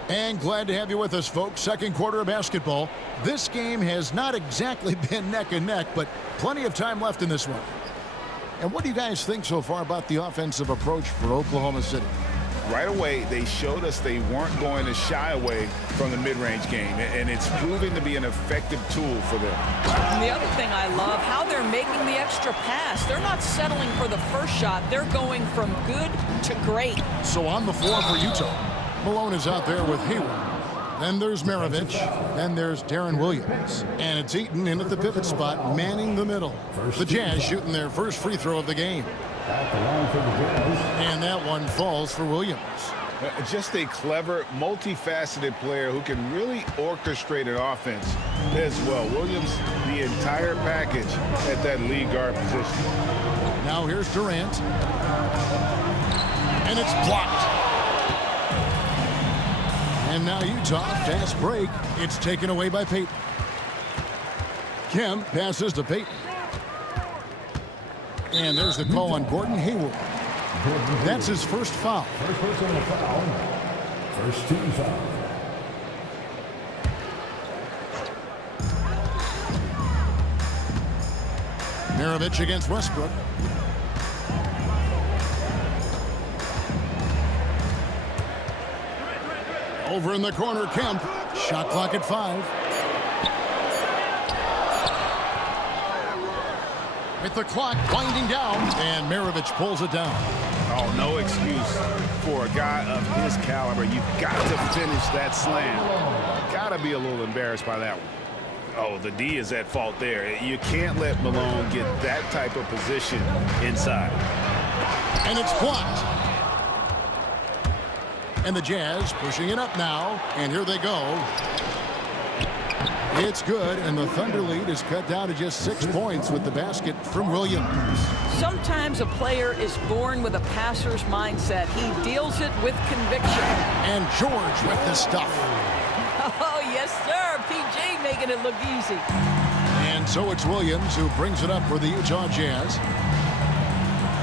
And glad to have you with us, folks. Second quarter of basketball. This game has not exactly been neck and neck, but plenty of time left in this one. And what do you guys think so far about the offensive approach for Oklahoma City? Right away, they showed us they weren't going to shy away from the mid-range game, and it's proving to be an effective tool for them. And the other thing I love, how they're making the extra pass. They're not settling for the first shot. They're going from good to great. So on the floor for Utah, Malone is out there with Hayward. Then there's Maravich. Then there's Darren Williams. And it's Eaton in at the pivot spot, manning the middle. The Jazz shooting their first free throw of the game. And that one falls for Williams. Just a clever, multifaceted player who can really orchestrate an offense as well. Williams, the entire package at that lead guard position. Now here's Durant. And it's blocked. And now Utah, fast break. It's taken away by Payton. Kemp passes to Payton. And there's the call on Gordon Hayward. That's his first foul. First personal foul. First team foul. Maravich against Westbrook. Over in the corner, Kemp. Shot clock at 5. With the clock winding down, and Maravich pulls it down. Oh, no excuse for a guy of his caliber. You've got to finish that slam. Got to be a little embarrassed by that one. Oh, the D is at fault there. You can't let Malone get that type of position inside. And it's blocked. And the Jazz pushing it up now. And here they go. It's good, and the Thunder lead is cut down to just 6 points with the basket from Williams. Sometimes a player is born with a passer's mindset. He deals it with conviction. And George with the stuff. Oh, yes, sir. PJ making it look easy. And so it's Williams who brings it up for the Utah Jazz.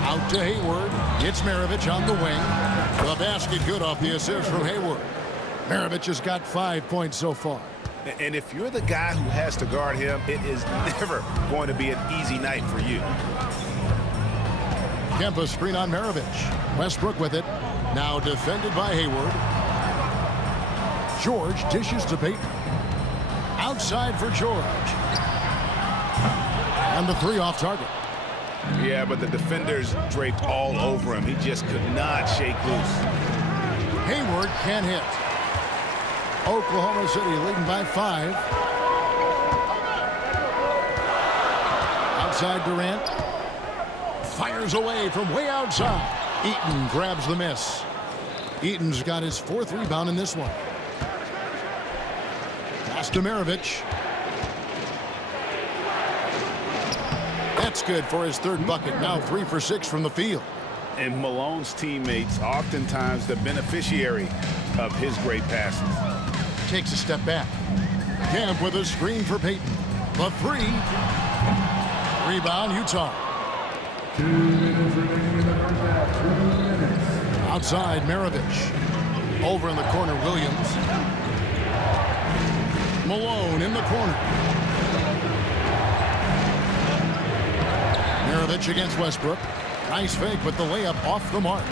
Out to Hayward. It's Maravich on the wing. The basket good off the assist from Hayward. Maravich has got 5 points so far. And if you're the guy who has to guard him, it is never going to be an easy night for you. Kempa screen on Maravich. Westbrook with it. Now defended by Hayward. George dishes to Payton. Outside for George. And the three off target. Yeah, but the defenders draped all over him. He just could not shake loose. Hayward can't hit. Oklahoma City leading by 5. Outside Durant. Fires away from way outside. Eaton grabs the miss. Eaton's got his 4th rebound in this one. Pass to Maravich. That's good for his 3rd bucket. Now 3 for 6 from the field. And Malone's teammates oftentimes the beneficiary of his great passes. Takes a step back. Camp with a screen for Payton. The 3. Rebound Utah. Outside Maravich. Over in the corner Williams. Malone in the corner. Maravich against Westbrook. Nice fake, but the layup off the mark.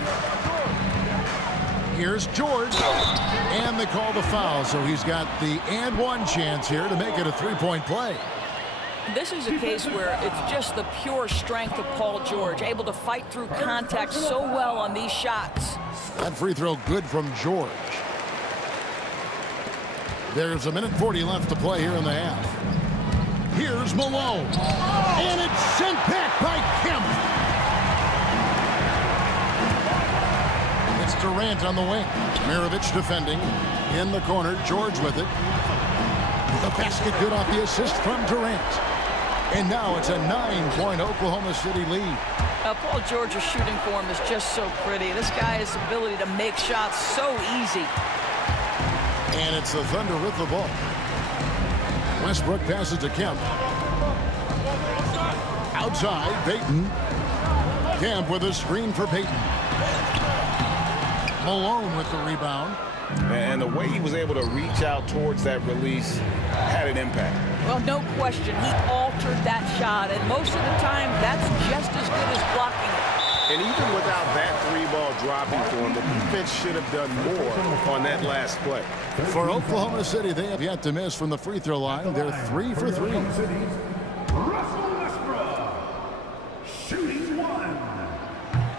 Here's George. And they call the foul, so he's got the and one chance here to make it a 3-point play. This is a case where it's just the pure strength of Paul George, able to fight through contact so well on these shots. That free throw good from George. There's 1:40 left to play here in the half. Here's Malone. And it's sent back by Kemp. It's Durant on the wing. Maravich defending. In the corner, George with it. The basket good off the assist from Durant. And now it's a 9-point Oklahoma City lead. Paul George's shooting form is just so pretty. This guy has the ability to make shots so easy. And it's the Thunder with the ball. Westbrook passes to Kemp. Outside, Payton. Kemp with a screen for Payton. Malone with the rebound. And the way he was able to reach out towards that release had an impact. Well, no question. He altered that shot, and most of the time, that's just as good as blocking it. And even without that 3-ball dropping for him, the defense should have done more on that last play. For Oklahoma City, they have yet to miss from the free throw line. They're 3 for 3. Russell Westbrook, shooting 1.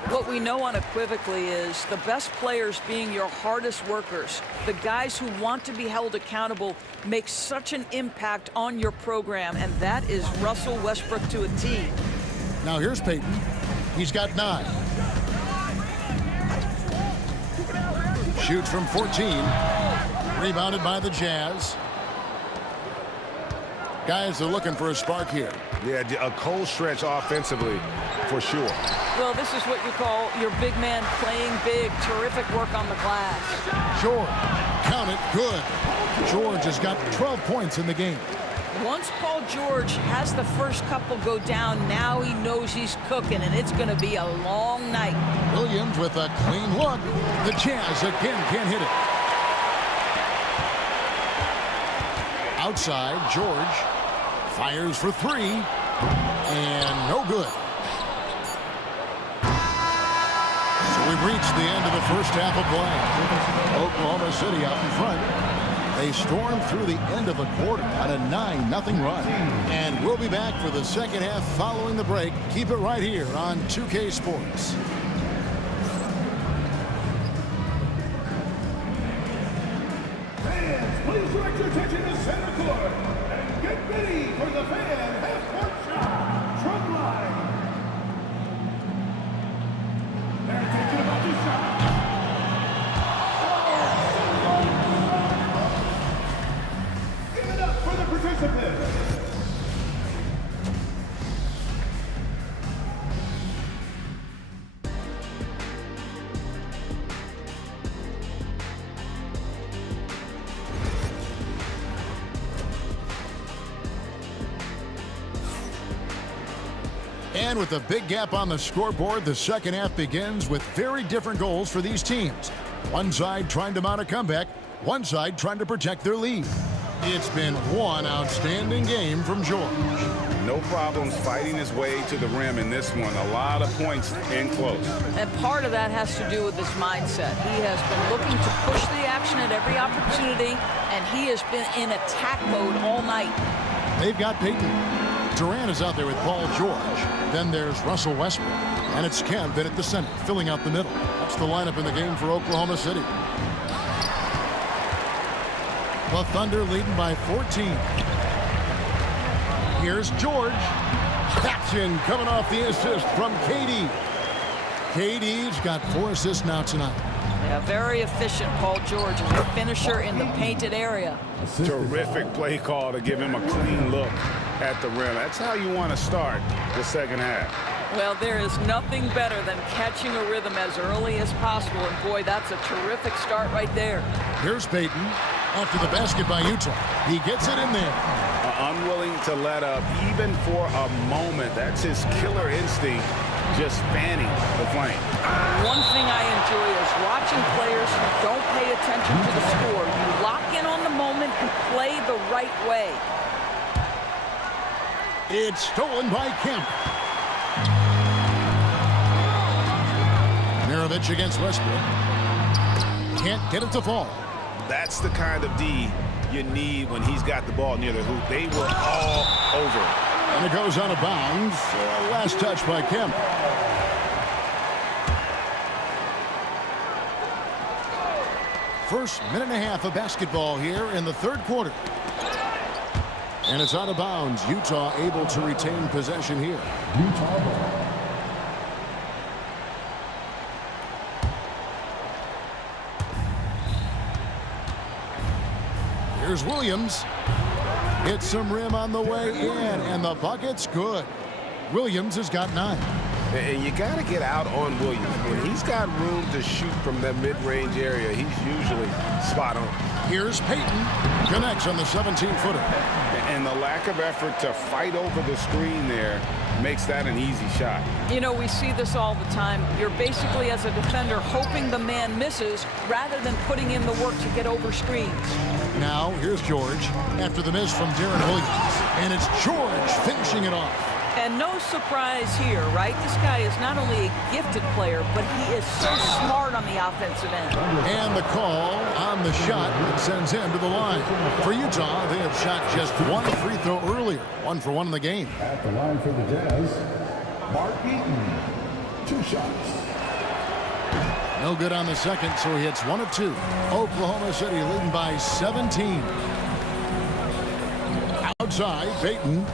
What we know unequivocally is the best players being your hardest workers. The guys who want to be held accountable make such an impact on your program, and that is Russell Westbrook to a T. Now here's Payton. He's got 9. Shoots from 14. Rebounded by the Jazz. Guys are looking for a spark here. Yeah, a cold stretch offensively, for sure. Well, this is what you call your big man playing big. Terrific work on the glass. George, count it, good. George has got 12 points in the game. Once Paul George has the first couple go down, now he knows he's cooking, and it's going to be a long night. Williams with a clean look. The Jazz again can't hit it. Outside, George fires for 3, and no good. So we've reached the end of the first half of play. Oklahoma City out in front. They storm through the end of the quarter on a 9-0 run. And we'll be back for the second half following the break. Keep it right here on 2K Sports. Fans, please direct your attention to center court and get ready for the fan half-court shot. Trump line. Their attention about this shot. Give it up for the participants And with a big gap on the scoreboard, the second half begins with very different goals for these teams. One side trying to mount a comeback, one side trying to protect their lead. It's been one outstanding game from George. No problems fighting his way to the rim in this one. A lot of points in close. And part of that has to do with his mindset. He has been looking to push the action at every opportunity, and he has been in attack mode all night. They've got Peyton. Durant is out there with Paul George. Then there's Russell Westbrook. And it's Cam Bennett at the center, filling out the middle. That's the lineup in the game for Oklahoma City. The Thunder leading by 14. Here's George. Taps in, coming off the assist from KD. KD's got 4 assists now tonight. Yeah, very efficient. Paul George is a finisher in the painted area. Terrific play call to give him a clean look at the rim. That's how you want to start the second half. Well, there is nothing better than catching a rhythm as early as possible. And boy, that's a terrific start right there. Here's Peyton after the basket by Utah. He gets it in there. Unwilling to let up even for a moment. That's his killer instinct, just fanning the flame. One thing I enjoy is watching players who don't pay attention to the score. You lock in on the moment and play the right way. It's stolen by Kemp. Mirovic against Westbrook. Can't get it to fall. That's the kind of D you need when he's got the ball near the hoop. They were all over. And it goes out of bounds. Last touch by Kemp. First minute and a half of basketball here in the third quarter. And it's out of bounds. Utah able to retain possession here. Here's Williams. Hits some rim on the way in, and the bucket's good. Williams has got 9. And you got to get out on Williams. When he's got room to shoot from that mid-range area, he's usually spot on. Here's Peyton. Connects on the 17-footer. And the lack of effort to fight over the screen there makes that an easy shot. You know, we see this all the time. You're basically, as a defender, hoping the man misses rather than putting in the work to get over screens. Now, here's George after the miss from Darren Williams. And it's George finishing it off. And no surprise here, right? This guy is not only a gifted player, but he is so smart on the offensive end. And the call on the shot that sends him to the line. For Utah, they have shot just 1 free throw earlier. 1 for 1 in the game. At the line for the Jazz, Mark Eaton. 2 shots. No good on the second, so he hits 1 of 2. Oklahoma City leading by 17. Outside, Peyton.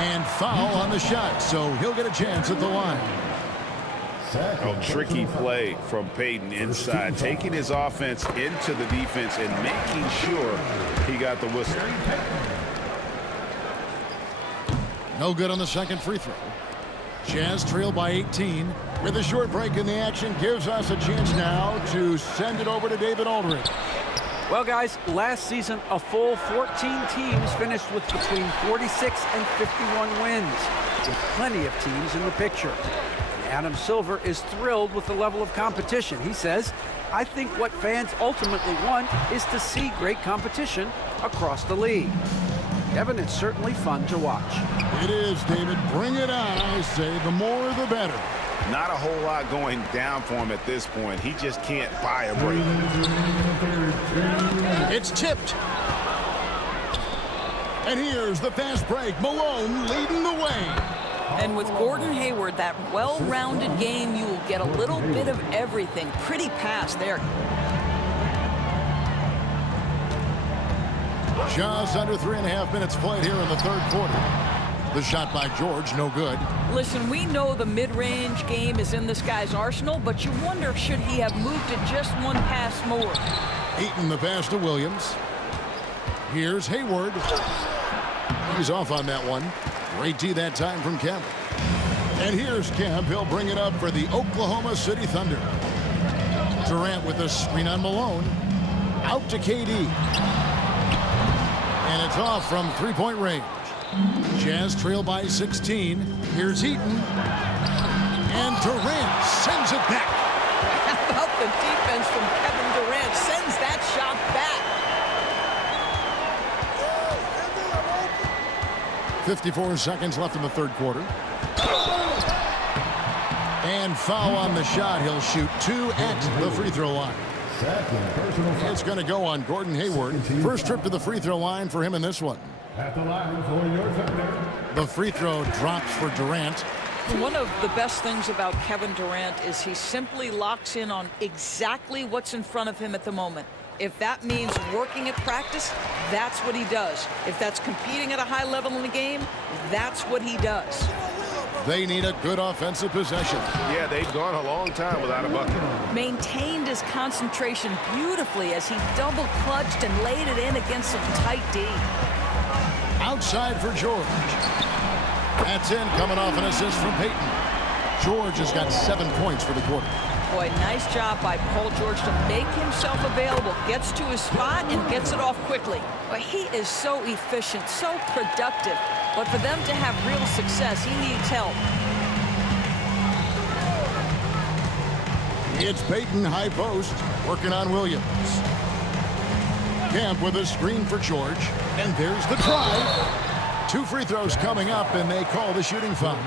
And foul on the shot, so he'll get a chance at the line. Oh, tricky play from Peyton inside, taking his offense into the defense and making sure he got the whistle. No good on the second free throw. Jazz trail by 18. With a short break in the action, gives us a chance now to send it over to David Aldridge. Well, guys, last season, a full 14 teams finished with between 46 and 51 wins, with plenty of teams in the picture. And Adam Silver is thrilled with the level of competition. He says, I think what fans ultimately want is to see great competition across the league. Kevin, it's certainly fun to watch. It is, David. Bring it on, I say. The more, the better. Not a whole lot going down for him at this point. He just can't buy a break. It's tipped. And here's the fast break. Malone leading the way. And with Gordon Hayward, that well-rounded game, you will get a little bit of everything. Pretty pass there. Just under 3.5 minutes played here in the third quarter. The shot by George, no good. Listen, we know the mid-range game is in this guy's arsenal, but you wonder, should he have moved it just 1 pass more? Eaton the pass to Williams. Here's Hayward. He's off on that one. Great D that time from Kemp. And here's Kemp. He'll bring it up for the Oklahoma City Thunder. Durant with a screen on Malone. Out to KD. And it's off from three-point range. Jazz trail by 16. Here's Eaton. And Durant sends it back. How about the defense from Kevin Durant? Sends that shot back. 54 seconds left in the third quarter. And foul on the shot. He'll shoot 2 at the free throw line. It's going to go on Gordon Hayward. First trip to the free throw line for him in this one. At the line for your Thunder. The free throw drops for Durant. One of the best things about Kevin Durant is he simply locks in on exactly what's in front of him at the moment. If that means working at practice, that's what he does. If that's competing at a high level in the game, that's what he does. They need a good offensive possession. Yeah, they've gone a long time without a bucket. Maintained his concentration beautifully as he double clutched and laid it in against some tight D. Outside for George. That's in, coming off an assist from Payton. George has got 7 points for the quarter. Boy, nice job by Paul George to make himself available. Gets to his spot and gets it off quickly. Boy, he is so efficient, so productive. But for them to have real success, he needs help. It's Payton high post, working on Williams. Camp with a screen for George. And there's the drive. 2 free throws coming up, and they call the shooting foul.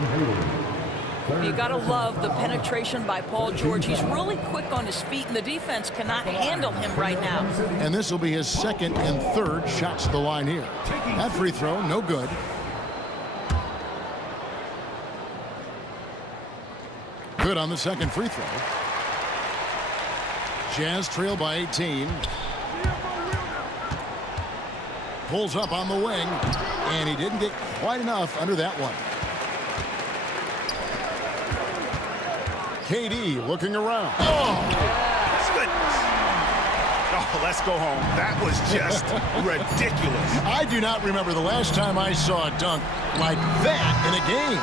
You got to love the penetration by Paul George. He's really quick on his feet, and the defense cannot handle him right now. And this will be his second and third shots to the line here. That free throw, no good. Good on the second free throw. Jazz trail by 18. Pulls up on the wing, and he didn't get quite enough under that one. KD looking around. Oh, goodness. Oh, let's go home. That was just ridiculous. I do not remember the last time I saw a dunk like that in a game.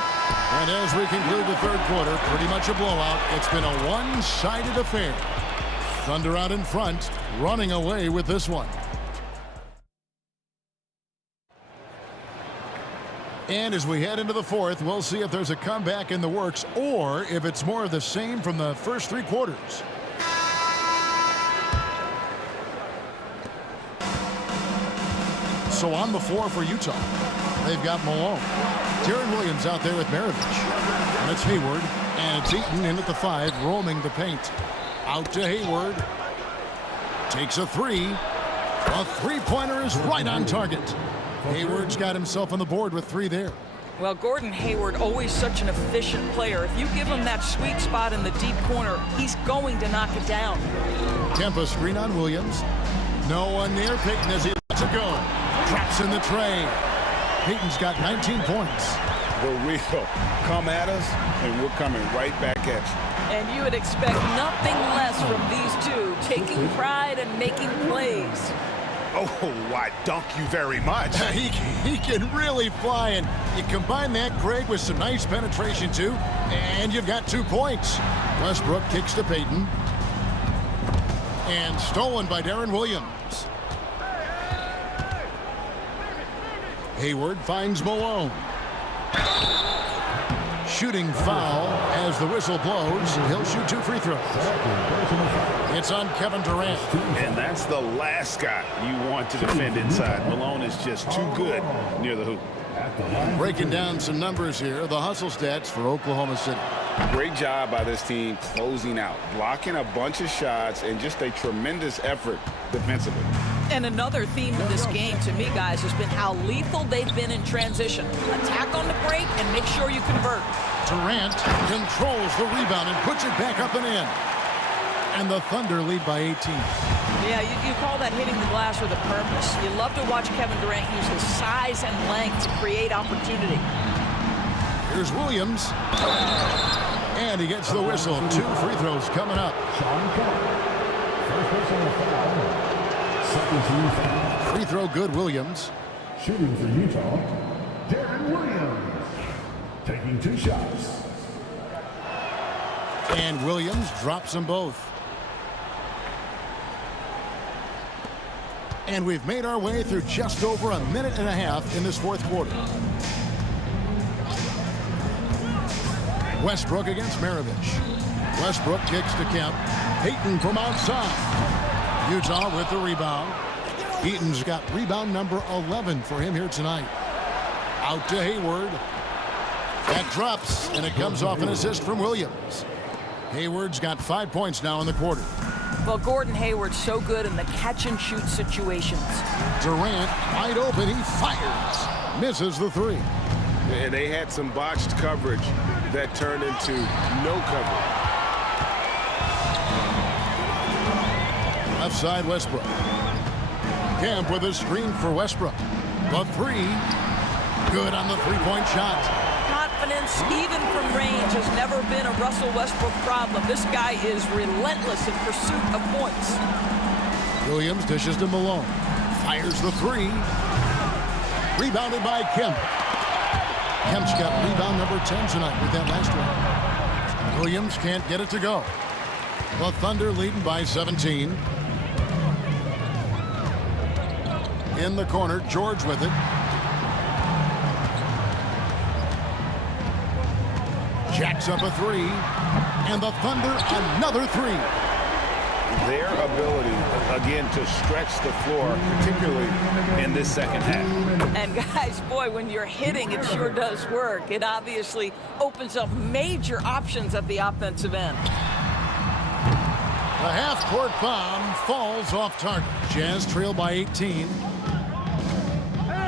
And as we conclude the third quarter, pretty much a blowout. It's been a one-sided affair. Thunder out in front, running away with this one. And as we head into the fourth, we'll see if there's a comeback in the works or if it's more of the same from the first 3 quarters. So on the floor for Utah, they've got Malone. Deron Williams out there with Maravich. And it's Hayward. And it's Eaton in at the 5, roaming the paint. Out to Hayward. Takes a 3. A three-pointer is right on target. Hayward's got himself on the board with 3 there. Well, Gordon Hayward, always such an efficient player. If you give him that sweet spot in the deep corner, he's going to knock it down. Tampa screen on Williams. No one near Payton as he lets it go. Drops in the tray. Payton's got 19 points. We're real. Come at us, and we're coming right back at you. And you would expect nothing less from these two, taking pride and making plays. Oh, I dunk you very much. He can really fly, and you combine that, Greg, with some nice penetration, too, and you've got 2 points. Westbrook kicks to Payton. And stolen by Deron Williams. Hayward finds Malone. Shooting foul as the whistle blows. He'll shoot 2 free throws. It's on Kevin Durant. And that's the last guy you want to defend inside. Malone is just too good near the hoop. Breaking down some numbers here. The hustle stats for Oklahoma City. Great job by this team closing out, blocking a bunch of shots, and just a tremendous effort defensively. And another theme in this game, to me, guys, has been how lethal they've been in transition. Attack on the break and make sure you convert. Durant controls the rebound and puts it back up and in. And the Thunder lead by 18. Yeah, you call that hitting the glass with a purpose. You love to watch Kevin Durant use his size and length to create opportunity. Here's Williams. And he gets the whistle. 2 free throws coming up. First person on the foul. Free throw good, Williams. Shooting for Utah, Darren Williams. Taking 2 shots. And Williams drops them both. And we've made our way through just over a minute and a half in this fourth quarter. Westbrook against Maravich. Westbrook kicks to Kemp. Payton from outside. Utah with the rebound. Eaton's got rebound number 11 for him here tonight. Out to Hayward. That drops, and it comes off an assist from Williams. Hayward's got 5 points now in the quarter. Well, Gordon Hayward's so good in the catch-and-shoot situations. Durant wide open. He fires. Misses the 3. And they had some botched coverage that turned into no coverage. Left side, Westbrook. Kemp with a screen for Westbrook. The 3. Good on the three-point shot. Confidence, even from range, has never been a Russell Westbrook problem. This guy is relentless in pursuit of points. Williams dishes to Malone. Fires the 3. Rebounded by Kemp. Kemp's got rebound number 10 tonight with that last one. Williams can't get it to go. The Thunder leading by 17. In the corner, George with it. Jacks up a 3. And the Thunder another 3. Their ability, again, to stretch the floor, particularly in this second half. And guys, boy, when you're hitting, it sure does work. It obviously opens up major options at the offensive end. The half-court bomb falls off target. Jazz trail by 18.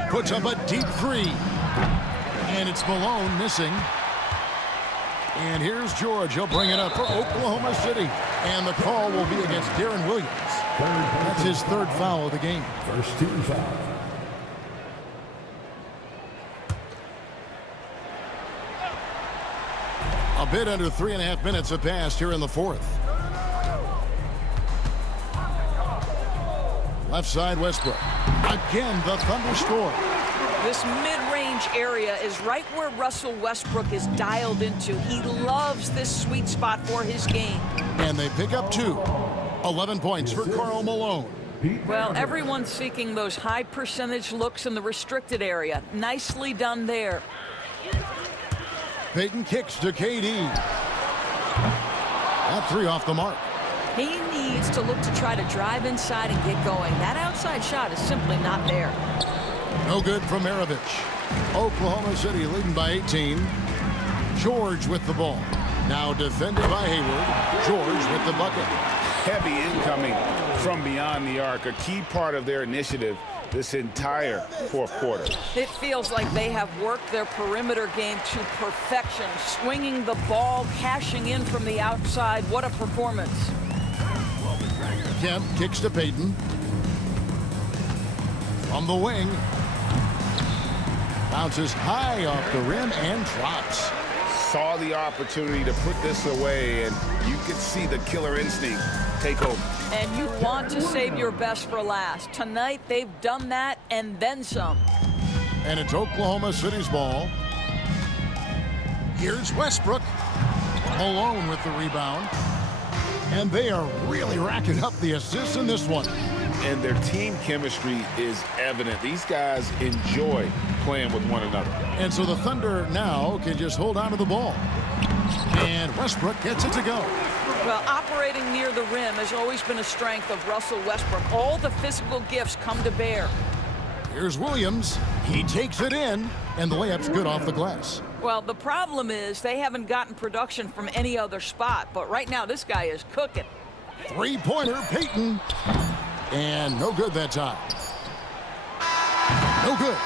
Puts up a deep 3. And it's Malone missing. And here's George. He'll bring it up for Oklahoma City. And the call will be against Darren Williams. That's his 3rd foul of the game. First team foul. A bit under 3.5 minutes have passed here in the 4th. Left side, Westbrook. Again, the Thunder score. This mid-range area is right where Russell Westbrook is dialed into. He loves this sweet spot for his game. And they pick up 2. 11 points for Karl Malone. Well, everyone's seeking those high percentage looks in the restricted area. Nicely done there. Payton kicks to KD. That 3 off the mark. He needs to look to try to drive inside and get going. That outside shot is simply not there. No good from Maravich. Oklahoma City leading by 18. George with the ball. Now defended by Hayward. George with the bucket. Heavy incoming from beyond the arc, a key part of their initiative this entire fourth quarter. It feels like they have worked their perimeter game to perfection. Swinging the ball, cashing in from the outside. What a performance. Kemp kicks to Payton. From the wing. Bounces high off the rim and drops. Saw the opportunity to put this away, and you could see the killer instinct take over. And you want to save your best for last. Tonight, they've done that and then some. And it's Oklahoma City's ball. Here's Westbrook. Malone with the rebound. And they are really racking up the assists in this one. And their team chemistry is evident. These guys enjoy playing with one another. And so the Thunder now can just hold on to the ball. And Westbrook gets it to go. Well, operating near the rim has always been a strength of Russell Westbrook. All the physical gifts come to bear. Here's Williams. He takes it in, and the layup's good off the glass. Well, the problem is they haven't gotten production from any other spot. But right now, this guy is cooking. Three-pointer, Payton. And no good that time. No good.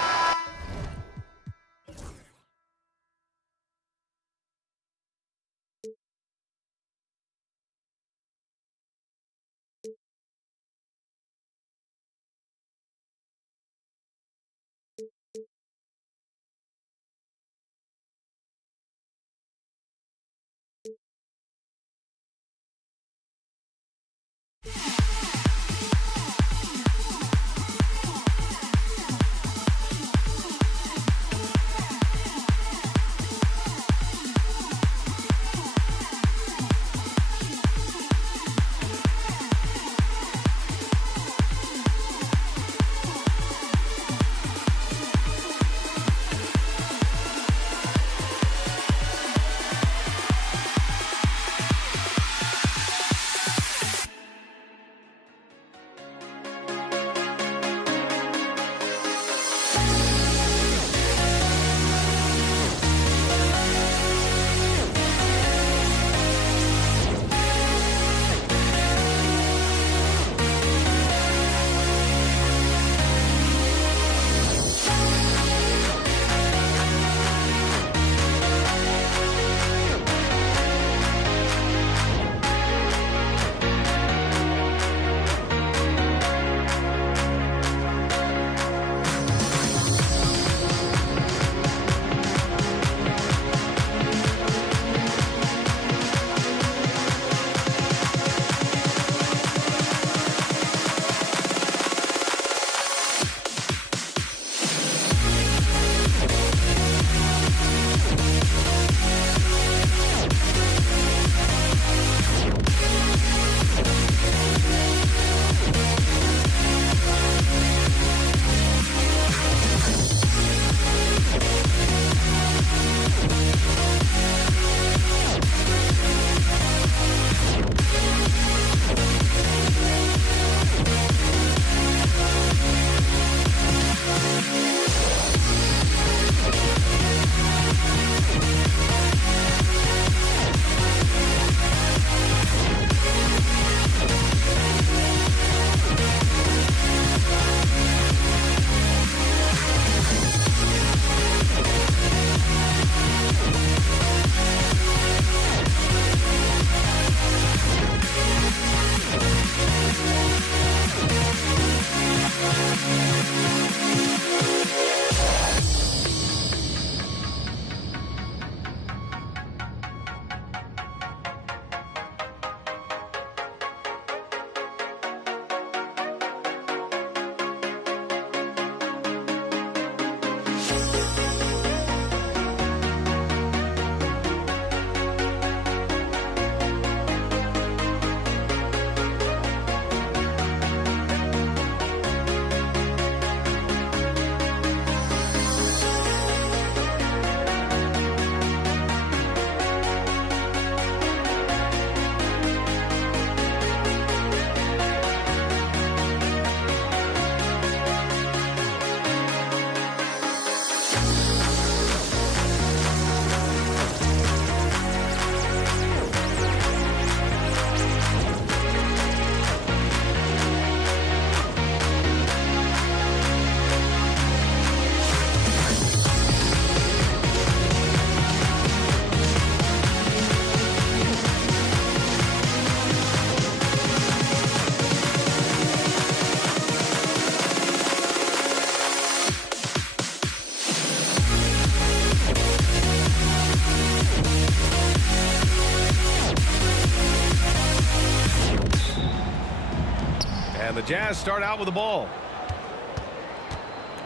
And the Jazz start out with the ball.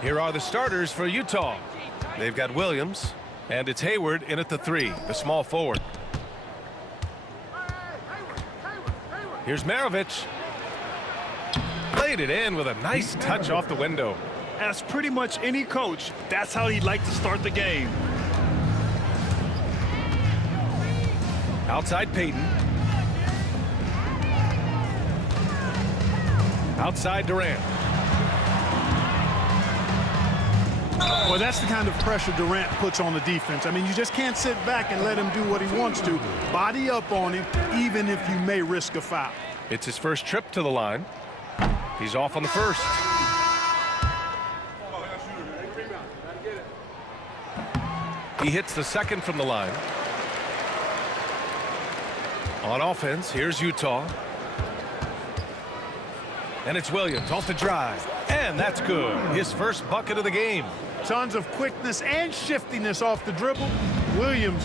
Here are the starters for Utah. They've got Williams, and it's Hayward in at the 3, the small forward. Here's Maravich. Played it in with a nice touch off the window. As pretty much any coach, that's how he'd like to start the game. Outside Payton. Outside Durant. Well, that's the kind of pressure Durant puts on the defense. I mean, you just can't sit back and let him do what he wants to. Body up on him, even if you may risk a foul. It's his first trip to the line. He's off on the first. He hits the second from the line. On offense, here's Utah. And it's Williams off the drive. And that's good. His first bucket of the game. Tons of quickness and shiftiness off the dribble. Williams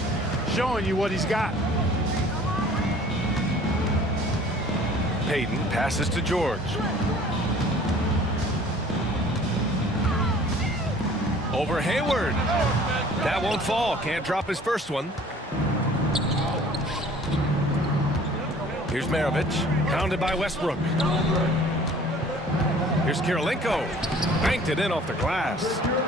showing you what he's got. Payton passes to George. Over Hayward. That won't fall. Can't drop his first one. Here's Maravich. Pounded by Westbrook. Here's Kirilenko. Banked it in off the glass.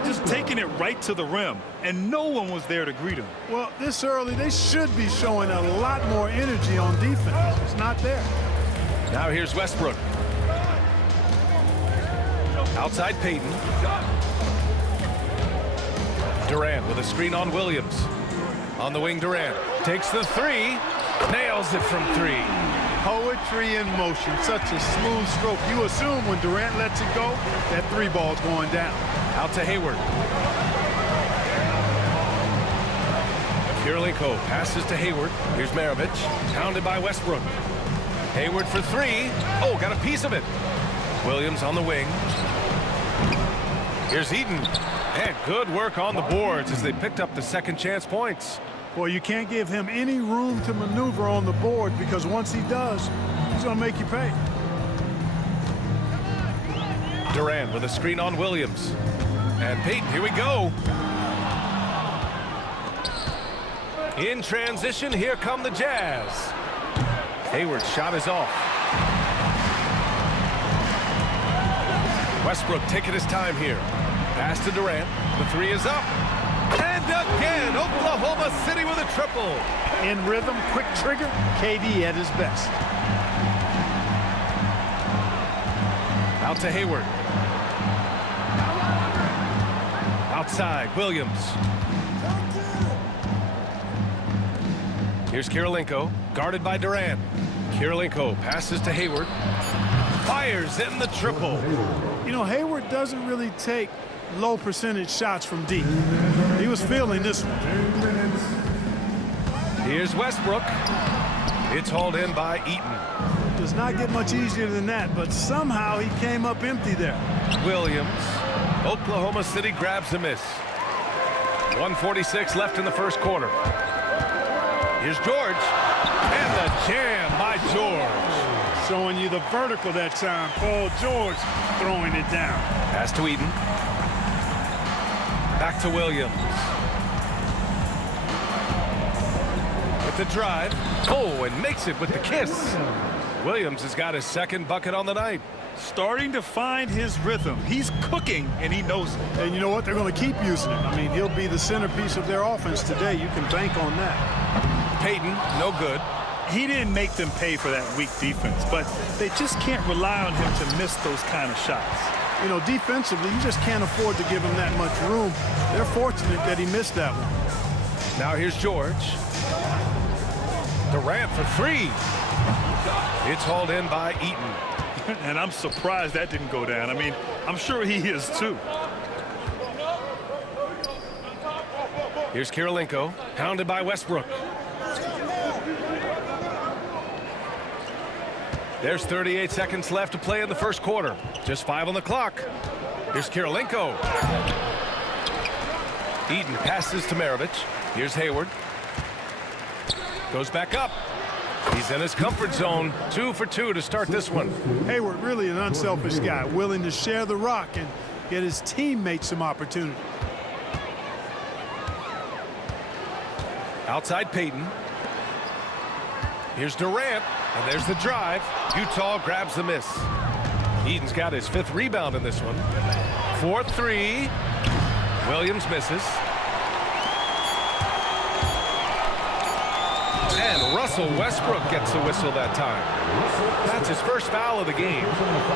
Just taking it right to the rim, and no one was there to greet him. Well, this early, they should be showing a lot more energy on defense. It's not there. Now here's Westbrook. Outside Payton. Durant with a screen on Williams. On the wing, Durant takes the 3. Nails it from 3. Poetry in motion. Such a smooth stroke. You assume when Durant lets it go, that 3 ball's going down. Out to Hayward. Kirilenko passes to Hayward. Here's Maravich. Pounded by Westbrook. Hayward for 3. Oh, got a piece of it. Williams on the wing. Here's Eaton. And good work on the boards as they picked up the second chance points. Well, you can't give him any room to maneuver on the board because once he does, he's going to make you pay. Durant with a screen on Williams. And Payton, here we go. In transition, here come the Jazz. Hayward's shot is off. Westbrook taking his time here. Pass to Durant. The 3 is up. And again, Oklahoma City with a triple. In rhythm, quick trigger, KD at his best. Out to Hayward. Outside, Williams. Here's Kirilenko, guarded by Durant. Kirilenko passes to Hayward. Fires in the triple. You know, Hayward doesn't really take low percentage shots from deep. He was feeling this one. Here's Westbrook. It's hauled in by Eaton. Does not get much easier than that, but somehow he came up empty there. Williams. Oklahoma City grabs a miss. 1:46 left in the first quarter. Here's George. And the jam by George. Showing you the vertical that time. Paul George throwing it down. Pass to Eaton. Back to Williams. With the drive. Oh, and makes it with the kiss. Williams has got his second bucket on the night. Starting to find his rhythm. He's cooking, and he knows it. And you know what? They're going to keep using him. I mean, he'll be the centerpiece of their offense today. You can bank on that. Payton, no good. He didn't make them pay for that weak defense, but they just can't rely on him to miss those kind of shots. You know, defensively, you just can't afford to give him that much room. They're fortunate that he missed that one. Now here's George. Durant for three. It's hauled in by Eaton. And I'm surprised that didn't go down. I mean, I'm sure he is too. Here's Kirilenko, pounded by Westbrook. There's 38 seconds left to play in the first quarter. Just 5 on the clock. Here's Kirilenko. Eaton passes to Maravich. Here's Hayward. Goes back up. He's in his comfort zone. 2 for 2 to start this one. Hayward, really an unselfish guy, willing to share the rock and get his teammates some opportunity. Outside Payton. Here's Durant, and there's the drive. Utah grabs the miss. Eaton's got his 5th rebound in this one. 4-3. Williams misses. And Russell Westbrook gets the whistle that time. That's his first foul of the game.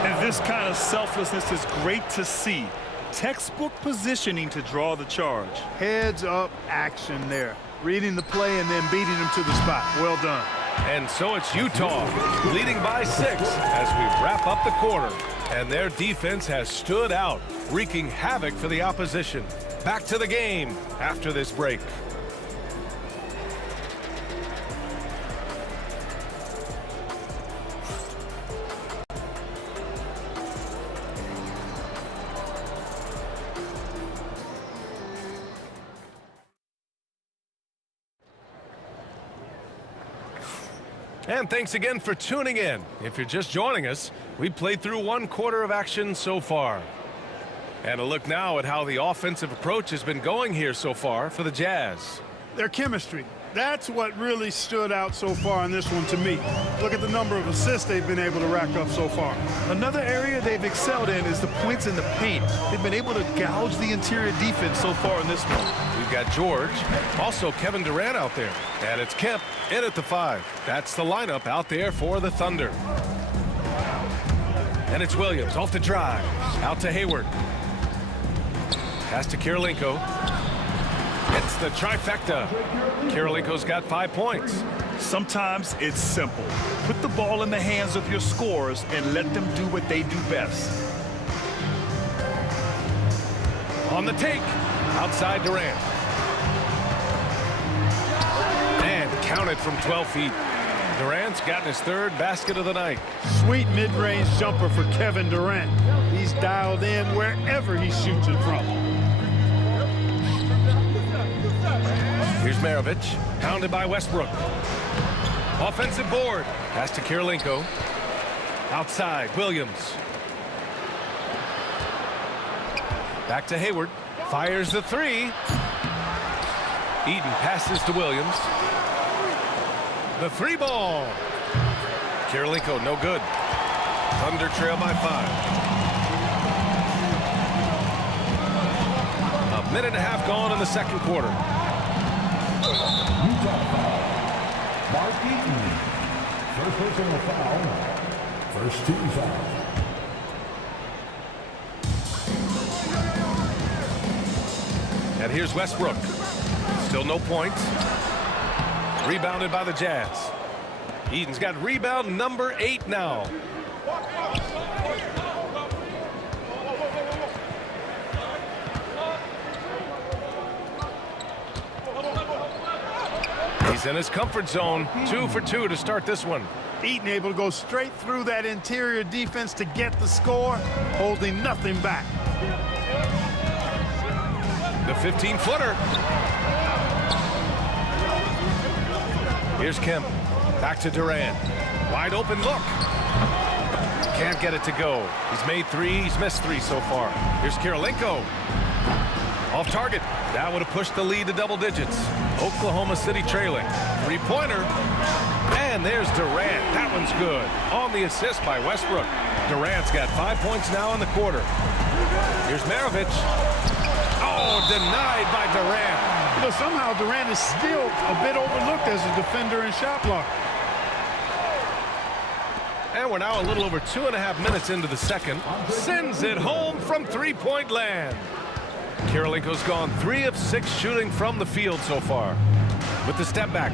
And this kind of selflessness is great to see. Textbook positioning to draw the charge. Heads up action there. Reading the play and then beating him to the spot. Well done. And so it's Utah leading by 6 as we wrap up the quarter. And their defense has stood out, wreaking havoc for the opposition. Back to the game after this break. And thanks again for tuning in. If you're just joining us, we played through 1 quarter of action so far. And a look now at how the offensive approach has been going here so far for the Jazz. Their chemistry. That's what really stood out so far in this one to me. Look at the number of assists they've been able to rack up so far. Another area they've excelled in is the points in the paint. They've been able to gouge the interior defense so far in this one. We've got George, also Kevin Durant out there. And it's Kemp in at the 5. That's the lineup out there for the Thunder. And it's Williams off the drive. Out to Hayward. Pass to Kirilenko. It's the trifecta. Kirilenko's got 5 points. Sometimes it's simple. Put the ball in the hands of your scorers and let them do what they do best. On the take. Outside Durant. And counted from 12 feet. Durant's gotten his 3rd basket of the night. Sweet mid-range jumper for Kevin Durant. He's dialed in wherever he shoots it from. Here's Maravich, pounded by Westbrook. Offensive board. Pass to Kirilenko. Outside, Williams. Back to Hayward. Fires the 3. Eaton passes to Williams. The 3 ball. Kirilenko, no good. Thunder trail by 5. A minute and a half gone in the second quarter. Utah foul. Mark Eaton. First personal foul. First team foul. And here's Westbrook. Still no points. Rebounded by the Jazz. Eaton's got rebound number 8 now. He's in his comfort zone. 2 for 2 to start this one. Eaton able to go straight through that interior defense to get the score, holding nothing back. The 15-footer. Here's Kemp. Back to Durant. Wide open look. Can't get it to go. He's made 3. He's missed 3 so far. Here's Kirilenko. Off target. That would have pushed the lead to double digits. Oklahoma City trailing. Three-pointer. And there's Durant. That one's good. On the assist by Westbrook. Durant's got 5 points now in the quarter. Here's Maravich. Oh, denied by Durant. You know, somehow Durant is still a bit overlooked as a defender and shot blocker. And we're now a little over 2.5 minutes into the second. Sends it home from three-point land. Kirilenko's gone 3 of 6 shooting from the field so far. With the step back.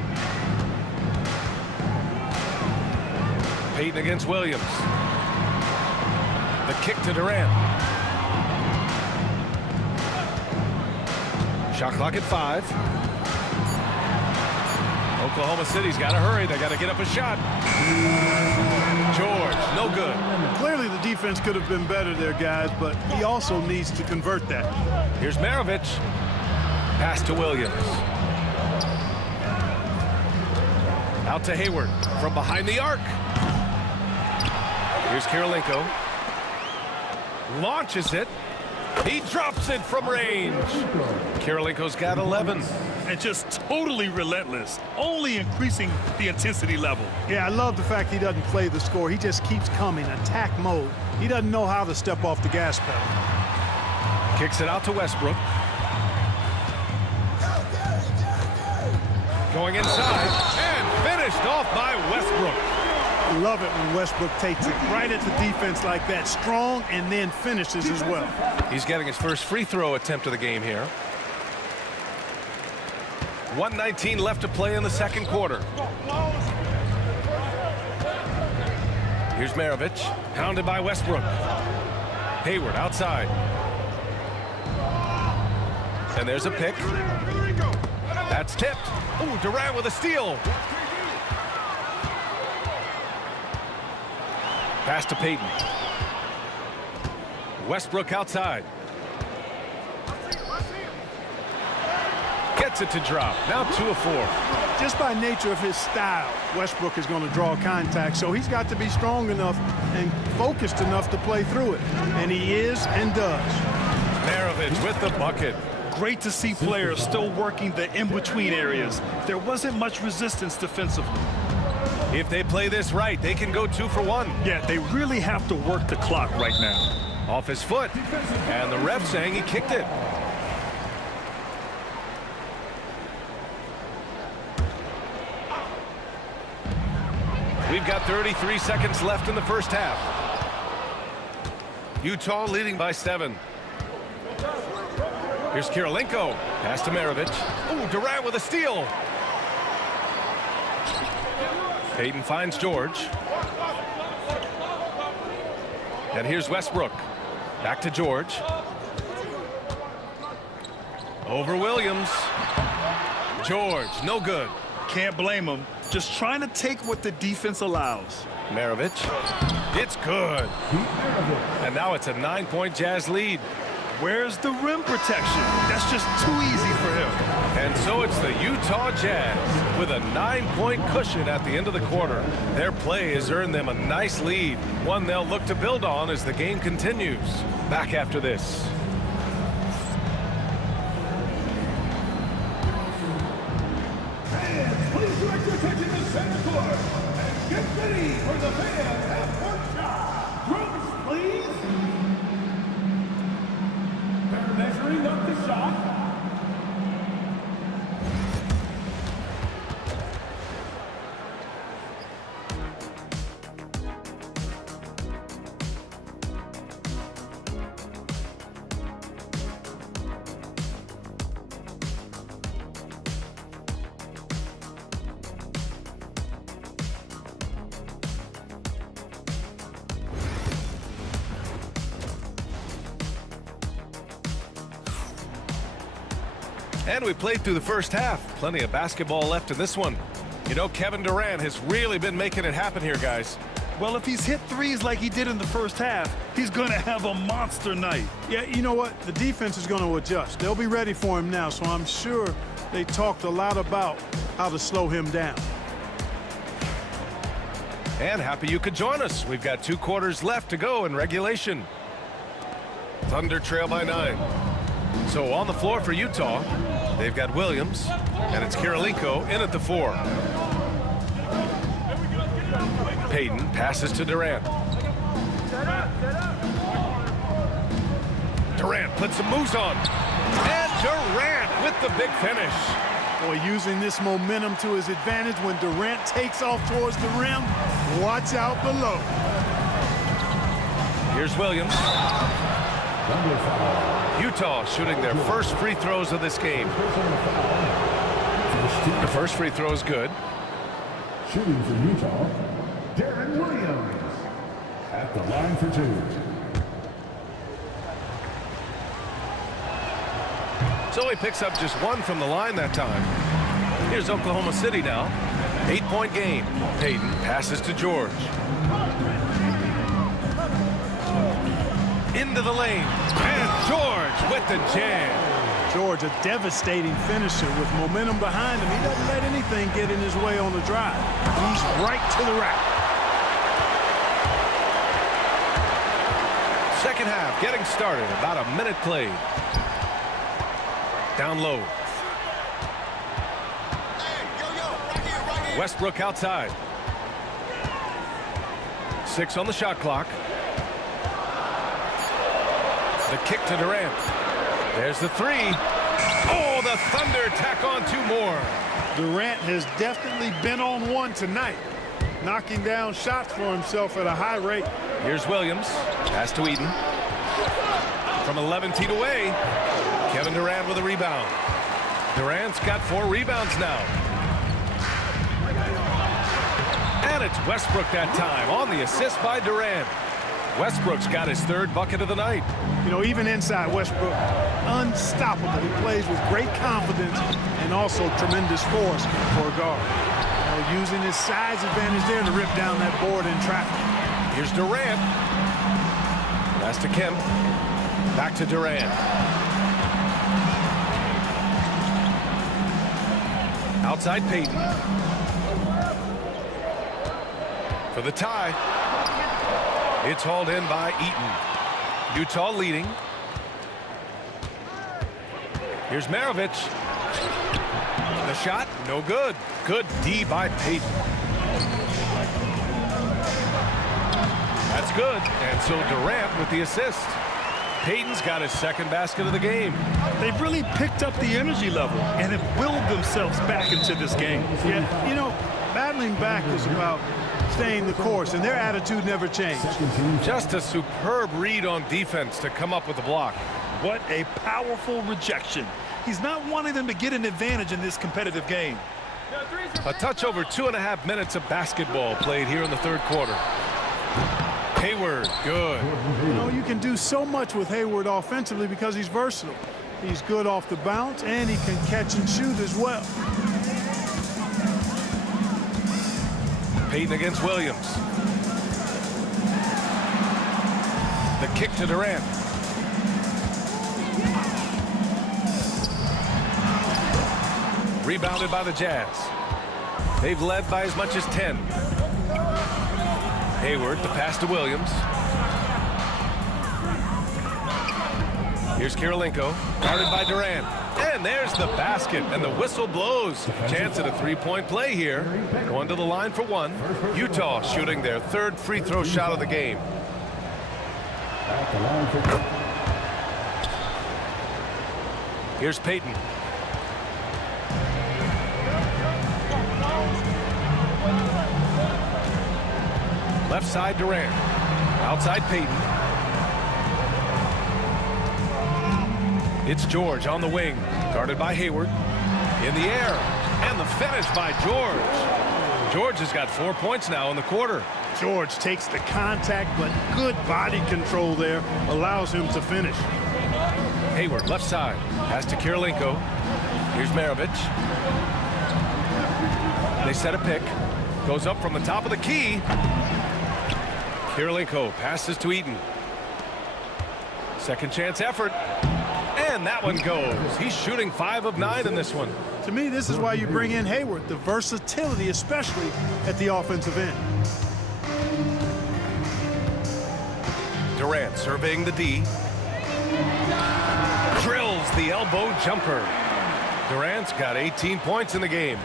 Payton against Williams. The kick to Durant. Shot clock at 5. Oklahoma City's got to hurry. They got to get up a shot. George, no good. Clearly the defense could have been better there, guys, but he also needs to convert that. Here's Maravich. Pass to Williams. Out to Hayward from behind the arc. Here's Kirilenko. Launches it. He drops it from range. Kirilenko's got 11. And just totally relentless, only increasing the intensity level. Yeah, I love the fact he doesn't play the score. He just keeps coming, attack mode. He doesn't know how to step off the gas pedal. Kicks it out to Westbrook. Going inside and finished off by Westbrook. Love it when Westbrook takes it right at the defense like that, strong, and then finishes as well. He's getting his first free throw attempt of the game here. 1:19 left to play in the second quarter. Here's Maravich, hounded by Westbrook. Hayward outside. And there's a pick. That's tipped. Ooh, Durant with a steal. Pass to Payton. Westbrook outside. Gets it to drop. Now 2 of 4. Just by nature of his style, Westbrook is going to draw contact, so he's got to be strong enough and focused enough to play through it. And he is and does. Maravich with the bucket. Great to see players still working the in-between areas. There wasn't much resistance defensively. If they play this right, they can go 2 for 1. Yeah, they really have to work the clock right now. Off his foot. And the ref saying he kicked it. We've got 33 seconds left in the first half. Utah leading by 7. Here's Kirilenko. Pass to Maravich. Ooh, Durant with a steal. Payton finds George. And here's Westbrook. Back to George. Over Williams. George, no good. Can't blame him. Just trying to take what the defense allows. Maravich. It's good. And now it's a 9-point Jazz lead. Where's the rim protection? That's just too easy for him. And so it's the Utah Jazz with a 9-point cushion at the end of the quarter. Their play has earned them a nice lead, one they'll look to build on as the game continues. Back after this. Fans, please direct your attention to center court and get ready for the fan half-court shot. Drums, please. They're measuring up the shot. And we played through the first half. Plenty of basketball left in this one. You know, Kevin Durant has really been making it happen here, guys. Well, if he's hit threes like he did in the first half, he's going to have a monster night. Yeah, you know what? The defense is going to adjust. They'll be ready for him now, so I'm sure they talked a lot about how to slow him down. And happy you could join us. We've got 2 quarters left to go in regulation. Thunder trail by 9. So on the floor for Utah, they've got Williams, and it's Kirilenko in at the 4. Payton passes to Durant. Durant puts some moves on. And Durant with the big finish. Boy, using this momentum to his advantage when Durant takes off towards the rim. Watch out below. Here's Williams. Utah shooting their first free throws of this game. The first free throw is good. Shooting for Utah, Darren Williams at the line for 2. So he picks up just 1 from the line that time. Here's Oklahoma City now. 8-point game. Payton passes to George. Into the lane. And George with the jam. George, a devastating finisher with momentum behind him. He doesn't let anything get in his way on the drive. He's right to the rack. Second half getting started. About a minute played. Down low. Westbrook outside. 6 on the shot clock. The kick to Durant. There's the 3. Oh, the Thunder tack on 2 more. Durant has definitely been on one tonight, knocking down shots for himself at a high rate. Here's Williams. Pass to Eaton. From 11 feet away, Kevin Durant with a rebound. Durant's got 4 rebounds now. And it's Westbrook that time on the assist by Durant. Westbrook's got his 3rd bucket of the night. You know, even inside Westbrook, unstoppable. He plays with great confidence and also tremendous force for a guard. You know, using his size advantage there to rip down that board in traffic. Here's Durant. Pass to Kemp. Back to Durant. Outside Payton. For the tie. It's hauled in by Eaton. Utah leading. Here's Maravich. The shot, no good. Good D by Payton. That's good. And so Durant with the assist. Payton's got his 2nd basket of the game. They've really picked up the energy level and have willed themselves back into this game. Yeah, you know, battling back is about staying the course, and their attitude never changed. Just a superb read on defense to come up with the block. What a powerful rejection. He's not wanting them to get an advantage in this competitive game. A touch over 2.5 minutes of basketball played here in the 3rd quarter. Hayward, good. You know, you can do so much with Hayward offensively because he's versatile. He's good off the bounce, and he can catch and shoot as well. Payton against Williams. The kick to Durant. Rebounded by the Jazz. They've led by as much as 10. Hayward, the pass to Williams. Here's Kirilenko, guarded by Durant. And there's the basket, and the whistle blows. Chance at a 3-point play here. Going to the line for 1. Utah shooting their 3rd free throw shot of the game. Here's Payton. Left side Durant. Outside Payton. It's George on the wing. Guarded by Hayward. In the air. And the finish by George. George has got 4 points now in the quarter. George takes the contact, but good body control there allows him to finish. Hayward, left side. Pass to Kirilenko. Here's Maravich. They set a pick. Goes up from the top of the key. Kirilenko passes to Eaton. Second chance effort. And that one goes. He's shooting 5 of 9 in this one. To me, this is why you bring in Hayward, the versatility, especially at the offensive end. Durant surveying the D. Drills elbow jumper. Durant's got 18 points in the game.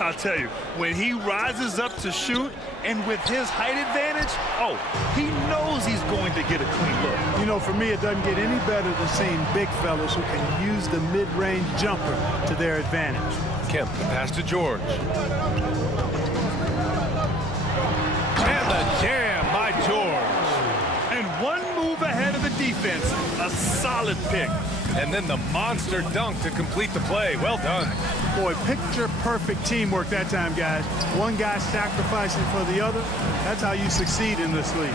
I'll tell you, when he rises up to shoot, and with his height advantage, oh, he knows he's going to get a clean look. You know, for me, it doesn't get any better than seeing big fellas who can use the mid-range jumper to their advantage. Kemp, the pass to George. And the jam by George. And one move ahead of the defense, a solid pick. And then the monster dunk to complete the play. Well done. Boy, picture-perfect teamwork that time, guys. One guy sacrificing for the other. That's how you succeed in this league.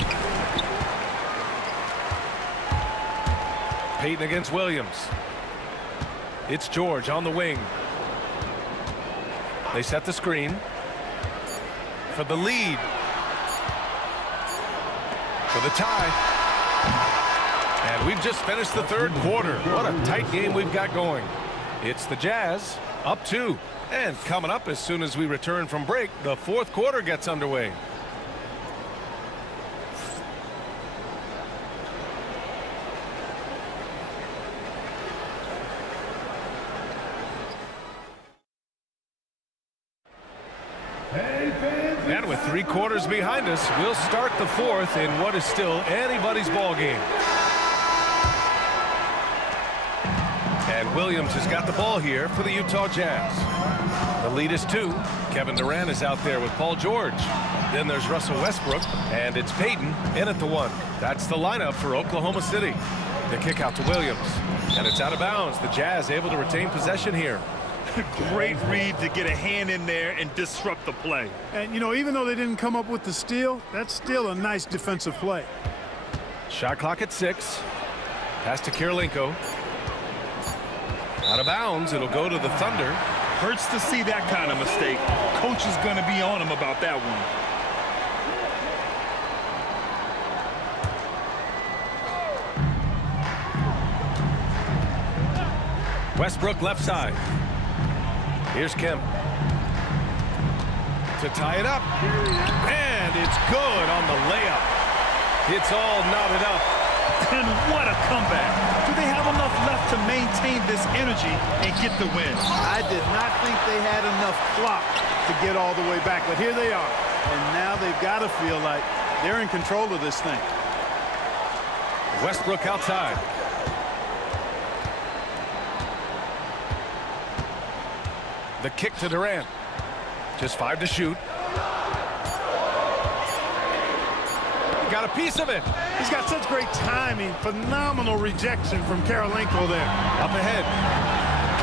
Payton against Williams. It's George on the wing. They set the screen for the lead. For the tie. And we've just finished the third quarter. What a tight game we've got going. It's the Jazz up 2. And coming up as soon as we return from break, the fourth quarter gets underway. And with 3 quarters behind us, we'll start the fourth in what is still anybody's ball game. And Williams has got the ball here for the Utah Jazz. The lead is 2. Kevin Durant is out there with Paul George. Then there's Russell Westbrook, and it's Payton in at the 1. That's the lineup for Oklahoma City. The kick out to Williams, and it's out of bounds. The Jazz able to retain possession here. Great read to get a hand in there and disrupt the play. And, you know, even though they didn't come up with the steal, that's still a nice defensive play. Shot clock at 6. Pass to Kirilenko. Out of bounds. It'll go to the Thunder. Hurts to see that kind of mistake. Coach is going to be on him about that one. Westbrook left side. Here's Kemp to tie it up. And it's good on the layup. It's all knotted up. And what a comeback. Do they have enough left to maintain this energy and get the win? I did not think they had enough clock to get all the way back, but here they are. And now they've got to feel like they're in control of this thing. Westbrook outside. The kick to Durant. Just 5 to shoot. Got a piece of it. He's got such great timing. Phenomenal rejection from Kirilenko there. Up ahead.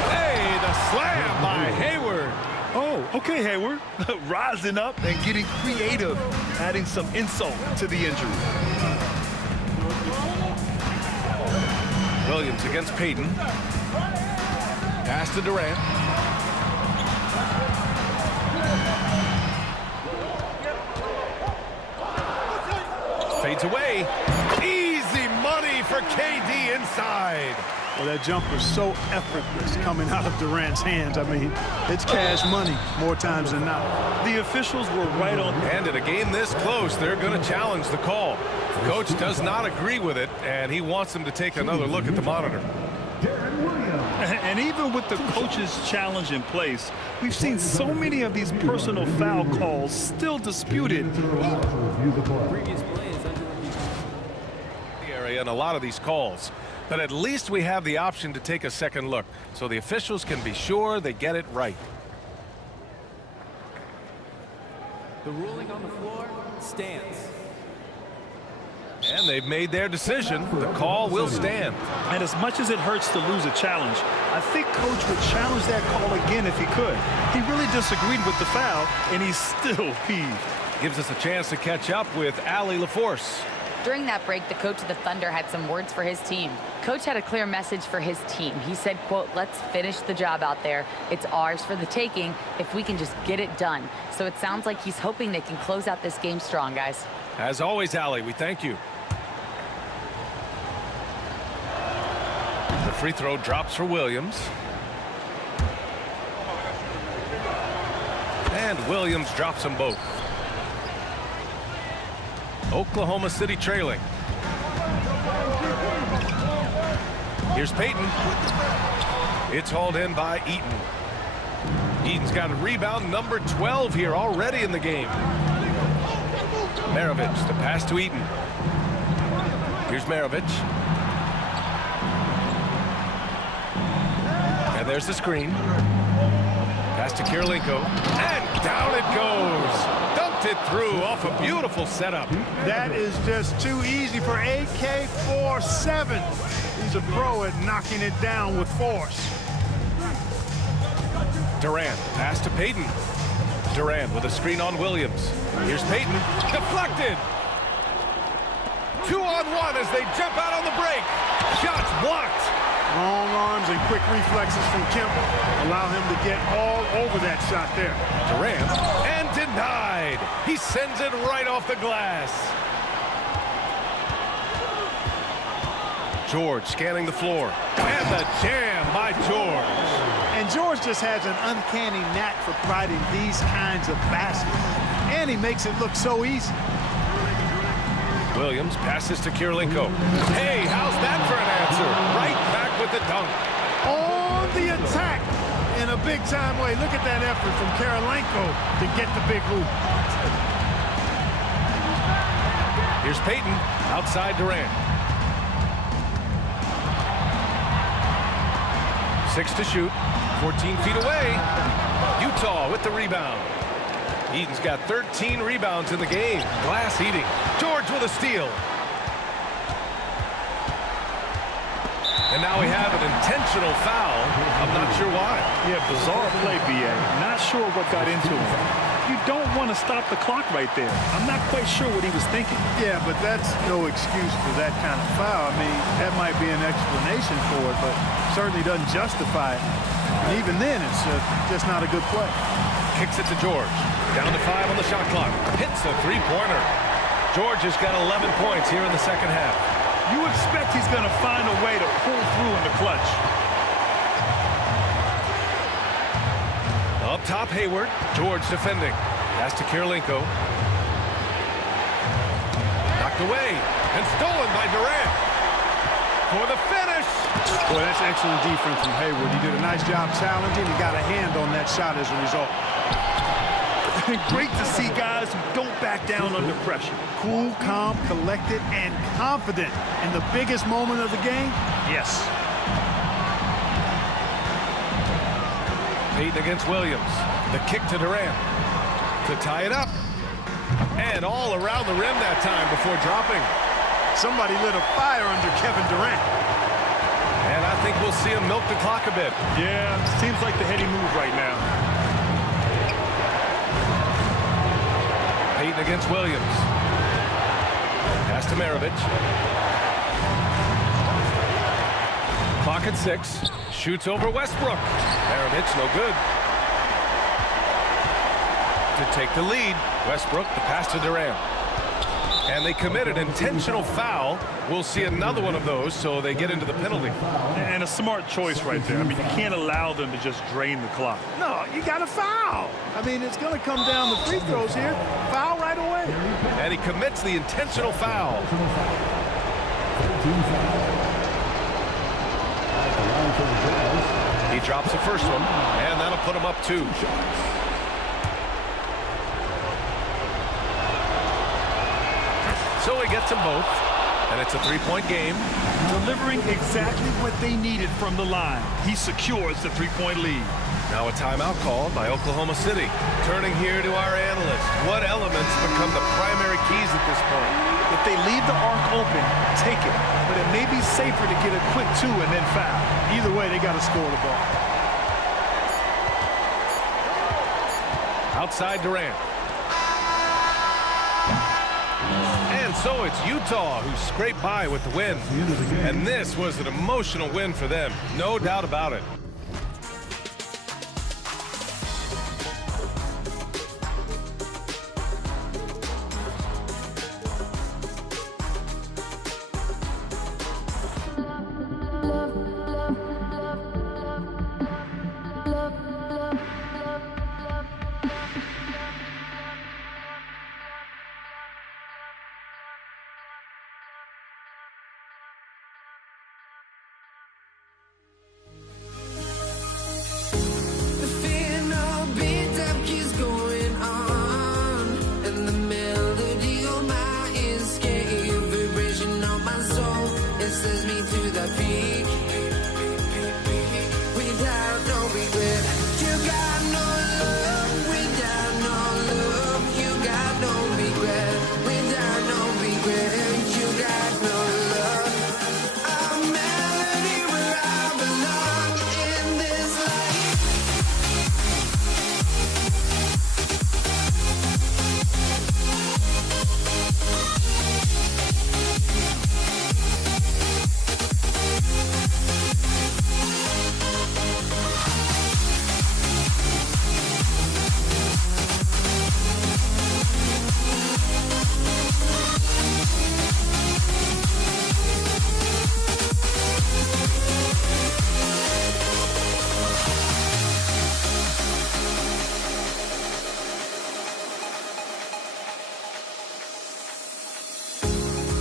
Hey, the slam by Hayward. Oh, okay, Hayward. Rising up and getting creative, adding some insult to the injury. Williams against Payton. Pass to Durant. Fades away. Easy money for KD inside. Well, that jumper's so effortless coming out of Durant's hands. I mean, it's cash money more times than not. The officials were right on. And in a game this close, they're going to challenge the call. Coach does not agree with it, and he wants them to take another look at the monitor. And even with the coach's challenge in place, we've seen so many of these personal foul calls still disputed. And a lot of these calls, but at least we have the option to take a second look so the officials can be sure they get it right. The ruling on the floor stands. And they've made their decision. The call will stand. And as much as it hurts to lose a challenge, I think Coach would challenge that call again if he could. He really disagreed with the foul, and he's still peeved. Gives us a chance to catch up with Allie LaForce. During that break, the coach of the Thunder had some words for his team. Coach had a clear message for his team. He said, quote, "Let's finish the job out there. It's ours for the taking if we can just get it done." So it sounds like he's hoping they can close out this game strong, guys. As always, Allie, we thank you. The free throw drops for Williams. And Williams drops them both. Oklahoma City trailing. Here's Payton. It's hauled in by Eaton. Eaton's got a rebound, number 12 here already in the game. Maravich, the pass to Eaton. Here's Maravich. And there's the screen. Pass to Kirilenko. And down it goes. Dumped it through off a beautiful setup. That is just too easy for AK-47. He's a pro at knocking it down with force. Durant, pass to Payton. Durant with a screen on Williams. Here's Payton. Deflected. 2-on-1 as they jump out on the break. Shots blocked. Long arms and quick reflexes from Kemp allow him to get all over that shot there. Durant, and denied. He sends it right off the glass. George scanning the floor. And the jam by George. And George just has an uncanny knack for providing these kinds of baskets. And he makes it look so easy. Williams passes to Kirilenko. Hey, how's that for an answer? Right back with the dunk. On the attack in a big-time way. Look at that effort from Kirilenko to get the big hoop. Here's Payton outside Durant. 6 to shoot. 14 feet away. Utah with the rebound. Eaton's got 13 rebounds in the game. Glass eating. George with a steal. And now we have an intentional foul. I'm not sure why. Yeah, bizarre play, B.A. Not sure what got into him. You don't want to stop the clock right there. I'm not quite sure what he was thinking. Yeah, but that's no excuse for that kind of foul. I mean, that might be an explanation for it, but certainly doesn't justify it. And even then, it's just not a good play. Kicks it to George. Down to 5 on the shot clock. Hits a three-pointer. George has got 11 points here in the second half. You expect he's going to find a way to pull through in the clutch. Up top, Hayward. George defending. Pass to Kirilenko. Knocked away and stolen by Durant. For the finish. Boy, that's excellent defense from Hayward. He did a nice job challenging. He got a hand on that shot as a result. Great to see guys who don't back down under pressure. Cool, calm, collected, and confident in the biggest moment of the game. Yes. Payton against Williams. The kick to Durant to tie it up. And all around the rim that time before dropping. Somebody lit a fire under Kevin Durant. And I think we'll see him milk the clock a bit. Yeah, seems like the heady move right now. Payton against Williams. Pass to Maravich. Clock at 6. Shoots over Westbrook. Maravich, no good. To take the lead, Westbrook, the pass to Durant. And they committed intentional foul. We'll see another one of those, so they get into the penalty. And a smart choice right there. I mean, you can't allow them to just drain the clock. No, you got to foul. I mean, it's going to come down to free throws here. Foul right away. And he commits the intentional foul. He drops the first one, and that'll put him up 2. So he gets them both, and it's a 3-point game. Delivering exactly what they needed from the line. He secures the 3-point lead. Now a timeout called by Oklahoma City. Turning here to our analyst. What elements become the primary keys at this point? If they leave the arc open, take it. But it may be safer to get a quick 2 and then foul. Either way, they got to score the ball. Outside Durant. And so it's Utah who scraped by with the win. And this was an emotional win for them. No doubt about it. to the peak. Without no regret, you got no love. Without no love, you got no regret. Without no regret, you got no love. A melody where I belong in this life.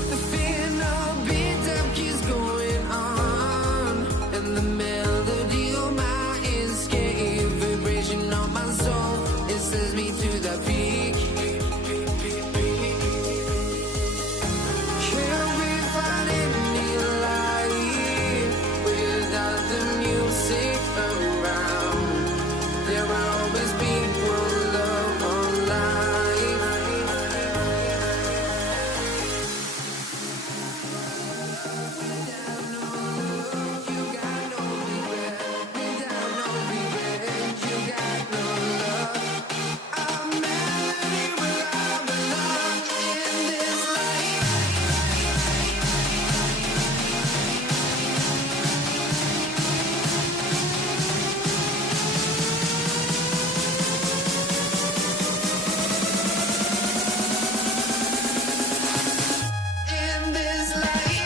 The final beat up keeps going on, and the melody of my escape, vibration on my soul, it sends me to the peak. Can we find any light without the music around? There will always be one love on life. In this life.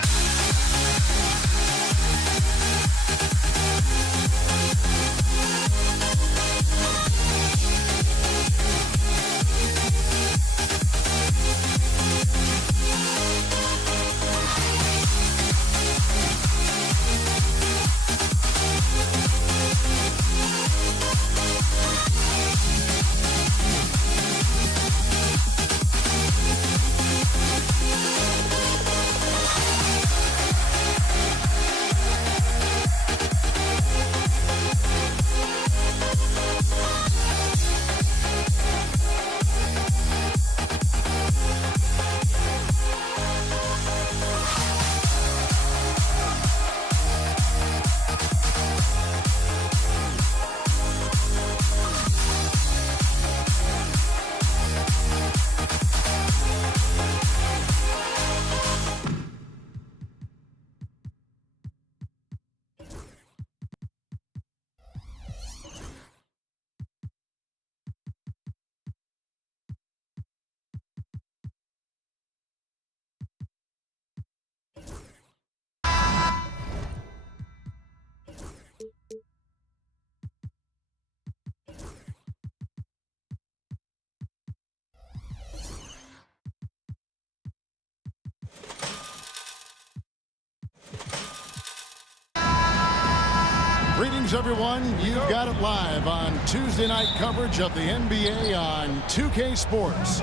Greetings, everyone. You've got it live on Tuesday night coverage of the NBA on 2K Sports.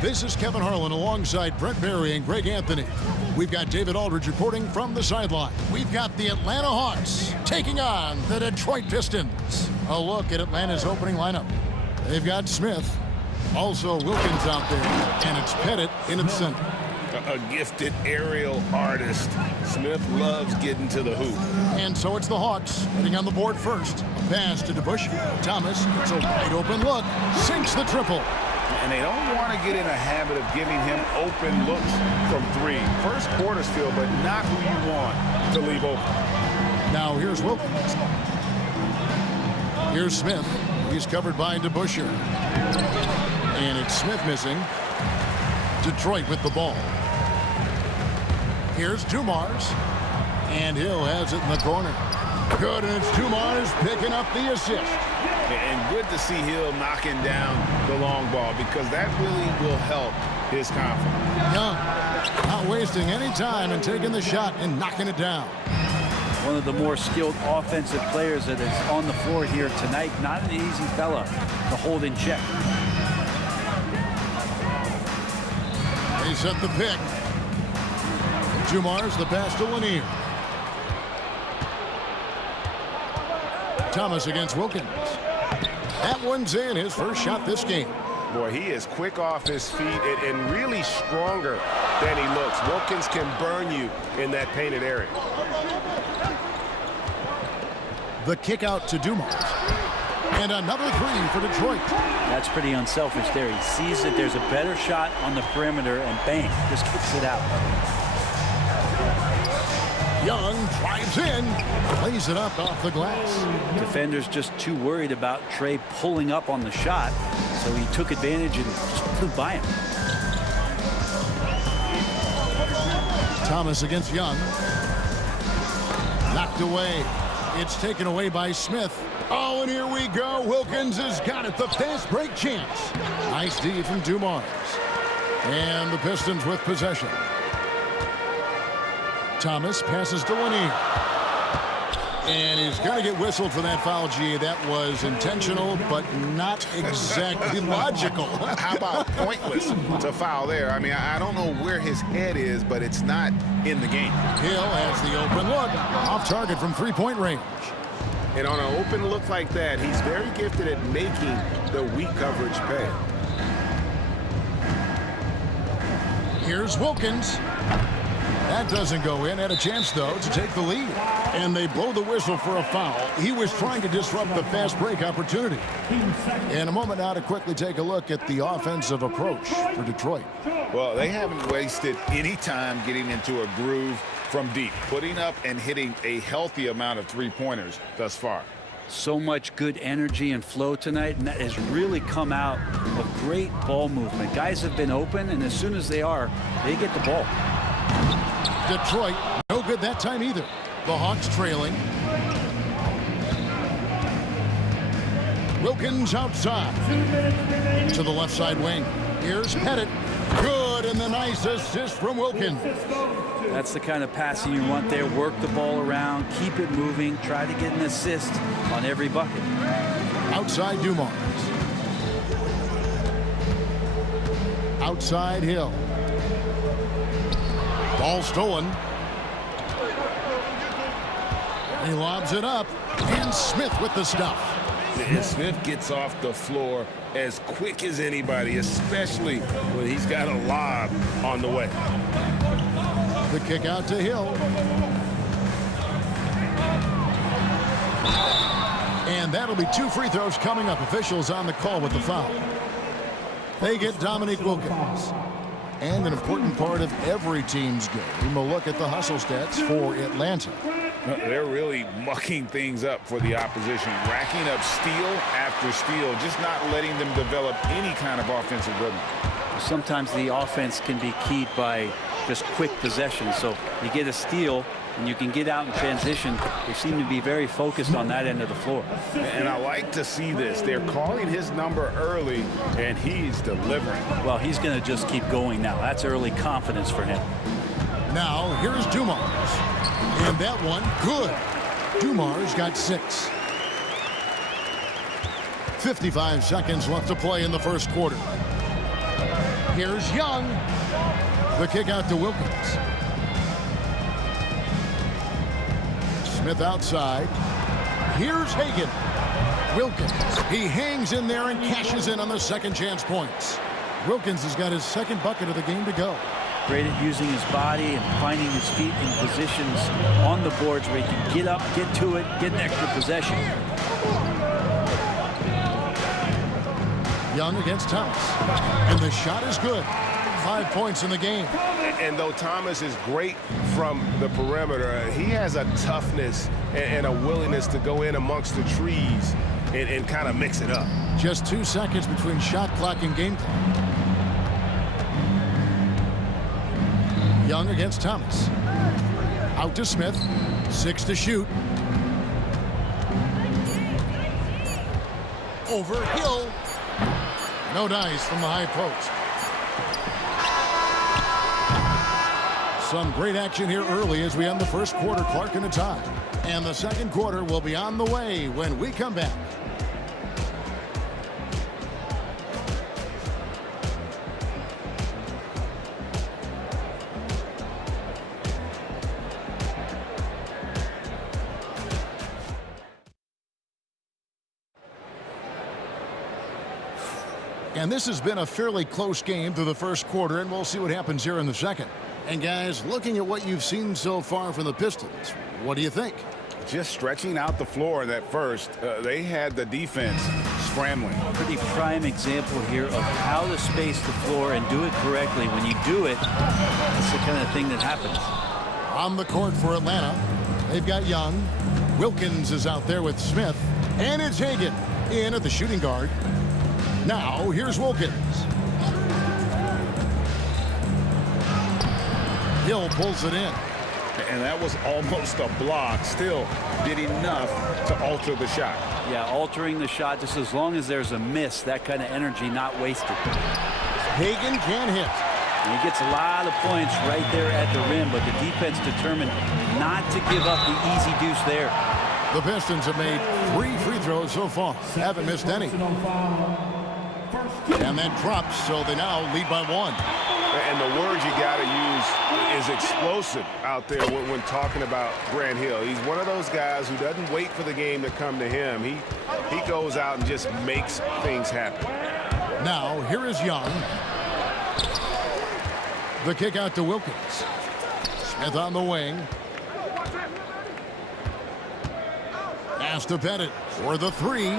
This is Kevin Harlan alongside Brent Barry and Greg Anthony. We've got David Aldridge reporting from the sideline. We've got the Atlanta Hawks taking on the Detroit Pistons. A look at Atlanta's opening lineup. They've got Smith, also Wilkins out there, and it's Pettit in its center. A gifted aerial artist. Smith loves getting to the hoop. And so it's the Hawks heading on the board first. A pass to DeBush. Thomas, it's a wide open look, sinks the triple. And they don't want to get in a habit of giving him open looks from three. First quarter still, but not who you want to leave open. Now here's Wilkins. Here's Smith. He's covered by DeBuscher. And it's Smith missing. Detroit with the ball. Here's Dumars. And Hill has it in the corner. Good, and it's Dumars picking up the assist. And good to see Hill knocking down the long ball because that really will help his confidence. Young, not wasting any time and taking the shot and knocking it down. One of the more skilled offensive players that is on the floor here tonight. Not an easy fella to hold in check. They set the pick. Dumars, the pass to Lanier. Thomas against Wilkins. That one's in, his first shot this game. Boy, he is quick off his feet and really stronger than he looks. Wilkins can burn you in that painted area. The kick out to Dumars. And another three for Detroit. That's pretty unselfish there. He sees that there's a better shot on the perimeter and bang, just kicks it out. Young drives in, lays it up off the glass. Defender's just too worried about Trey pulling up on the shot, so he took advantage and just flew by him. Thomas against Young. Knocked away. It's taken away by Smith. Oh, and here we go. Wilkins has got it. The fast break chance. Nice D from Dumars. And the Pistons with possession. Thomas passes to Lanier. And he's going to get whistled for that foul, G. That was intentional, but not exactly logical. How about pointless to foul there? I mean, I don't know where his head is, but it's not in the game. Hill has the open look. Off target from three-point range. And on an open look like that, he's very gifted at making the weak coverage pay. Here's Wilkins. That doesn't go in. Had a chance, though, to take the lead. And they blow the whistle for a foul. He was trying to disrupt the fast break opportunity. In a moment now to quickly take a look at the offensive approach for Detroit. Well, they haven't wasted any time getting into a groove from deep, putting up and hitting a healthy amount of three-pointers thus far. So much good energy and flow tonight, and that has really come out of great ball movement. Guys have been open, and as soon as they are, they get the ball. Detroit, no good that time either. The Hawks trailing. Wilkins outside. To the left side wing. Here's Pettit. Good, and the nice assist from Wilkins. That's the kind of passing you want there. Work the ball around, keep it moving, try to get an assist on every bucket. Outside Dumars. Outside Hill. Ball stolen. He lobs it up. And Smith with the stuff. And Smith gets off the floor as quick as anybody, especially when he's got a lob on the way. The kick out to Hill. And that'll be two free throws coming up. Officials on the call with the foul. They get Dominique Wilkins. And an important part of every team's game. We'll look at the hustle stats for Atlanta. They're really mucking things up for the opposition, racking up steal after steal, just not letting them develop any kind of offensive rhythm. Sometimes the offense can be keyed by just quick possession. So you get a steal and you can get out in transition. They seem to be very focused on that end of the floor. And I like to see this. They're calling his number early, and he's delivering. Well, he's going to just keep going now. That's early confidence for him. Now, here's Dumars. And that one, good. Dumars got 6. 55 seconds left to play in the first quarter. Here's Young. The kick out to Wilkins. Smith outside. Here's Hagan. Wilkins. He hangs in there and cashes in on the second chance points. Wilkins has got his second bucket of the game to go. Great at using his body and finding his feet in positions on the boards where he can get up, get to it, get an extra possession. Young against Thomas. And the shot is good. 5 points in the game. And though Thomas is great from the perimeter, he has a toughness and a willingness to go in amongst the trees and kind of mix it up. Just 2 seconds between shot clock and game clock. Young against Thomas. Out to Smith. 6 to shoot. Over Hill. No dice from the high post. Some great action here early as we end the first quarter. Clark in a tie. And the second quarter will be on the way when we come back. And this has been a fairly close game through the first quarter, and we'll see what happens here in the second. And guys, looking at what you've seen so far from the Pistons, what do you think? Just stretching out the floor in that first, they had the defense scrambling. Pretty prime example here of how to space the floor and do it correctly. When you do it, it's the kind of thing that happens. On the court for Atlanta, they've got Young. Wilkins is out there with Smith. And it's Hagan in at the shooting guard. Now, here's Wilkins. Hill pulls it in. And that was almost a block. Still did enough to alter the shot. Yeah, altering the shot just as long as there's a miss, that kind of energy not wasted. Hagan can hit. And he gets a lot of points right there at the rim, but the defense determined not to give up the easy deuce there. The Pistons have made 3 free throws so far. Haven't missed any. And then drops, so they now lead by 1. And the word you got to use is explosive out there when talking about Grant Hill. He's one of those guys who doesn't wait for the game to come to him. He goes out and just makes things happen. Now, here is Young. The kick out to Wilkins. Smith on the wing. Pass to Pettit for the 3.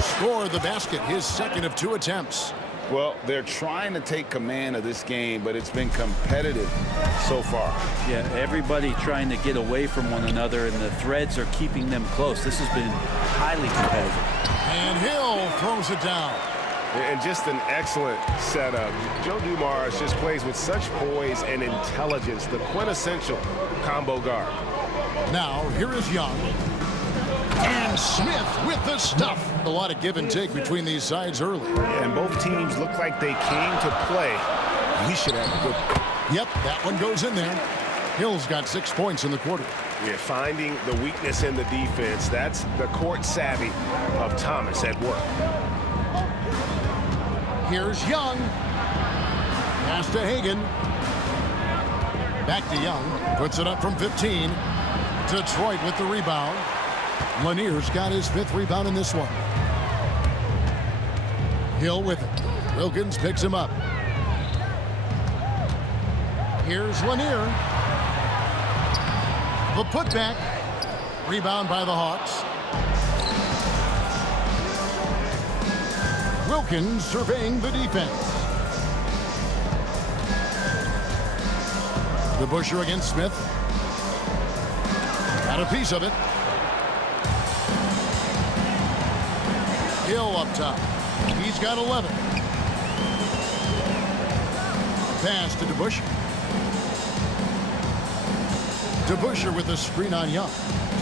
Scored the basket, his second of 2 attempts. Well, they're trying to take command of this game, but it's been competitive so far. Yeah, everybody trying to get away from one another, and the threads are keeping them close. This has been highly competitive. And Hill throws it down. And just an excellent setup. Joe Dumars just plays with such poise and intelligence, the quintessential combo guard. Now, here is Young. And Smith with the stuff. A lot of give and take between these sides early. And both teams look like they came to play. We should have a good... Yep, that one goes in there. Hill's got 6 points in the quarter. Yeah, finding the weakness in the defense. That's the court savvy of Thomas at work. Here's Young. Pass to Hagan. Back to Young. Puts it up from 15. Detroit with the rebound. Lanier's got his 5th rebound in this one. Hill with it. Wilkins picks him up. Here's Lanier. The putback. Rebound by the Hawks. Wilkins surveying the defense. DeBusschere against Smith. Got a piece of it. Hill up top. He's got 11. Pass to DeBusschere. DeBusschere with a screen on Young.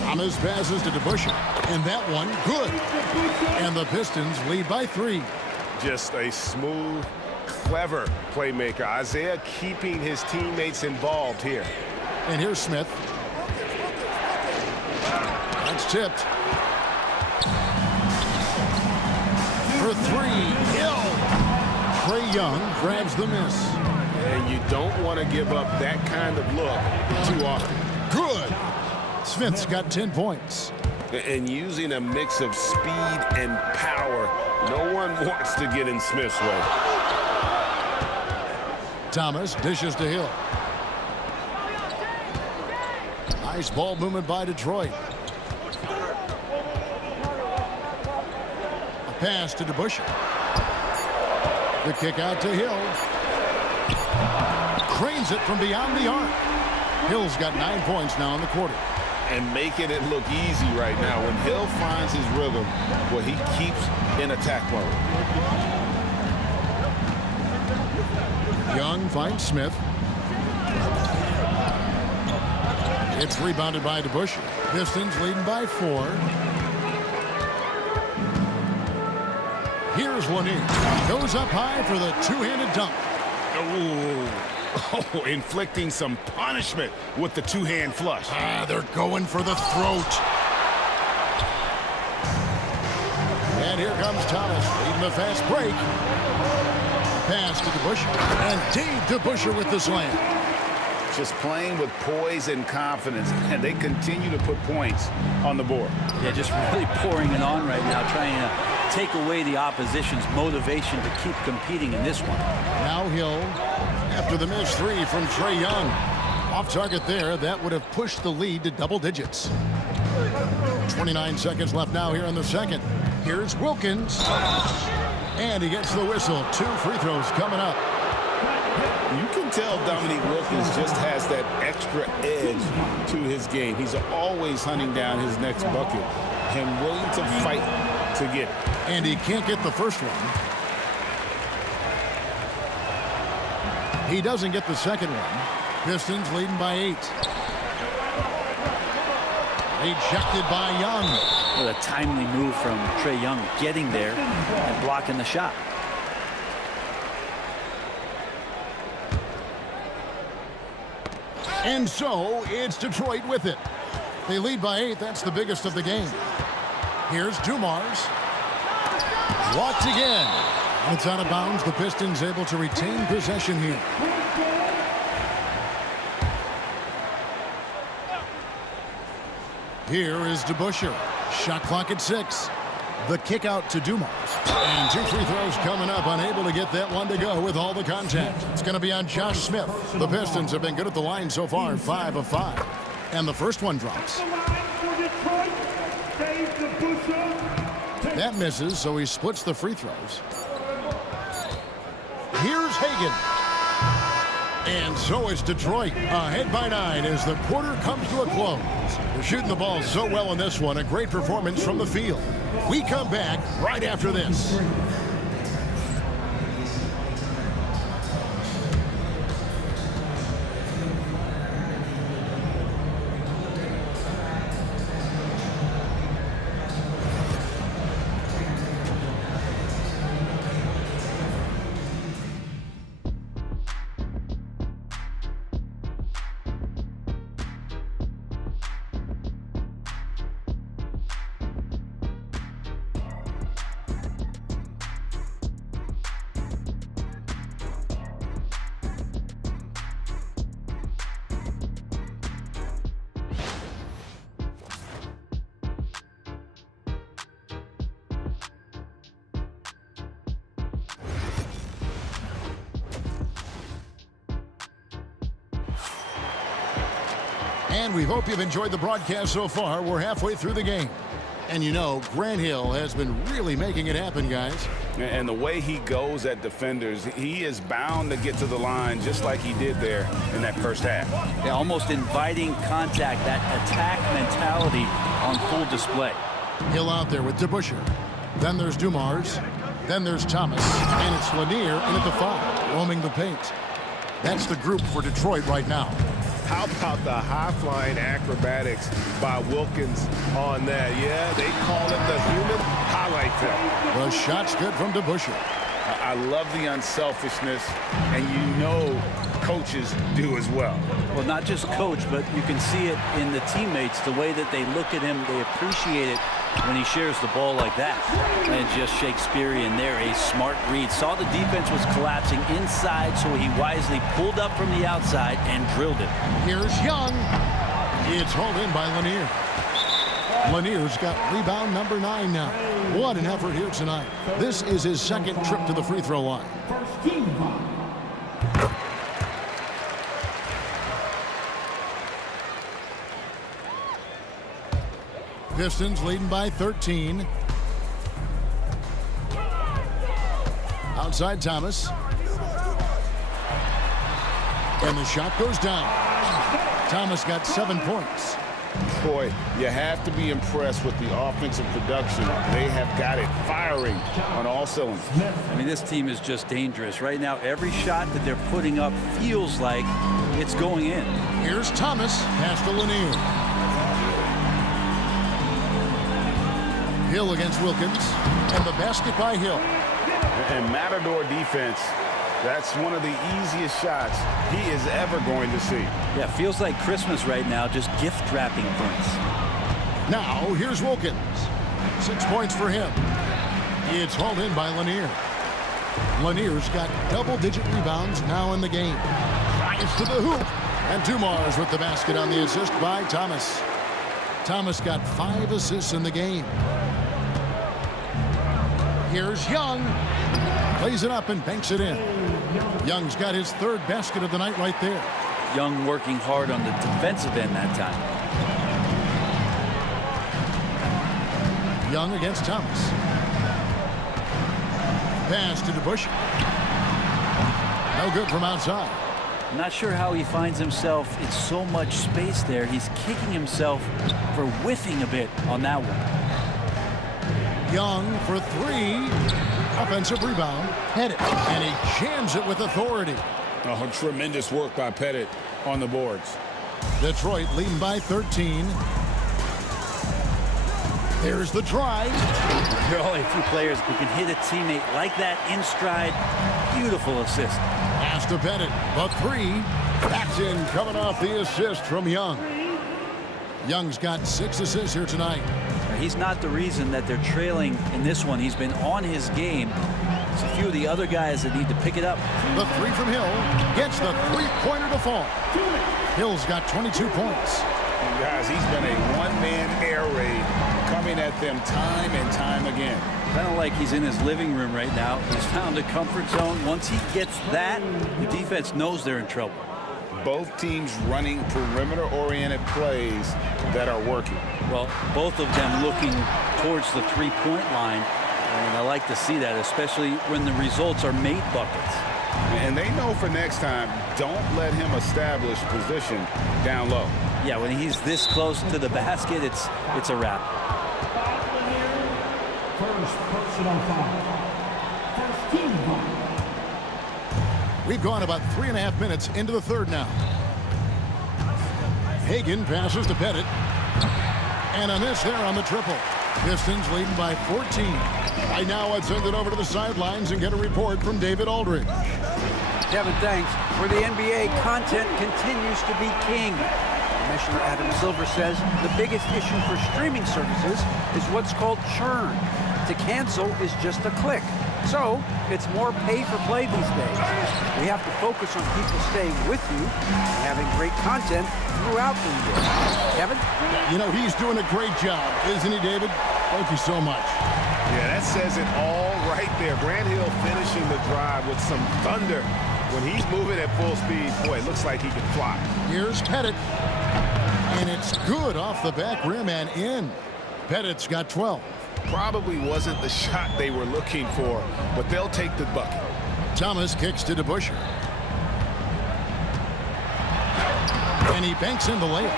Thomas passes to DeBusschere. And that one, good. And the Pistons lead by 3. Just a smooth, clever playmaker. Isaiah keeping his teammates involved here. And here's Smith. That's tipped. For 3, Hill. Trae Young grabs the miss. And you don't want to give up that kind of look too often. Good. Smith's got 10 points. And using a mix of speed and power, no one wants to get in Smith's way. Thomas dishes to Hill. Nice ball movement by Detroit. A pass to DeBusschere. The kick out to Hill. Cranes it from beyond the arc. Hill's got 9 points now in the quarter. And making it look easy right now. When Hill finds his rhythm, well, he keeps in attack mode. Young finds Smith. It's rebounded by DeBusschere. Pistons leading by 4. Here's Lanier. Goes up high for the two-handed dunk. Oh, inflicting some punishment with the two-hand flush. They're going for the throat. And here comes Thomas leading the fast break. Pass to DeBusschere. And Dave DeBusschere with the slam. just playing with poise and confidence, and they continue to put points on the board. Yeah, just really pouring it on right now, trying to take away the opposition's motivation to keep competing in this one. Now Hill, after the missed three from Trae Young. Off target there, that would have pushed the lead to double digits. 29 seconds left now here in the second. Here's Wilkins. And he gets the whistle. 2 free throws coming up. You can tell Dominique Wilkins just has that extra edge to his game. He's always hunting down his next bucket and willing to fight to get it. And he can't get the first one. He doesn't get the second one. Pistons leading by 8. Ejected by Young. With a timely move from Trae Young getting there and blocking the shot. And so it's Detroit with it. They lead by 8. That's the biggest of the game. Here's Dumars. Walked again. It's out of bounds. The Pistons able to retain possession here. Here is DeBusschere. Shot clock at 6. The kick out to Dumars. And 2 free throws coming up. Unable to get that one to go with all the contact. It's going to be on Josh Smith. The Pistons have been good at the line so far. 5 of 5. And the first one drops. That misses, so he splits the free throws. Here's Hagan. And so it's Detroit ahead by 9 as the quarter comes to a close. They're shooting the ball so well in this one. A great performance from the field. We come back right after this. And we hope you've enjoyed the broadcast so far. We're halfway through the game. And you know, Grant Hill has been really making it happen, guys. And the way he goes at defenders, he is bound to get to the line just like he did there in that first half. Yeah, almost inviting contact, that attack mentality on full display. Hill out there with DeBusschere. Then there's Dumars. Then there's Thomas. And it's Lanier in at the 5, roaming the paint. That's the group for Detroit right now. How about the high-flying acrobatics by Wilkins on that? Yeah, they call it the human highlight film. The shot's good from DeBusschere. I love the unselfishness, and you know coaches do as well. Well, not just coach, but you can see it in the teammates, the way that they look at him, they appreciate it when he shares the ball like that. And just Shakespearean there, a smart read. Saw the defense was collapsing inside, so he wisely pulled up from the outside and drilled it. Here's Young. It's hauled in by Lanier. Lanier's got rebound number 9 now. What an effort here tonight. This is his second trip to the free throw line. Pistons leading by 13. Outside Thomas. And the shot goes down. Thomas got 7 points. Boy, you have to be impressed with the offensive production. They have got it firing on all cylinders. I mean, this team is just dangerous. Right now, every shot that they're putting up feels like it's going in. Here's Thomas. Pass to Lanier. Hill against Wilkins. And the basket by Hill. And Matador defense, that's one of the easiest shots he is ever going to see. Yeah, feels like Christmas right now, just gift wrapping points. Now, here's Wilkins. 6 points for him. It's hauled in by Lanier. Lanier's got double-digit rebounds now in the game. Drives to the hoop. And Dumars with the basket on the assist by Thomas. Thomas got 5 assists in the game. Here's Young. Plays it up and banks it in. Young's got his 3rd basket of the night right there. Young working hard on the defensive end that time. Young against Thomas. Pass to DeBusschere. No good from outside. I'm not sure how he finds himself in so much space there. He's kicking himself for whiffing a bit on that one. Young for 3. Offensive rebound. Pettit. And he jams it with authority. Oh, tremendous work by Pettit on the boards. Detroit leading by 13. There's the drive. There are only a few players who can hit a teammate like that in stride. Beautiful assist. Pass to Pettit. The 3. That's in, coming off the assist from Young. Young's got 6 assists here tonight. He's not the reason that they're trailing in this one. He's been on his game. It's a few of the other guys that need to pick it up. The 3 from Hill gets the 3-pointer to fall. Hill's got 22 points. And guys, he's been a one-man air raid coming at them time and time again. Kind of like he's in his living room right now. He's found a comfort zone. Once he gets that, the defense knows they're in trouble. Both teams running perimeter-oriented plays that are working. Well, both of them looking towards the 3-point line. And I like to see that, especially when the results are made buckets. And they know for next time, don't let him establish position down low. Yeah, when he's this close to the basket, it's a wrap. First personal foul. First team foul. We've gone about 3.5 minutes into the 3rd now. Hagan passes to Pettit. And a miss there on the triple. Pistons leading by 14. Right now, let's send it over to the sidelines and get a report from David Aldridge. Kevin, thanks. For the NBA, content continues to be king. Commissioner Adam Silver says the biggest issue for streaming services is what's called churn. To cancel is just a click. So it's more pay for play these days. We have to focus on people staying with you and having great content throughout the year. Kevin? You know, he's doing a great job, isn't he, David? Thank you so much. Yeah, that says it all right there. Grant Hill finishing the drive with some thunder. When he's moving at full speed, boy, it looks like he can fly. Here's Pettit. And it's good off the back rim and in. Pettit's got 12. Probably wasn't the shot they were looking for, but they'll take the bucket. Thomas kicks to DeBusschere. And he banks in the layup.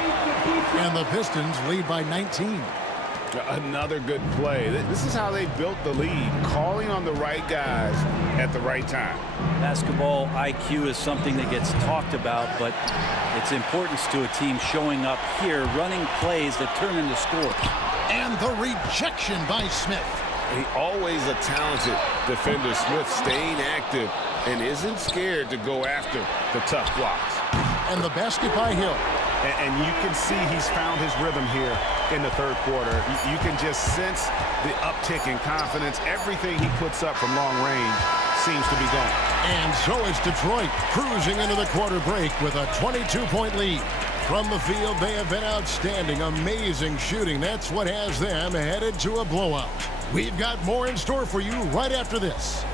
And the Pistons lead by 19. Another good play. This is how they built the lead, calling on the right guys at the right time. Basketball IQ is something that gets talked about, but its importance to a team showing up here, running plays that turn into scores. And the rejection by Smith. Always a talented defender, Smith, staying active and isn't scared to go after the tough blocks. And the basket by Hill. And you can see he's found his rhythm here in the 3rd quarter. You can just sense the uptick in confidence. Everything he puts up from long range seems to be going. And so it's Detroit cruising into the quarter break with a 22-point lead. From the field, they have been outstanding. Amazing shooting. That's what has them headed to a blowout. We've got more in store for you right after this.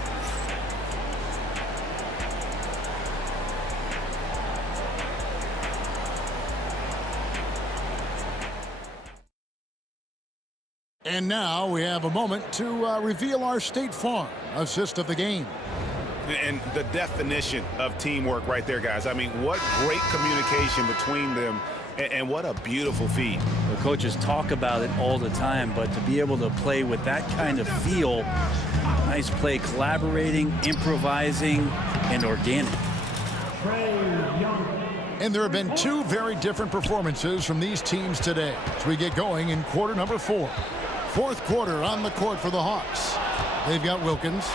And now we have a moment to reveal our State Farm assist of the game. And the definition of teamwork right there, guys. I mean, what great communication between them, and what a beautiful feed. The coaches talk about it all the time, but to be able to play with that kind of feel, nice play, collaborating, improvising, and organic. And there have been 2 very different performances from these teams today as we get going in quarter number 4. 4th quarter on the court for the Hawks. They've got Wilkins.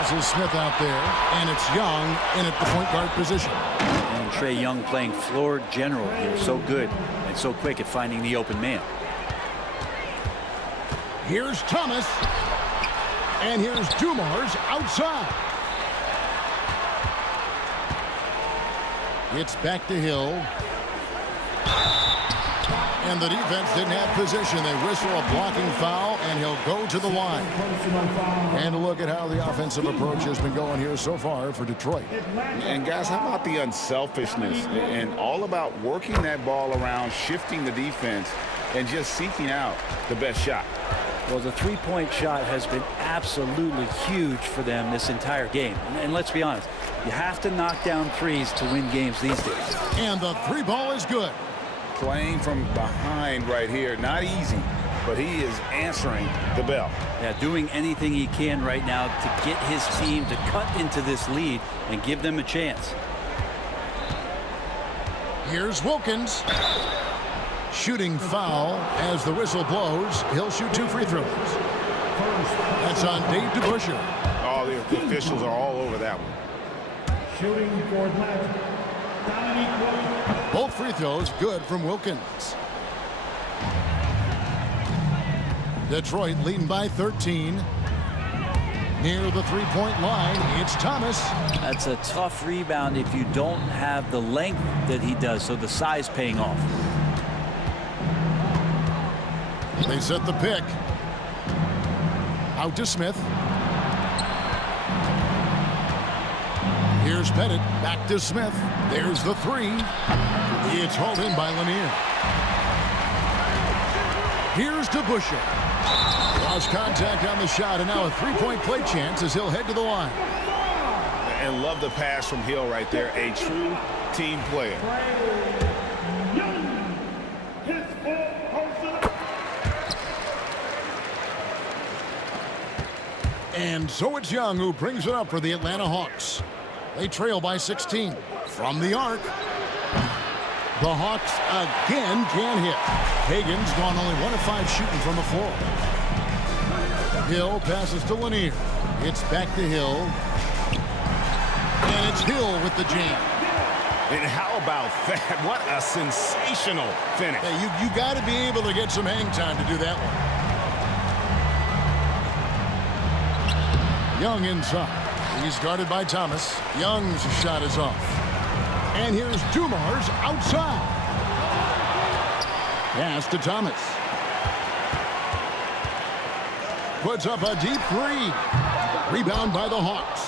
This is Smith out there, and it's Young in at the point guard position. And Trae Young playing floor general here. So good and so quick at finding the open man. Here's Thomas. And here's Dumars outside. It's back to Hill. And the defense didn't have position. They whistle a blocking foul, and he'll go to the line. And look at how the offensive approach has been going here so far for Detroit. And guys, how about the unselfishness and all about working that ball around, shifting the defense, and just seeking out the best shot. Well, the three-point shot has been absolutely huge for them this entire game. And let's be honest, you have to knock down threes to win games these days. And the three ball is good. Playing from behind right here, not easy, but he is answering the bell. Yeah, doing anything he can right now to get his team to cut into this lead and give them a chance. Here's Wilkins. Shooting foul as the whistle blows. He'll shoot 2 free throws. That's on Dave DeBusschere. Oh, the officials are all over that one. Shooting for left. Both free throws good from Wilkins. Detroit leading by 13. Near the three-point line, it's Thomas. That's a tough rebound if you don't have the length that he does, so the size paying off. They set the pick. Out to Smith. Here's Pettit. Back to Smith. There's the three. It's hauled in by Lanier. Here's DeBusschere. Lost contact on the shot, and now a three-point play chance as he'll head to the line. And love the pass from Hill right there. A true team player. And so it's Young who brings it up for the Atlanta Hawks. They trail by 16. From the arc. The Hawks again can't hit. Hagan's gone only 1 of 5 shooting from the floor. Hill passes to Lanier. It's back to Hill. And it's Hill with the jam. And how about that? What a sensational finish. Hey, you got to be able to get some hang time to do that one. Young inside. He's guarded by Thomas. Young's shot is off. And here's Dumars outside. Pass to Thomas. Puts up a deep three. Rebound by the Hawks.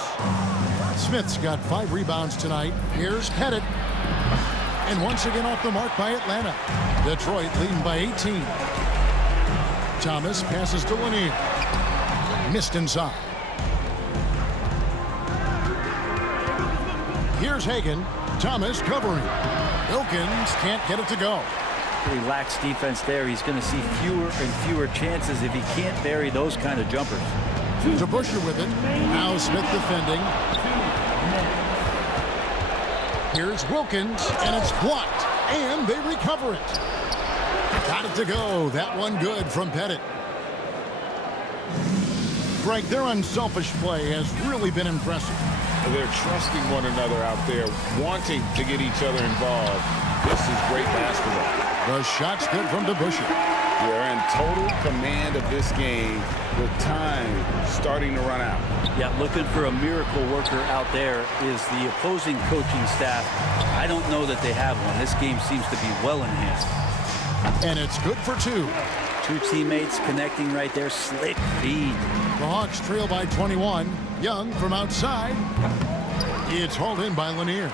Smith's got 5 rebounds tonight. Here's Pettit. And once again off the mark by Atlanta. Detroit leading by 18. Thomas passes to Lanier. Missed inside. Here's Hagan. Thomas covering. Wilkins can't get it to go. Relaxed defense there. He's going to see fewer and fewer chances if he can't bury those kind of jumpers. DeBusschere with it. Now Smith defending. Here's Wilkins, and it's blocked, and they recover it. Got it to go. That one good from Pettit. Greg, their unselfish play has really been impressive. They're trusting one another out there, wanting to get each other involved. This is great basketball. The shot's good from DeBusschere. They're in total command of this game with time starting to run out. Yeah, looking for a miracle worker out there is the opposing coaching staff. I don't know that they have one. This game seems to be well enhanced. And it's good for 2. 2 teammates connecting right there. Slick feed. The Hawks trail by 21. Young from outside. It's hauled in by Lanier.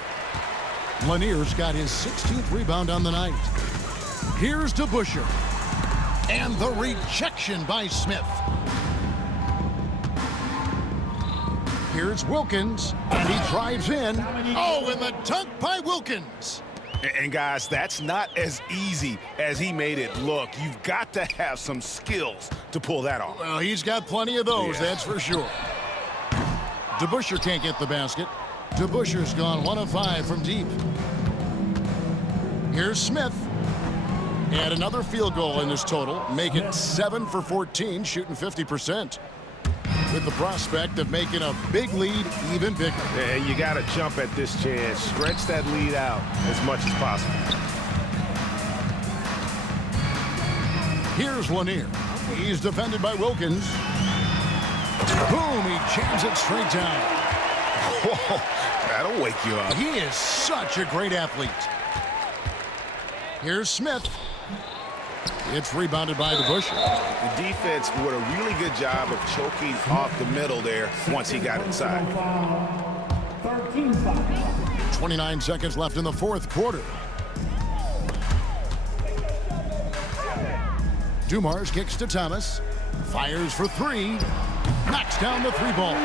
Lanier's got his 16th rebound on the night. Here's DeBusschere. And the rejection by Smith. Here's Wilkins. And he drives in. Oh, and the dunk by Wilkins. And guys, that's not as easy as he made it look. You've got to have some skills to pull that off. Well, he's got plenty of those, that's for sure. DeBusschere can't get the basket. DeBusschere's gone 1 of 5 from deep. Here's Smith. And another field goal in this total. Make it 7 for 14, shooting 50%. With the prospect of making a big lead even bigger. And you got to jump at this chance. Stretch that lead out as much as possible. Here's Lanier. He's defended by Wilkins. Boom, he jams it straight down. Whoa. That'll wake you up. He is such a great athlete. Here's Smith. It's rebounded by the Bush. The defense did a really good job of choking off the middle there once he got inside. 29 seconds left in the fourth quarter. Dumars kicks to Thomas. Fires for three. Knocks down the three ball.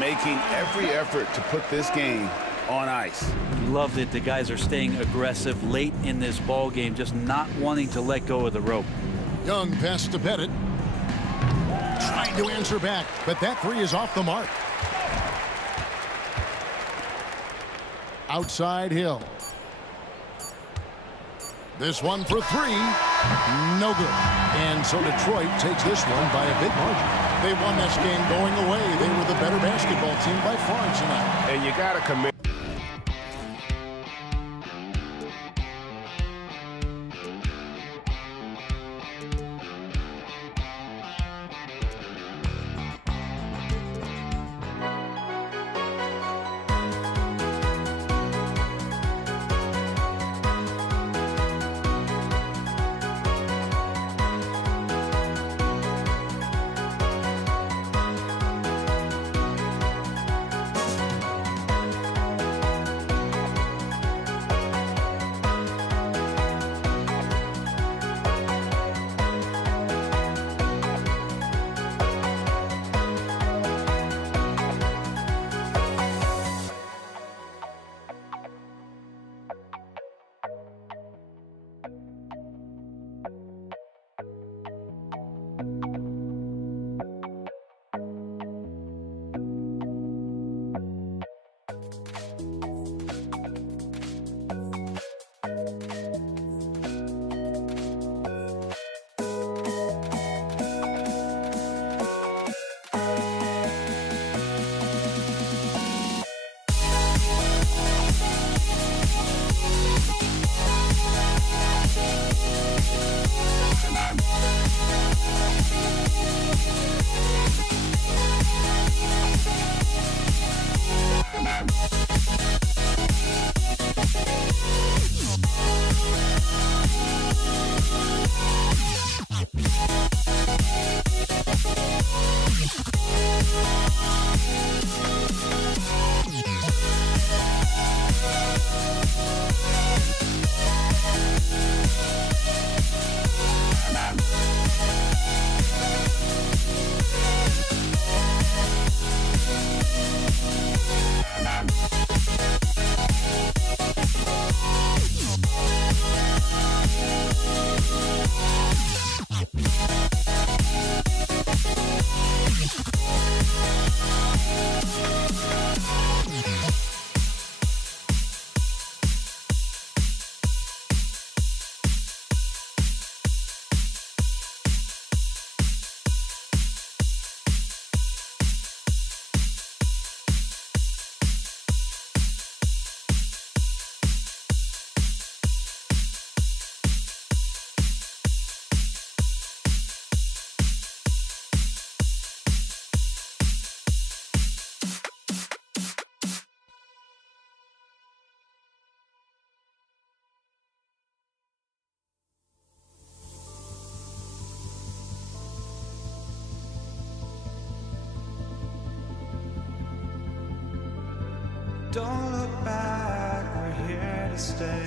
Making every effort to put this game on ice. Love that the guys are staying aggressive late in this ball game, just not wanting to let go of the rope. Young pass to Pettit. Trying to answer back, but that three is off the mark. Outside Hill. This one for three. No good. And so Detroit takes this one by a big margin. They won this game going away. They were the better basketball team by far tonight. And you got to commit. Don't look back, we're here to stay.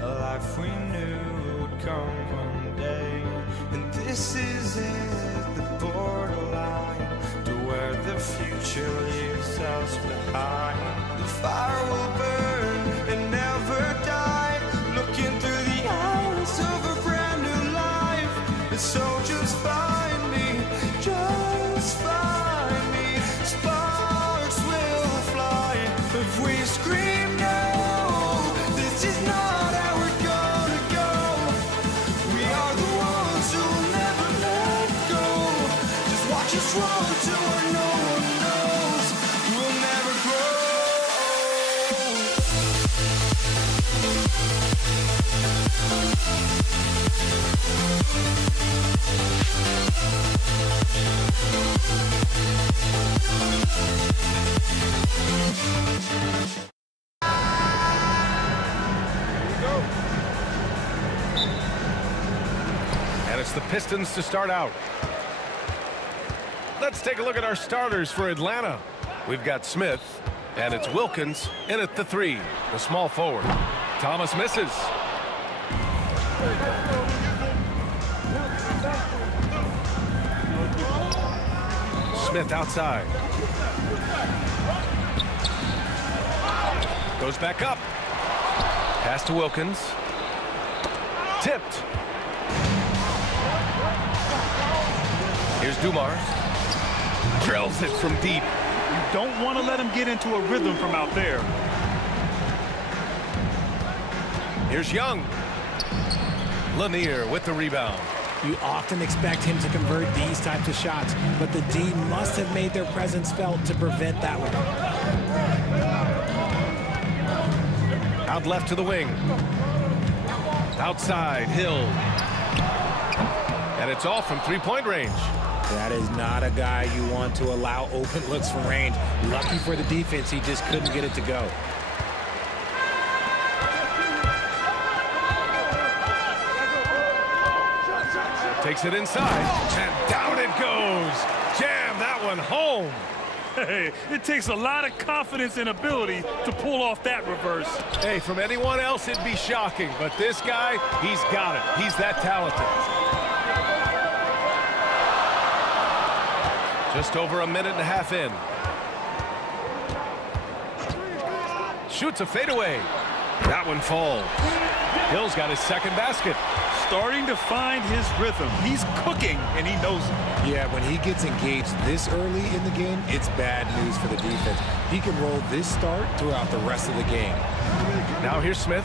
A life we knew would come one day. And this is it, the borderline to where the future leaves us behind. The fire will burn and never die, looking through the eyes of a brand new life. And so just find me, just find me. Sparks will fly if we scream no. This is not how we're gonna go. We are the ones who'll never let go. Just watch us run to where no one knows. We'll never grow. And it's the Pistons to start out. Let's take a look at our starters for Atlanta. We've got Smith, and it's Wilkins in at the 3, the small forward. Thomas misses. Smith outside. Goes back up. Pass to Wilkins. Tipped. Here's Dumars. Drills it from deep. You don't want to let him get into a rhythm from out there. Here's Young. Lanier with the rebound. You often expect him to convert these types of shots, but the D must have made their presence felt to prevent that one. Out left to the wing. Outside, Hill. And it's all from three-point range. That is not a guy you want to allow open looks from range. Lucky for the defense, he just couldn't get it to go. Takes it inside, and down it goes. Jam that one home. Hey, it takes a lot of confidence and ability to pull off that reverse. Hey, from anyone else, it'd be shocking, but this guy, he's got it. He's that talented. Just over a minute and a half in. Shoots a fadeaway. That one falls. Hill's got his second basket. Starting to find his rhythm. He's cooking, and he knows it. Yeah, when he gets engaged this early in the game, it's bad news for the defense. He can roll this start throughout the rest of the game. Now here's Smith.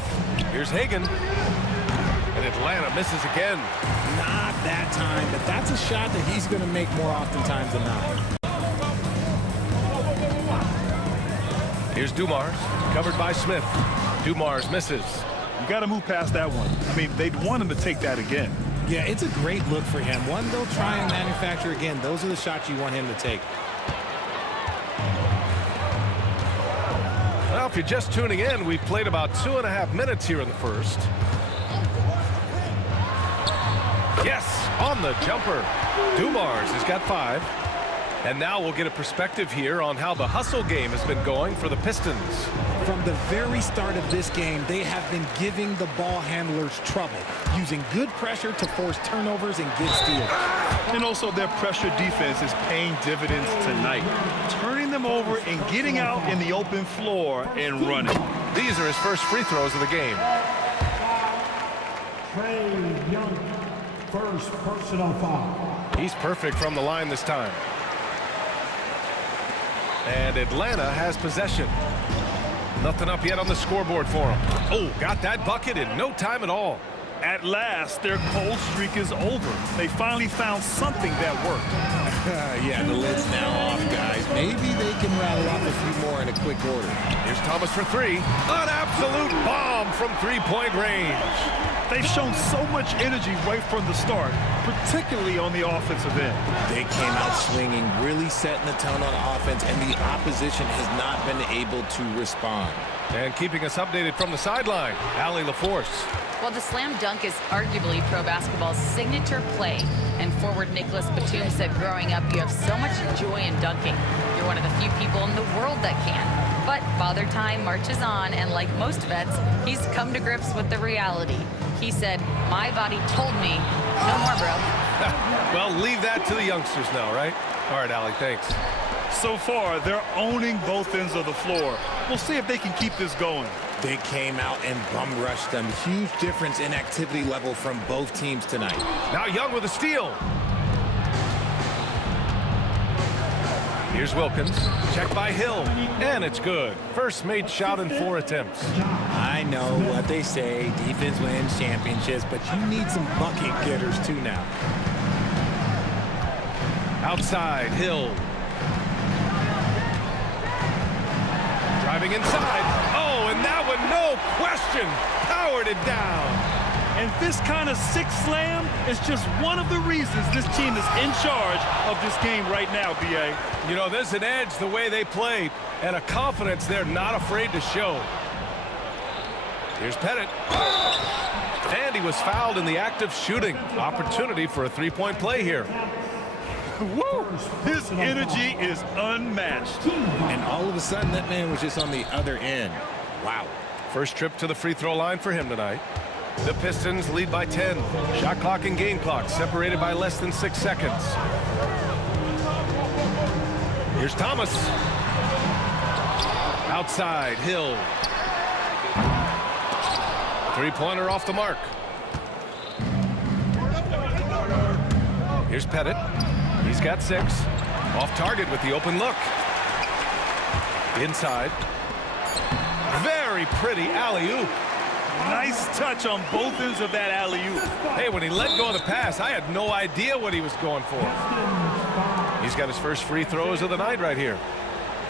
Here's Hagan. And Atlanta misses again. Not that time, but that's a shot that he's going to make more oftentimes than not. Here's Dumars, covered by Smith. Dumars misses. You got to move past that one. I mean, they'd want him to take that again. Yeah, it's a great look for him. One they'll try and manufacture again. Those are the shots you want him to take. Well, if you're just tuning in, we've played about 2.5 minutes here in the first. Yes, on the jumper. Dumars has got 5. And now we'll get a perspective here on how the hustle game has been going for the Pistons. From the very start of this game, they have been giving the ball handlers trouble, using good pressure to force turnovers and get steals. And also their pressure defense is paying dividends tonight, turning them over and getting out in the open floor and running. These are his first free throws of the game. Trey Young, first personal foul. He's perfect from the line this time. And Atlanta has possession. Nothing up yet on the scoreboard for him. Oh, got that bucket in no time at all. At last, their cold streak is over. They finally found something that worked. Yeah, the lid's now off, guys. Maybe they can rattle off a few more in a quick order. Here's Thomas for 3. An absolute bomb from three-point range. They've shown so much energy right from the start, particularly on the offensive end. They came out swinging, really setting the tone on offense, and the opposition has not been able to respond. And keeping us updated from the sideline, Allie LaForce. Well, the slam dunk is arguably pro basketball's signature play. And forward Nicholas Batum said growing up, you have so much joy in dunking. You're one of the few people in the world that can. But Father Time marches on, and like most vets, he's come to grips with the reality. He said, my body told me, no more, bro. Well, leave that to the youngsters now, right? All right, Allie, thanks. So far, they're owning both ends of the floor. We'll see if they can keep this going. They came out and bum rushed them. Huge difference in activity level from both teams tonight. Now Young with a steal. Here's Wilkins. Check by Hill. And it's good. First made shot in 4 attempts. I know what they say. Defense wins championships, but you need some bucket getters too now. Outside, Hill. Driving inside. Oh, and that one, no question, powered it down. And this kind of six slam is just one of the reasons this team is in charge of this game right now, B.A. You know, there's an edge the way they play and a confidence they're not afraid to show. Here's Pettit. And he was fouled in the act of shooting. Opportunity for a three-point play here. Woo! His energy is unmatched. And all of a sudden, that man was just on the other end. Wow. First trip to the free throw line for him tonight. The Pistons lead by 10. Shot clock and game clock separated by less than 6 seconds. Here's Thomas. Outside, Hill. Three-pointer off the mark. Here's Pettit. He's got 6. Off target with the open look. Inside. Very pretty alley-oop. Nice touch on both ends of that alley-oop. Hey, when he let go of the pass, I had no idea what he was going for. He's got his first free throws of the night right here.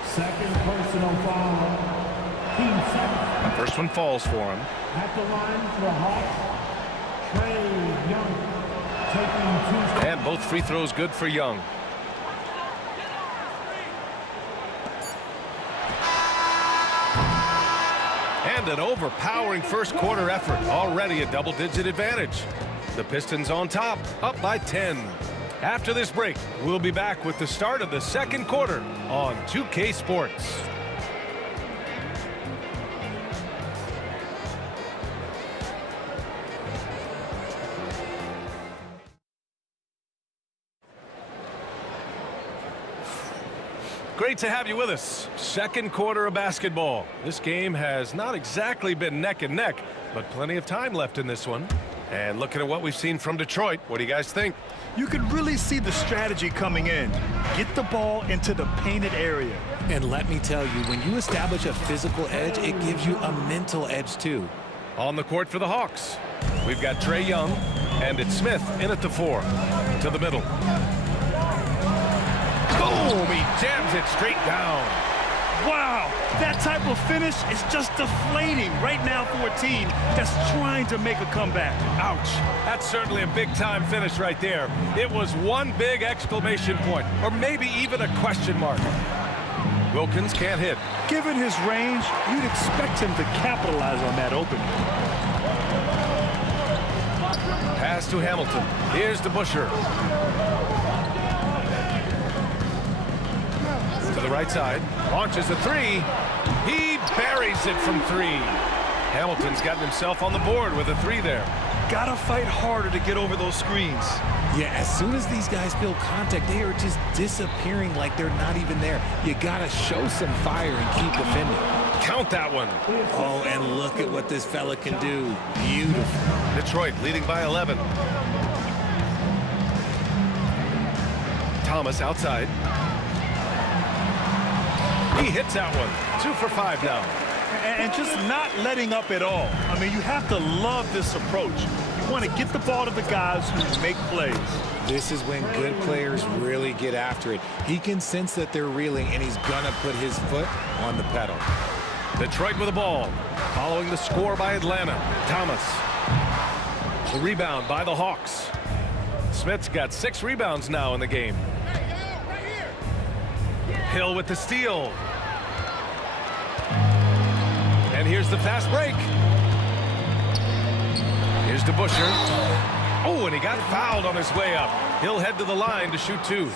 Second personal foul. Team second. First one falls for him. At the line for the Hawks, Trae Young taking 2. And both free throws good for Young. And an overpowering first quarter effort. Already a double-digit advantage. The Pistons on top, up by 10. After this break, we'll be back with the start of the second quarter on 2K Sports. Great to have you with us. Second quarter of basketball. This game has not exactly been neck and neck, but plenty of time left in this one. And looking at what we've seen from Detroit, what do you guys think? You can really see the strategy coming in. Get the ball into the painted area. And let me tell you, when you establish a physical edge, it gives you a mental edge too. On the court for the Hawks, we've got Trae Young, and it's Smith in at the 4. To the middle. Boom! He jams it straight down. Wow, that type of finish is just deflating right now for a team that's trying to make a comeback. Ouch. That's certainly a big-time finish right there. It was one big exclamation point, or maybe even a question mark. Wilkins can't hit. Given his range, you'd expect him to capitalize on that opening. Pass to Hamilton. Here's to Busher. To the right side. Launches a 3. He buries it from 3. Hamilton's gotten himself on the board with a 3 there. Gotta fight harder to get over those screens. Yeah, as soon as these guys feel contact, they are just disappearing like they're not even there. You gotta show some fire and keep defending. Count that one. Oh, and look at what this fella can do. Beautiful. Detroit leading by 11. Thomas outside. He hits that one. 2 for 5 now. And just not letting up at all. I mean, you have to love this approach. You want to get the ball to the guys who make plays. This is when good players really get after it. He can sense that they're reeling, and he's gonna put his foot on the pedal. Detroit with the ball. Following the score by Atlanta. Thomas. The rebound by the Hawks. Smith's got 6 rebounds now in the game. Hill with the steal. And here's the fast break. Here's to Busher. Oh, and he got fouled on his way up. He'll head to the line to shoot 2.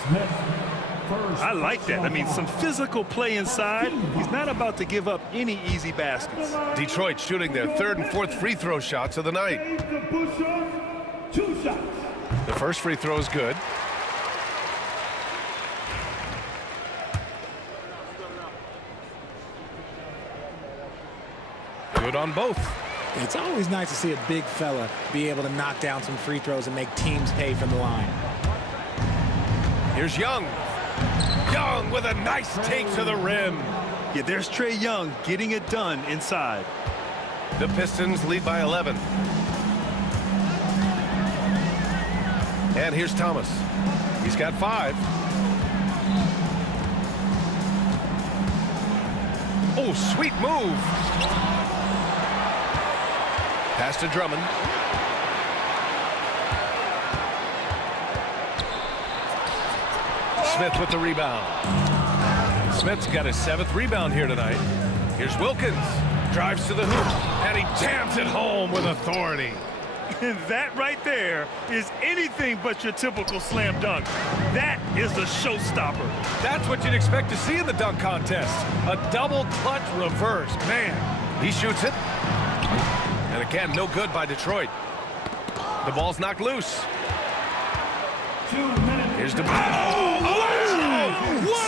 I like that. I mean, some physical play inside. He's not about to give up any easy baskets. Detroit shooting their 3rd and 4th free throw shots of the night. 2 shots. The first free throw is good. Good on both. It's always nice to see a big fella be able to knock down some free throws and make teams pay from the line. Here's Young. Young with a nice take to the rim. Yeah, there's Trae Young getting it done inside. The Pistons lead by 11. And here's Thomas. He's got 5. Oh, sweet move. Pass to Drummond. Smith with the rebound. Smith's got his 7th rebound here tonight. Here's Wilkins. Drives to the hoop, and he jams it home with authority. And that right there is anything but your typical slam dunk. That is a showstopper. That's what you'd expect to see in the dunk contest. A double clutch reverse. Man, he shoots it. And again, no good by Detroit. The ball's knocked loose. Here's the... what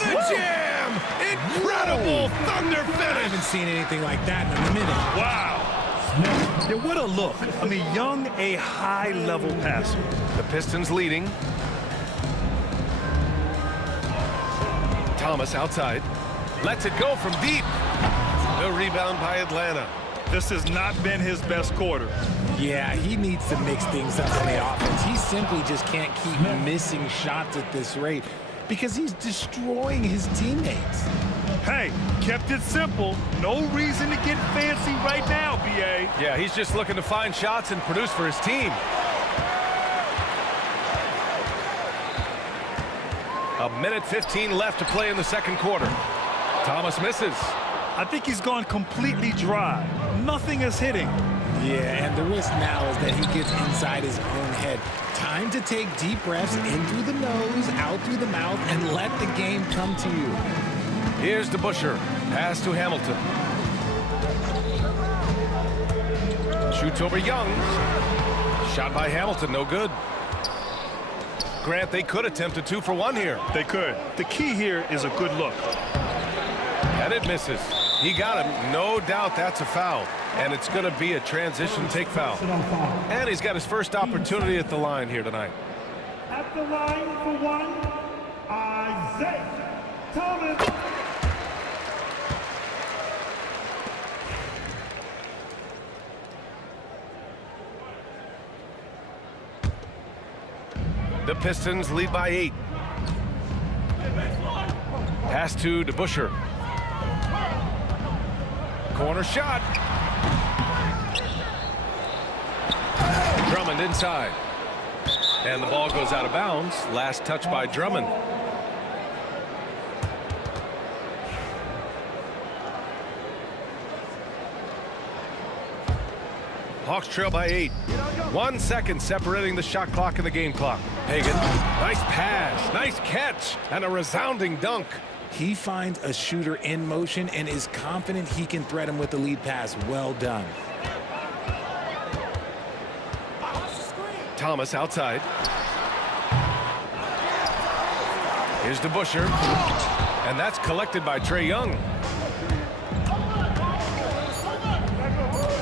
a jam! Incredible thunder finish! I haven't seen anything like that in a minute. Wow. Yeah, what a look. I mean, Young, a high-level passer. The Pistons leading. Thomas outside. Lets it go from deep. No rebound by Atlanta. This has not been his best quarter. Yeah, he needs to mix things up on the offense. He simply just can't keep missing shots at this rate because he's destroying his teammates. Hey, kept it simple. No reason to get fancy right now, B.A. Yeah, he's just looking to find shots and produce for his team. A minute 15 left to play in the second quarter. Thomas misses. I think he's gone completely dry. Nothing is hitting. Yeah, and the risk now is that he gets inside his own head. Time to take deep breaths in through the nose, out through the mouth, and let the game come to you. Here's DeBusschere. Pass to Hamilton. Shoots over Young. Shot by Hamilton, no good. Grant, they could attempt a 2-for-1 here. They could. The key here is a good look. And it misses. He got him. No doubt that's a foul. And it's going to be a transition take foul. And he's got his first opportunity at the line here tonight. At the line for one, Isaiah Thomas. The Pistons lead by 8. Pass to DeBusschere. Corner shot. Drummond inside. And the ball goes out of bounds. Last touch by Drummond. Hawks trail by 8. 1 second separating the shot clock and the game clock. Hagan, nice pass, nice catch, and a resounding dunk. He finds a shooter in motion and is confident he can thread him with the lead pass. Well done. Thomas outside. Here's DeBusschere. And that's collected by Trae Young.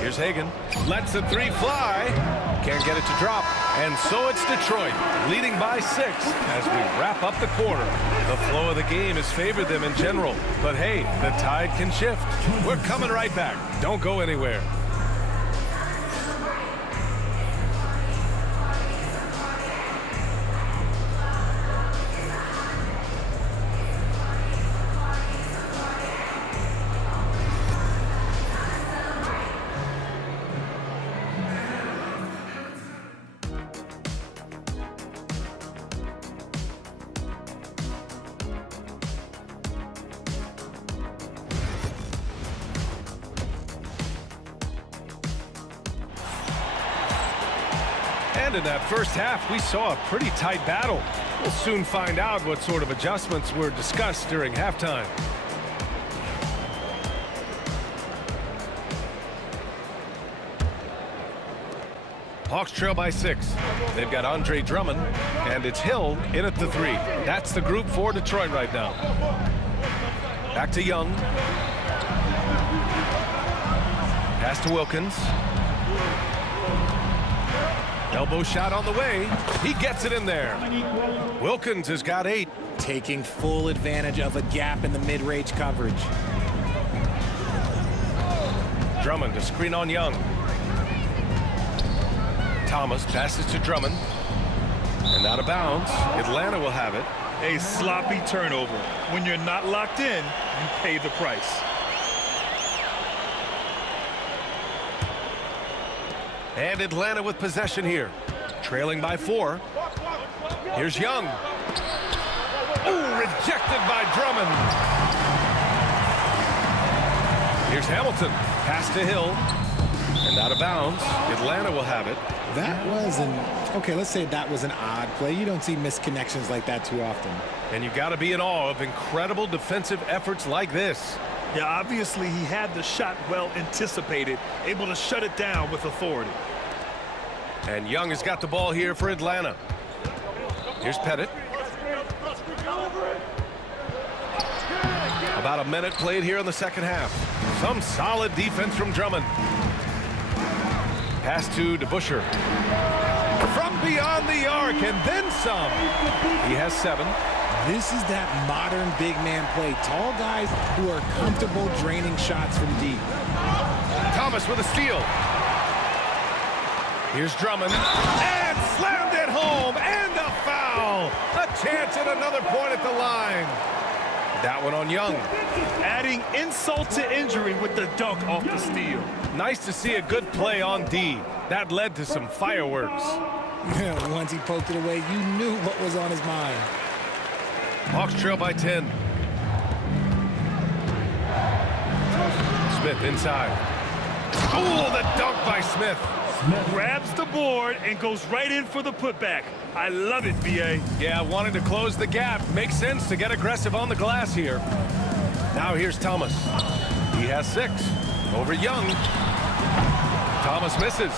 Here's Hagan. Lets the 3 fly. Can't get it to drop. And so it's Detroit, leading by 6 as we wrap up the quarter. The flow of the game has favored them in general. But hey, the tide can shift. We're coming right back. Don't go anywhere. And in that first half, we saw a pretty tight battle. We'll soon find out what sort of adjustments were discussed during halftime. Hawks trail by 6. They've got Andre Drummond, and it's Hill in at the 3. That's the group for Detroit right now. Back to Young. Pass to Wilkins. Elbow shot on the way. He gets it in there. Wilkins has got 8. Taking full advantage of a gap in the mid-range coverage. Drummond to screen on Young. Thomas passes to Drummond. And out of bounds. Atlanta will have it. A sloppy turnover. When you're not locked in, you pay the price. And Atlanta with possession here. Trailing by 4. Here's Young. Ooh, Rejected by Drummond. Here's Hamilton. Pass to Hill. And out of bounds. Atlanta will have it. That was okay, let's say that was an odd play. You don't see misconnections like that too often. And you got to be in awe of incredible defensive efforts like this. Yeah, obviously he had the shot well anticipated, able to shut it down with authority. And Young has got the ball here for Atlanta. Here's Pettit. About a minute played here in the second half. Some solid defense from Drummond. Pass to DeBusschere. From beyond the arc and then some. He has 7. This is that modern big man play. Tall guys who are comfortable draining shots from deep. Thomas with a steal. Here's Drummond. And slammed it home. And a foul. A chance at another point at the line. That one on Young. Adding insult to injury with the dunk off the steal. Nice to see a good play on D. That led to some fireworks. Once he poked it away, you knew what was on his mind. Hawks trail by 10. Smith inside. Oh, the dunk by Smith. Grabs the board and goes right in for the putback. I love it, BA. Yeah, wanting to close the gap. Makes sense to get aggressive on the glass here. Now here's Thomas. He has 6. Over Young. Thomas misses.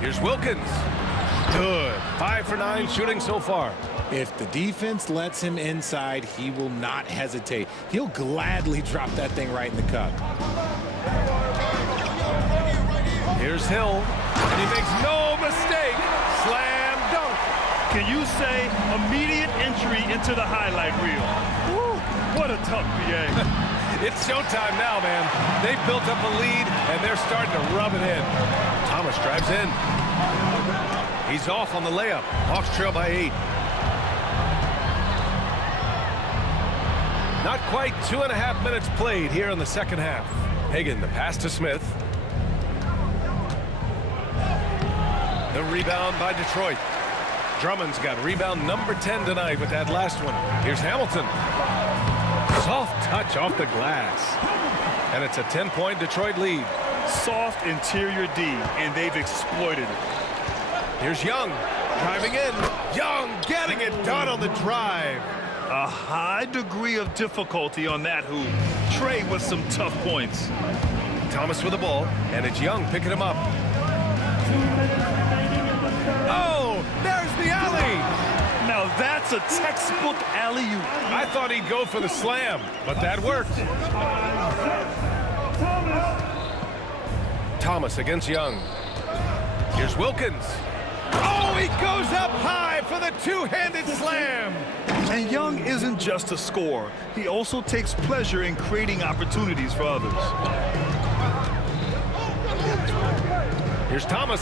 Here's Wilkins. Good. 5 for 9 shooting so far. If the defense lets him inside, he will not hesitate. He'll gladly drop that thing right in the cup. Here's Hill. And he makes no mistake. Slam dunk. Can you say immediate entry into the highlight reel? Woo, what a tough BA. It's showtime now, man. They've built up a lead, and they're starting to rub it in. Thomas drives in. He's off on the layup. Hawks trail by 8. Not quite 2.5 minutes played here in the second half. Hagan, the pass to Smith. The rebound by Detroit. Drummond's got rebound number 10 tonight with that last one. Here's Hamilton. Soft touch off the glass. And it's a 10-point Detroit lead. Soft interior D, and they've exploited it. Here's Young driving in. Young getting it done on the drive. A high degree of difficulty on that hoop. Trey with some tough points. Thomas with the ball, and it's Young picking him up. Oh, there's the alley. Now that's a textbook alley-oop. I thought he'd go for the slam, but that worked. Thomas against Young. Here's Wilkins. Oh, he goes up high for the two-handed slam. And Young isn't just a scorer. He also takes pleasure in creating opportunities for others. Here's Thomas.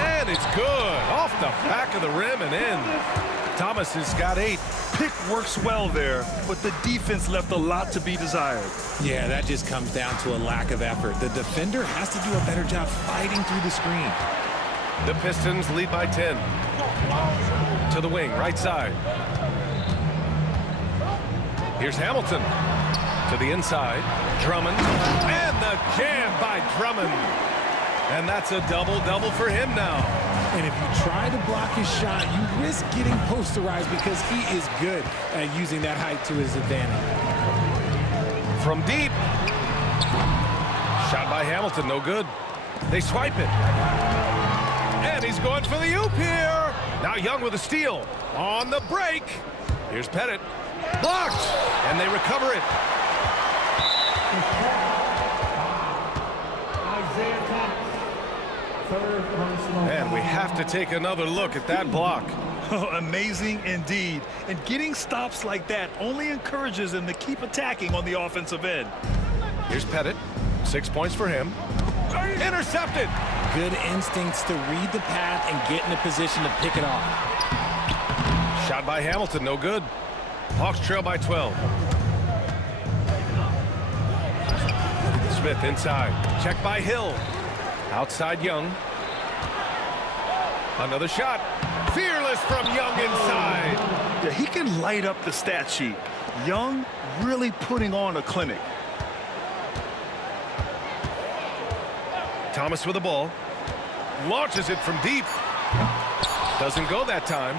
And it's good. Off the back of the rim and in. Thomas has got 8. Pick works well there, but the defense left a lot to be desired. Yeah, that just comes down to a lack of effort. The defender has to do a better job fighting through the screen. The Pistons lead by 10. To the wing, right side. Here's Hamilton. To the inside. Drummond. And the jam by Drummond. And that's a double-double for him now. And if you try to block his shot, you risk getting posterized because he is good at using that height to his advantage. From deep. Shot by Hamilton, no good. They swipe it. And he's going for the oop here. Now Young with a steal. On the break. Here's Pettit. Blocked. And they recover it. And we have to take another look at that block. Amazing indeed. And getting stops like that only encourages him to keep attacking on the offensive end. Here's Pettit. 6 points for him. Intercepted. Good instincts to read the path and get in a position to pick it off. Shot by Hamilton, no good. Hawks trail by 12. Smith inside. Check by Hill. Outside Young. Another shot. Fearless from Young inside. Yeah, he can light up the stat sheet. Young really putting on a clinic. Thomas with the ball. Launches it from deep. Doesn't go that time.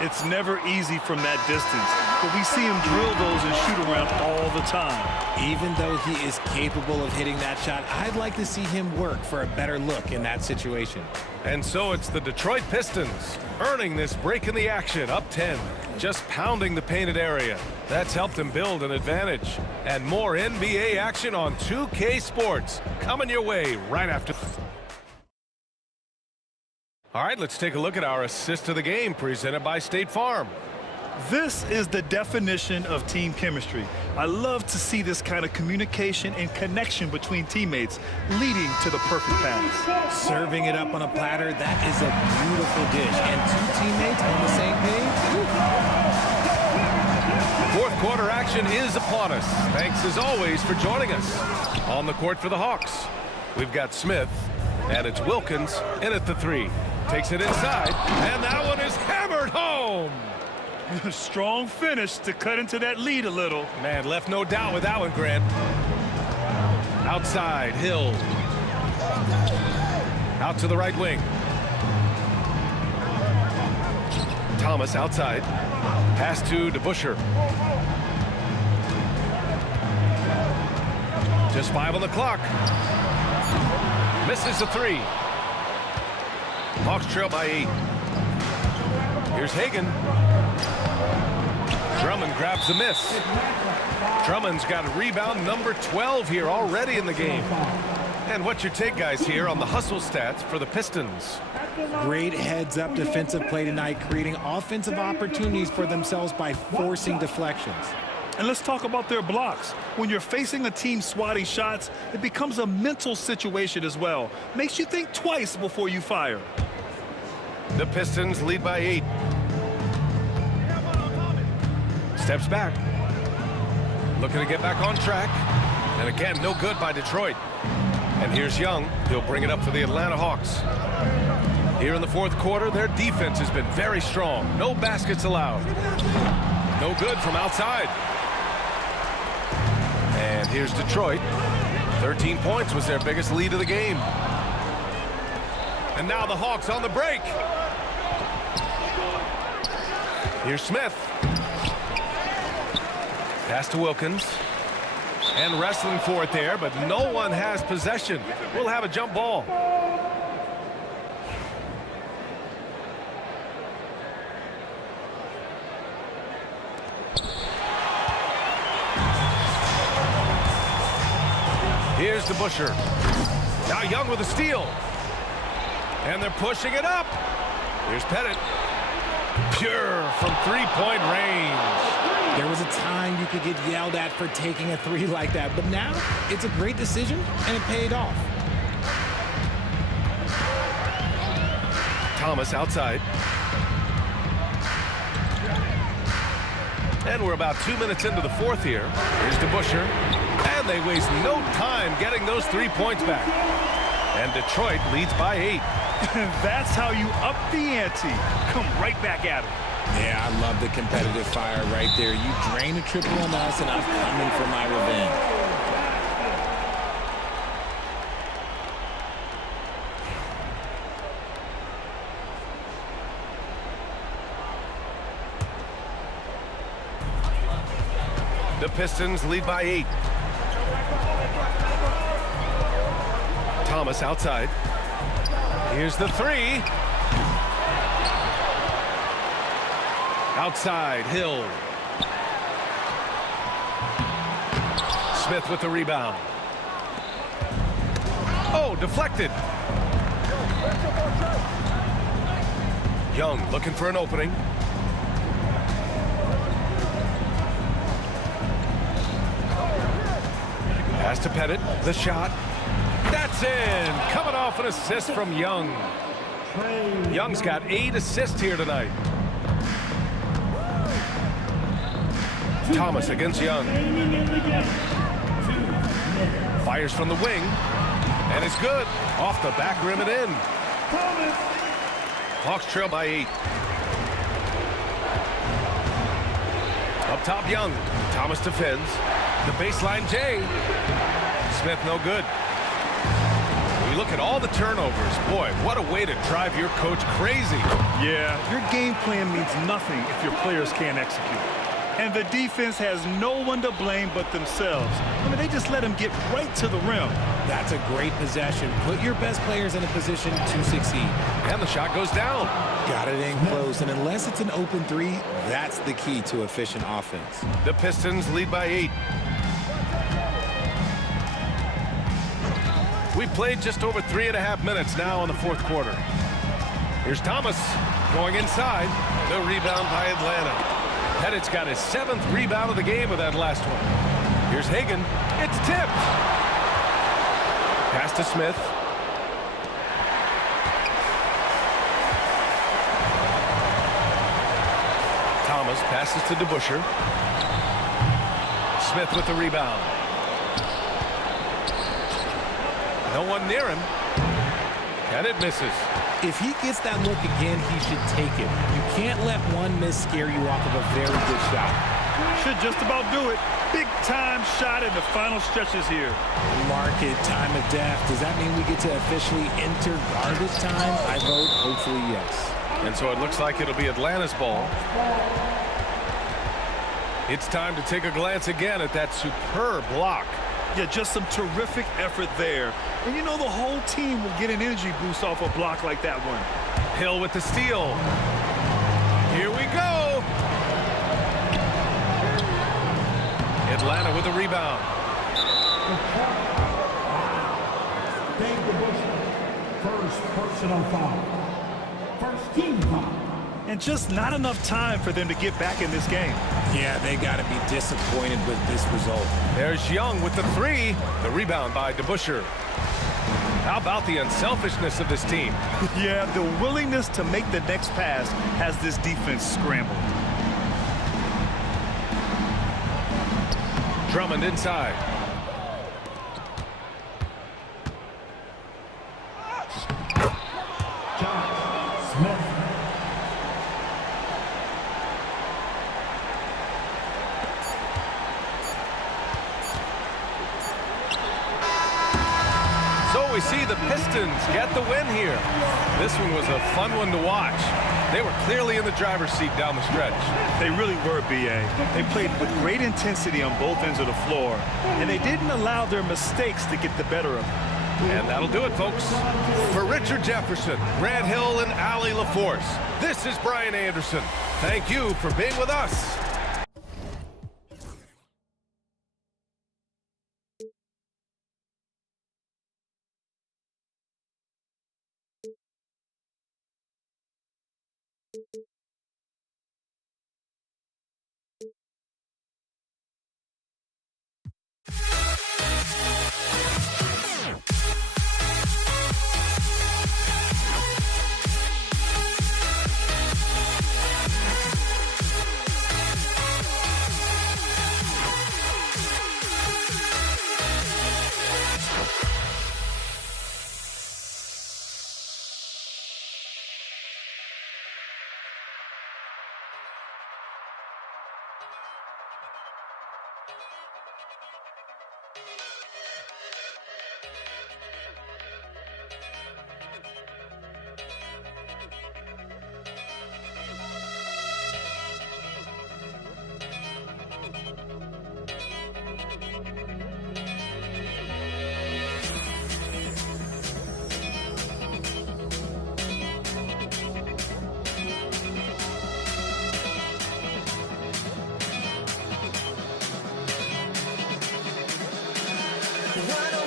It's never easy from that distance, but we see him drill those and shoot around all the time. Even though he is capable of hitting that shot, I'd like to see him work for a better look in that situation. And so it's the Detroit Pistons earning this break in the action, up 10, just pounding the painted area. That's helped him build an advantage. And more NBA action on 2K Sports coming your way right after. All right, let's take a look at our assist of the game presented by State Farm. This is the definition of team chemistry. I love to see this kind of communication and connection between teammates leading to the perfect pass. Serving it up on a platter, that is a beautiful dish. And two teammates on the same page. Fourth quarter action is upon us. Thanks as always for joining us. On the court for the Hawks, we've got Smith, and it's Wilkins in at the three. Takes it inside, and that one is hammered home. Strong finish to cut into that lead a little. Man, left no doubt with that one, Grant. Outside, Hill. Out to the right wing. Thomas outside. Pass to DeBusschere. Just 5 on the clock. Misses the three. Hawks trail by 8. Here's Hagan. Drummond grabs the miss. Drummond's got rebound number 12 here already in the game. And what's your take, guys, here on the hustle stats for the Pistons? Great heads-up defensive play tonight, creating offensive opportunities for themselves by forcing deflections. And let's talk about their blocks. When you're facing a team swatting shots, it becomes a mental situation as well. Makes you think twice before you fire. The Pistons lead by 8. Steps back. Looking to get back on track. And again, no good by Detroit. And here's Young. He'll bring it up for the Atlanta Hawks. Here in the fourth quarter, their defense has been very strong. No baskets allowed. No good from outside. And here's Detroit. 13 points was their biggest lead of the game. And now the Hawks on the break. Here's Smith. Pass to Wilkins. And wrestling for it there, but no one has possession. We'll have a jump ball. Here's DeBusschere. Now Young with a steal. And they're pushing it up. Here's Pettit. Pure from three-point range. There was a time you could get yelled at for taking a three like that, but now it's a great decision, and it paid off. Thomas outside. And we're about 2 minutes into the fourth here. Here's DeBusschere. And they waste no time getting those 3 points back. And Detroit leads by 8. That's how you up the ante. Come right back at it. Yeah, I love the competitive fire right there. You drain a triple on us, and I'm coming for my revenge. The Pistons lead by 8. Thomas outside. Here's the three. Outside, Hill. Smith with the rebound. Oh, deflected. Young looking for an opening. Pass to Pettit. The shot. That's in. Coming off an assist from Young. Young's got 8 assists here tonight. Thomas against Young. Fires from the wing. And it's good. Off the back rim and in. Hawks trail by 8. Up top, Young. Thomas defends. The baseline, Jay. Smith, no good. We look at all the turnovers. Boy, what a way to drive your coach crazy. Yeah, your game plan means nothing if your players can't execute. And the defense has no one to blame but themselves. I mean, they just let them get right to the rim. That's a great possession. Put your best players in a position to succeed. And the shot goes down. Got it in close, and unless it's an open three, that's the key to efficient offense. The Pistons lead by 8. We played just over 3.5 minutes now in the fourth quarter. Here's Thomas going inside. The rebound by Atlanta. Pettit's got his 7th rebound of the game with that last one. Here's Hagan. It's tipped. Pass to Smith. Thomas passes to DeBusschere. Smith with the rebound. No one near him. And it misses. If he gets that look again, he should take it. You can't let one miss scare you off of a very good shot. Should just about do it. Big time shot in the final stretches here. Mark it, time of death. Does that mean we get to officially enter garbage time? I vote hopefully yes. And so it looks like it'll be Atlanta's ball. It's time to take a glance again at that superb block. Yeah, just some terrific effort there. And you know the whole team will get an energy boost off a block like that one. Hill with the steal. Here we go. Atlanta with the rebound. First personal foul. First team foul. And just not enough time for them to get back in this game. Yeah, they got to be disappointed with this result. There's Young with the 3. The rebound by DeBusschere. How about the unselfishness of this team? Yeah, the willingness to make the next pass has this defense scrambled. Drummond inside. Smith. So we see the Pistons get the win here. This one was a fun one to watch. They were clearly in the driver's seat down the stretch. They really were, B.A. They played with great intensity on both ends of the floor, and they didn't allow their mistakes to get the better of them. And that'll do it, folks. For Richard Jefferson, Grant Hill, and Allie LaForce, this is Brian Anderson. Thank you for being with us. What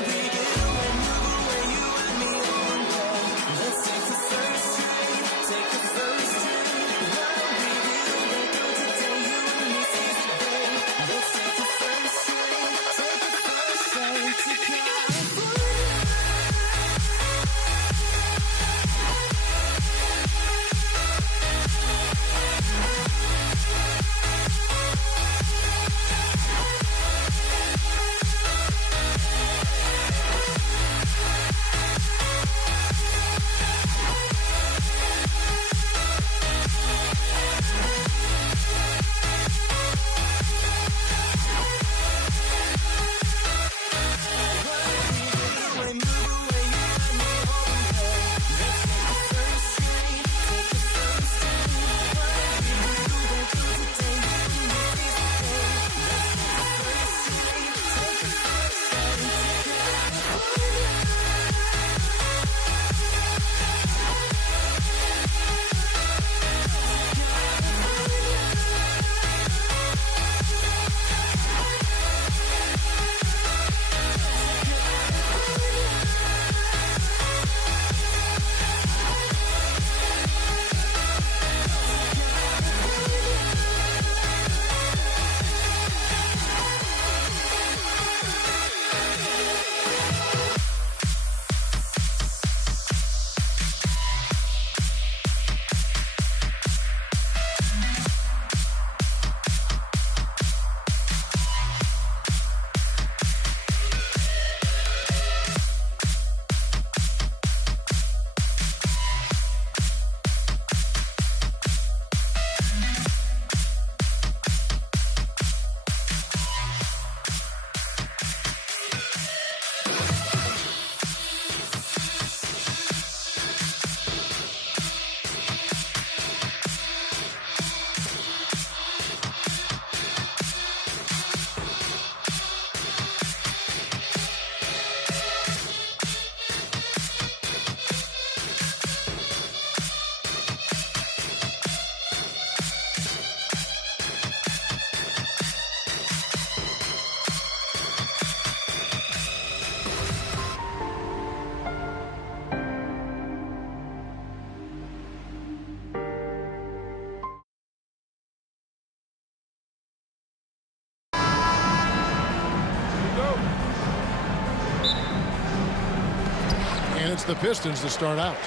the Pistons to start out.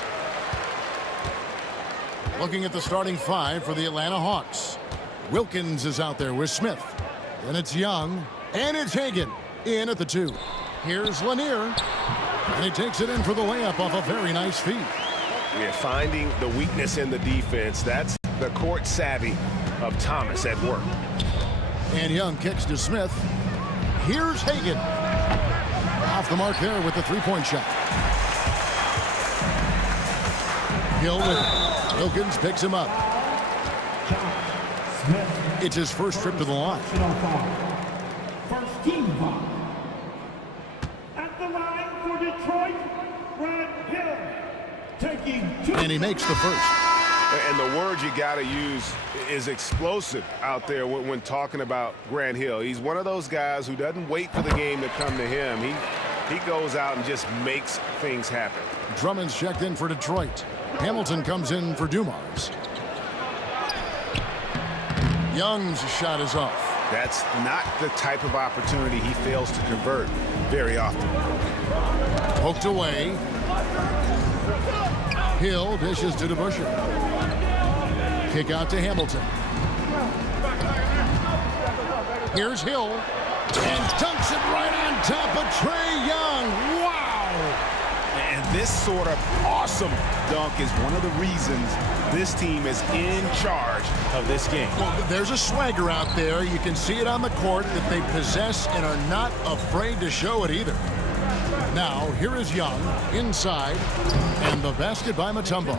Looking at the starting five for the Atlanta Hawks. Wilkins is out there with Smith. Then it's Young. And it's Hagan in at the 2. Here's Lanier. And he takes it in for the layup off a very nice feed. We're finding the weakness in the defense. That's the court savvy of Thomas at work. And Young kicks to Smith. Here's Hagan. Off the mark there with the three-point shot. Hill with it. Wilkins picks him up. It's his first trip to the line. First team foul. At the line for Detroit, Grant Hill taking 2. And he makes the first. And the word you got to use is explosive out there when talking about Grant Hill. He's one of those guys who doesn't wait for the game to come to him. He goes out and just makes things happen. Drummond's checked in for Detroit. Hamilton comes in for Dumars. Young's shot is off. That's not the type of opportunity he fails to convert very often. Poked away. Hill dishes to DeBusschere. Kick out to Hamilton. Here's Hill. And dunks it right on top of Trae Young. Wow! And this sort of awesome dunk is one of the reasons this team is in charge of this game. Well, there's a swagger out there. You can see it on the court that they possess and are not afraid to show it either. Now, here is Young inside, and the basket by Mutombo.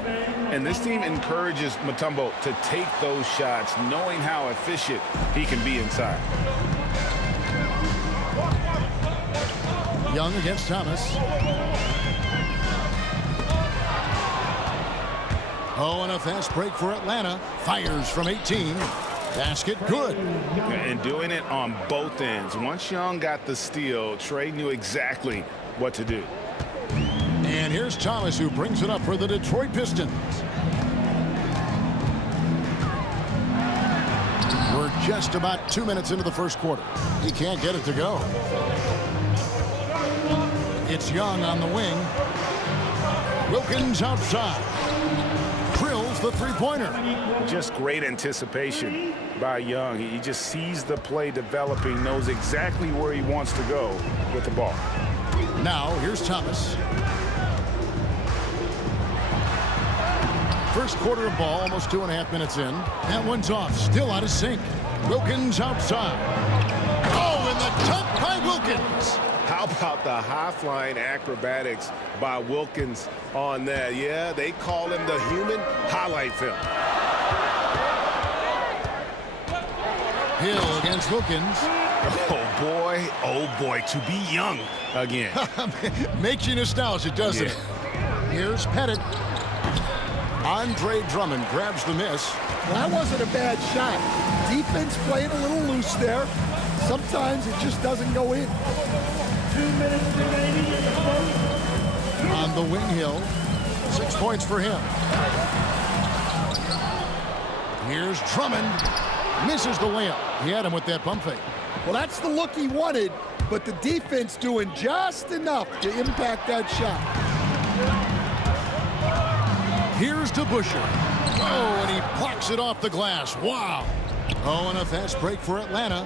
And this team encourages Mutombo to take those shots, knowing how efficient he can be inside. Young against Thomas. Oh, and a fast break for Atlanta. Fires from 18. Basket good. And doing it on both ends. Once Young got the steal, Trae knew exactly what to do. And here's Thomas, who brings it up for the Detroit Pistons. We're just about 2 minutes into the first quarter. He can't get it to go. It's Young on the wing. Wilkins outside. Drills the three-pointer. Just great anticipation by Young. He just sees the play developing, knows exactly where he wants to go with the ball. Now, here's Thomas. First quarter of ball, almost 2.5 minutes in. That one's off, still out of sync. Wilkins outside. Oh, and the dunk by Wilkins. How about the high-flying acrobatics by Wilkins on that? Yeah, they call him the human highlight film. Hill against Wilkins. Oh boy, to be Young again. Makes you nostalgic, doesn't it? Here's Pettit. Andre Drummond grabs the miss. Well, that wasn't a bad shot. Defense playing a little loose there. Sometimes it just doesn't go in. 2 minutes remaining in the first. On the wing, Hill. 6 points for him. Here's Drummond. Misses the layup. He had him with that pump fake. Well, that's the look he wanted, but the defense doing just enough to impact that shot. Here's DeBusschere. Oh, and he blocks it off the glass. Wow. Oh, and a fast break for Atlanta.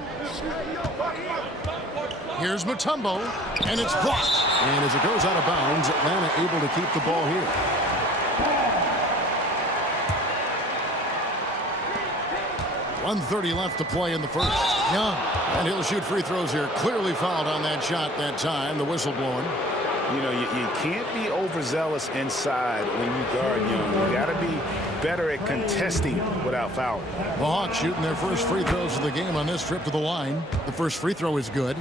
Here's Mutombo, and it's blocked. And as it goes out of bounds, Atlanta able to keep the ball here. .130 left to play in the first. Young, and he'll shoot free throws here. Clearly fouled on that shot that time. The whistle blowing. You know, you can't be overzealous inside when you guard Young. You got to be better at contesting without fouling. The Hawks shooting their first free throws of the game on this trip to the line. The first free throw is good.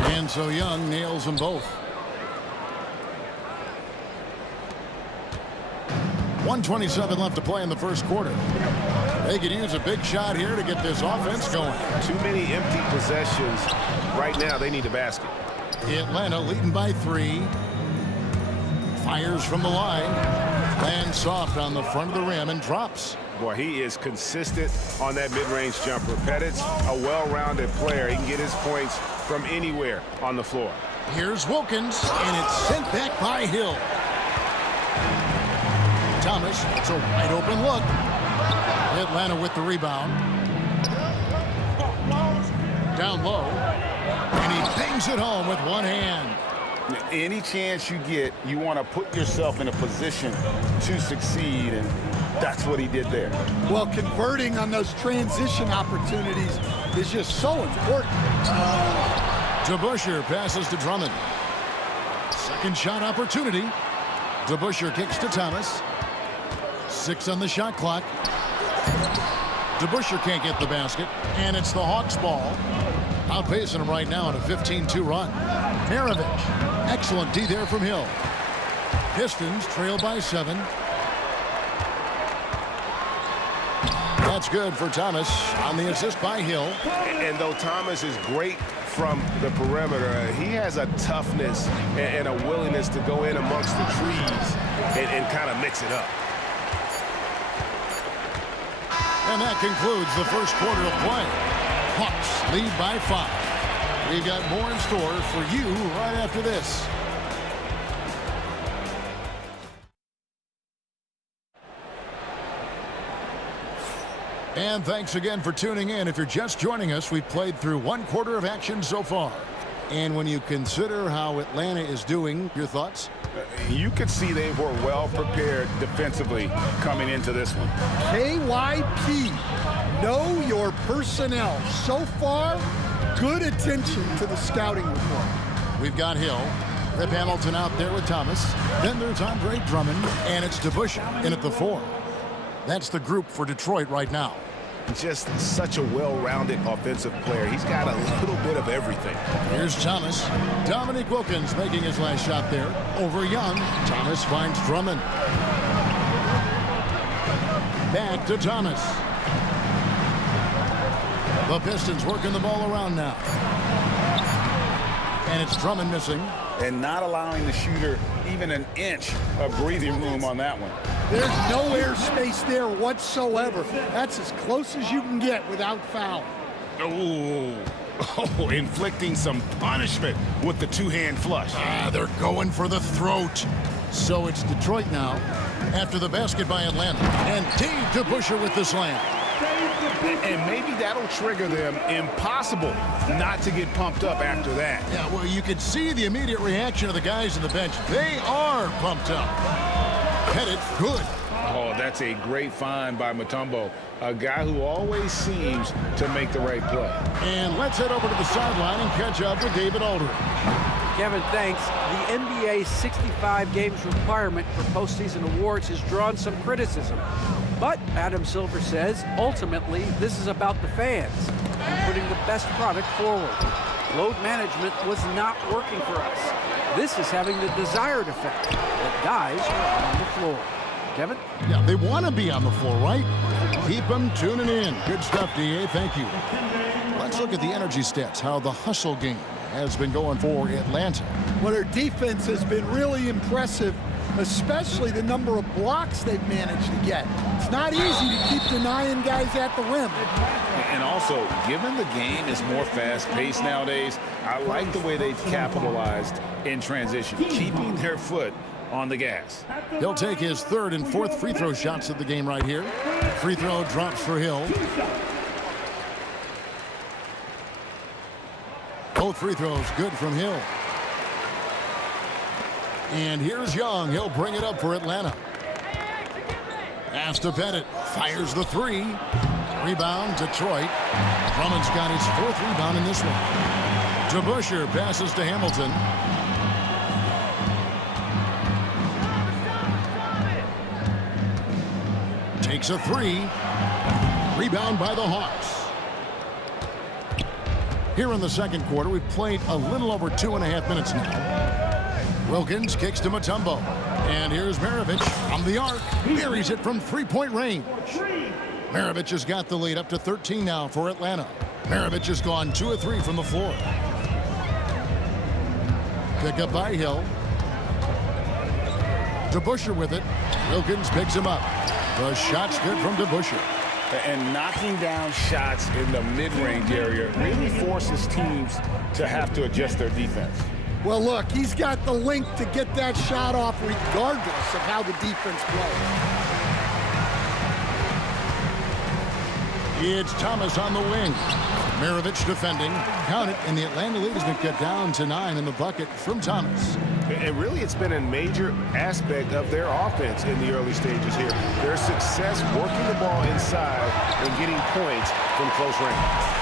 And so Young nails them both. 1:27 left to play in the first quarter. They could use a big shot here to get this offense going. Too many empty possessions. Right now, they need a basket. Atlanta leading by 3. Fires from the line. Lands soft on the front of the rim and drops. Boy, he is consistent on that mid-range jumper. Pettit's a well-rounded player. He can get his points from anywhere on the floor. Here's Wilkins, and it's sent back by Hill. Thomas, it's a wide open look. Atlanta with the rebound. Down low, and he bangs it home with one hand. Any chance you get, you want to put yourself in a position to succeed, and that's what he did there. Well, converting on those transition opportunities is just so important. DeBusschere passes to Drummond. Second shot opportunity. DeBusschere kicks to Thomas. 6 on the shot clock. DeBusschere can't get the basket, and it's the Hawks' ball. Outpacing him right now in a 15-2 run. Maravich, excellent D there from Hill. Pistons trail by 7. That's good for Thomas on the assist by Hill. And though Thomas is great from the perimeter, he has a toughness and a willingness to go in amongst the trees and kind of mix it up. And that concludes the first quarter of play. Hawks lead by 5. We've got more in store for you right after this. And thanks again for tuning in. If you're just joining us, we've played through one quarter of action so far. And when you consider how Atlanta is doing, your thoughts? You could see they were well prepared defensively coming into this one. KYP, know your personnel. So far, good attention to the scouting report. We've got Hill. Rip Hamilton out there with Thomas. Then there's Andre Drummond, and it's DeBusschere in at the 4. That's the group for Detroit right now. Just such a well-rounded offensive player. He's got a little bit of everything. Here's Thomas. Dominique Wilkins making his last shot there. Over Young. Thomas finds Drummond. Back to Thomas. The Pistons working the ball around now. And it's Drummond missing. And not allowing the shooter even an inch of breathing room on that one. There's no airspace there whatsoever. That's as close as you can get without foul. Oh, inflicting some punishment with the two-hand flush. They're going for the throat. So it's Detroit now after the basket by Atlanta. And Dave DeBusschere with the slam. And maybe that'll trigger them. Impossible not to get pumped up after that. Yeah, well, you could see the immediate reaction of the guys on the bench. They are pumped up. Headed good. Oh, that's a great find by Mutombo, a guy who always seems to make the right play. And let's head over to the sideline and catch up with David Aldridge. Kevin, thanks. The NBA 65 games requirement for postseason awards has drawn some criticism. But Adam Silver says, ultimately, this is about the fans and putting the best product forward. Load management was not working for us. This is having the desired effect that guys are on the floor. Kevin? Yeah, they want to be on the floor, right? Keep them tuning in. Good stuff, DA. Thank you. Let's look at the energy stats, how the hustle game has been going for Atlanta. Well, their defense has been really impressive, especially the number of blocks they've managed to get. It's not easy to keep denying guys at the rim. And also, given the game is more fast-paced nowadays, I like the way they've capitalized in transition, keeping their foot on the gas. He'll take his 3rd and 4th free throw shots of the game right here. Free throw drops for Hill. Both free throws good from Hill. And here's Young. He'll bring it up for Atlanta. Pass to Pettit. Fires the 3. Rebound, Detroit. Drummond's got his 4th rebound in this one. DeBusschere passes to Hamilton. Takes a 3. Rebound by the Hawks. Here in the second quarter, we've played a little over 2.5 minutes now. Wilkins kicks to Mutombo. And here's Maravich from the arc. Buries it from three-point range. Maravich has got the lead up to 13 now for Atlanta. Maravich has gone 2 of 3 from the floor. Pick up by Hill. DeBusschere with it. Wilkins picks him up. The shot's good from DeBusschere. And knocking down shots in the mid-range area really forces teams to have to adjust their defense. Well, look, he's got the link to get that shot off regardless of how the defense plays. It's Thomas on the wing. Maravich defending. Count it, and the Atlanta lead has been cut down to 9 in the bucket from Thomas. And really, it's been a major aspect of their offense in the early stages here. Their success working the ball inside and getting points from close range.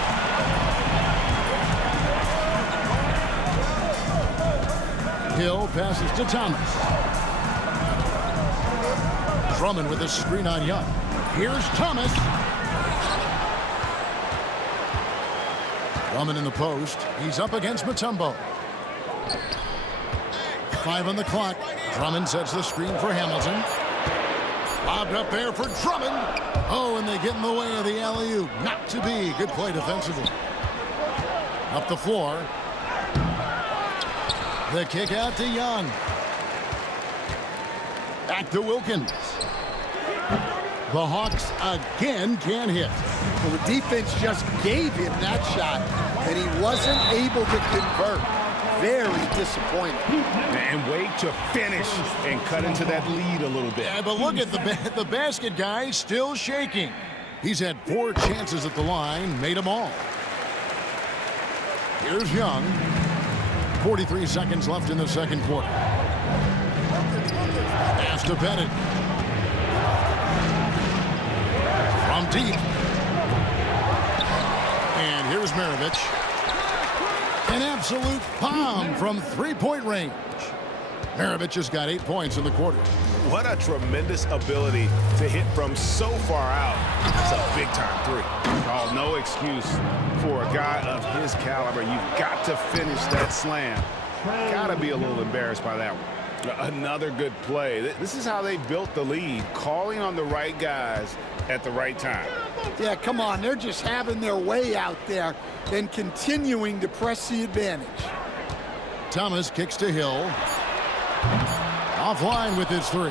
Hill passes to Thomas. Drummond with a screen on Young. Here's Thomas. Drummond in the post. He's up against Mutombo. 5 on the clock. Drummond sets the screen for Hamilton. Lobbed up there for Drummond. Oh, and they get in the way of the alley-oop. Not to be. Good play defensively. Up the floor. The kick out to Young. Back to Wilkins. The Hawks again can't hit. Well, the defense just gave him that shot, and he wasn't able to convert. Very disappointing. And wait to finish and cut into that lead a little bit. Yeah, but look at the basket guy still shaking. He's had 4 chances at the line, made them all. Here's Young. 43 seconds left in the second quarter. Pass to Bennett. From deep. And here's Maravich. An absolute bomb from 3-point range. Maravich has got 8 points in the quarter. What a tremendous ability to hit from so far out. It's a big-time 3. Oh, no excuse for a guy of his caliber. You've got to finish that slam. Got to be a little embarrassed by that one. Another good play. This is how they built the lead, calling on the right guys at the right time. Yeah, come on. They're just having their way out there and continuing to press the advantage. Thomas kicks to Hill. Offline with his 3.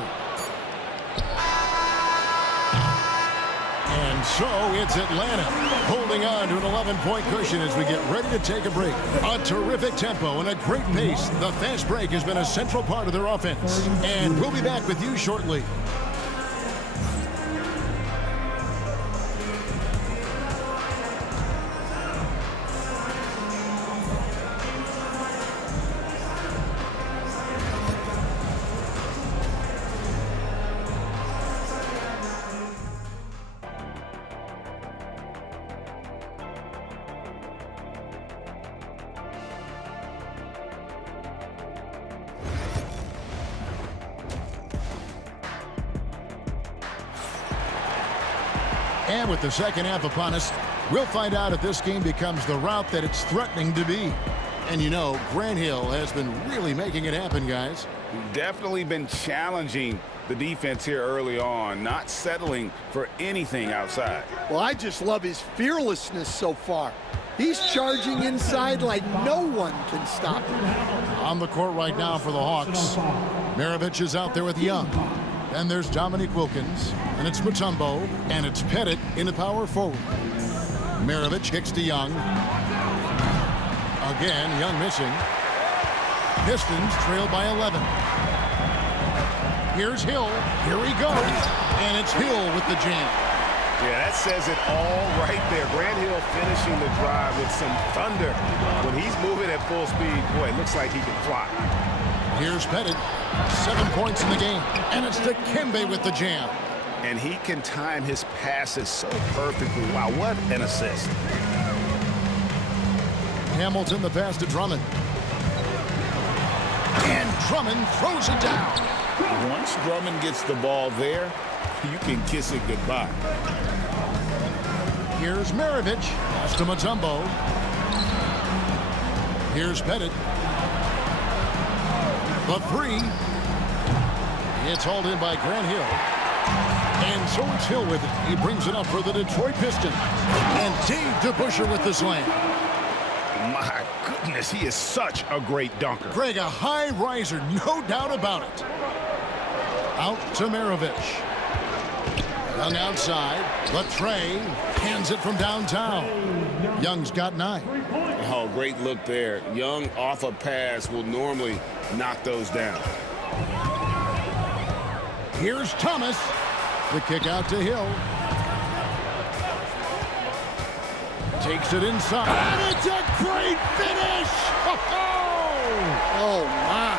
And so it's Atlanta holding on to an 11-point cushion as we get ready to take a break. A terrific tempo and a great pace. The fast break has been a central part of their offense. And we'll be back with you shortly. And with the second half upon us, we'll find out if this game becomes the route that it's threatening to be. And you know, Grant Hill has been really making it happen, guys. Definitely been challenging the defense here early on, not settling for anything outside. Well, I just love his fearlessness so far. He's charging inside like no one can stop him. On the court right now for the Hawks. Maravich is out there with Young. And there's Dominique Wilkins, and it's Mutombo, and it's Pettit in the power forward. Maravich kicks to Young. Again, Young missing. Pistons trail by 11. Here's Hill. Here he goes. And it's Hill with the jam. Yeah, that says it all right there. Grant Hill finishing the drive with some thunder. When he's moving at full speed, boy, it looks like he can fly. Here's Pettit. 7 points in the game. And it's Dikembe with the jam. And he can time his passes so perfectly. Wow, what an assist. Hamilton the pass to Drummond. And Drummond throws it down. Once Drummond gets the ball there, you can kiss it goodbye. Here's Maravich. Pass to Mutombo. Here's Pettit. The 3. It's hauled in by Grant Hill. And so it's Hill with it. He brings it up for the Detroit Pistons. And Dave DeBusschere with the slam. My goodness, he is such a great dunker. Greg, a high riser, no doubt about it. Out to Maravich. Young outside. Latre hands it from downtown. Young's got 9. Oh, great look there. Young off a pass will normally knock those down. Here's Thomas. The kick out to Hill. Takes it inside. And it's a great finish! Oh, my.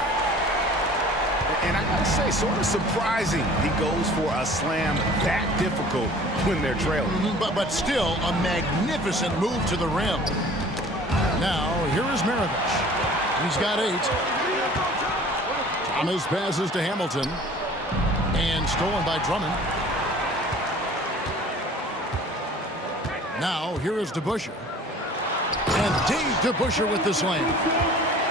And I gotta say, sort of surprising he goes for a slam that difficult when they're trailing. But still, a magnificent move to the rim. Now, here is Maravich. He's got 8. Thomas passes to Hamilton. And stolen by Drummond. Now, here is DeBusschere. And Dave DeBusschere with the slam.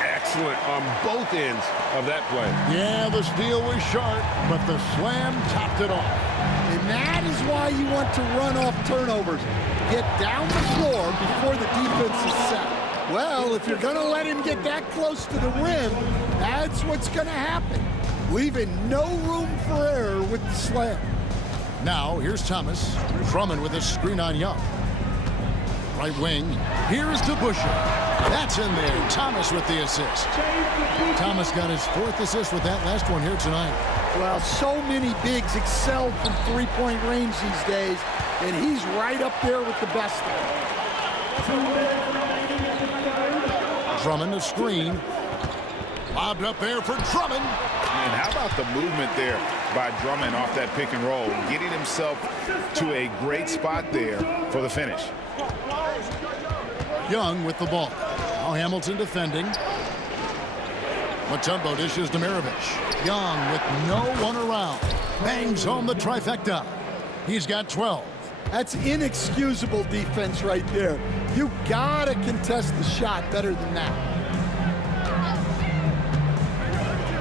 Excellent on both ends of that play. Yeah, the steal was sharp, but the slam topped it off. And that is why you want to run off turnovers. Get down the floor before the defense is set. Well, if you're going to let him get that close to the rim, that's what's going to happen. Leaving no room for error with the slam. Now, here's Thomas. Drummond with a screen on Young. Right wing. Here's DeBusschere. That's in there. Thomas with the assist. Thomas got his 4th assist with that last one here tonight. Well, so many bigs excel from three-point range these days, and he's right up there with the best of them. Drummond a screen. Lobbed up there for Drummond. And how about the movement there by Drummond off that pick and roll, getting himself to a great spot there for the finish. Young with the ball. Now Hamilton defending. Mutombo dishes to Maravich. Young with no one around. Bangs home the trifecta. He's got 12. That's inexcusable defense right there. You gotta contest the shot better than that.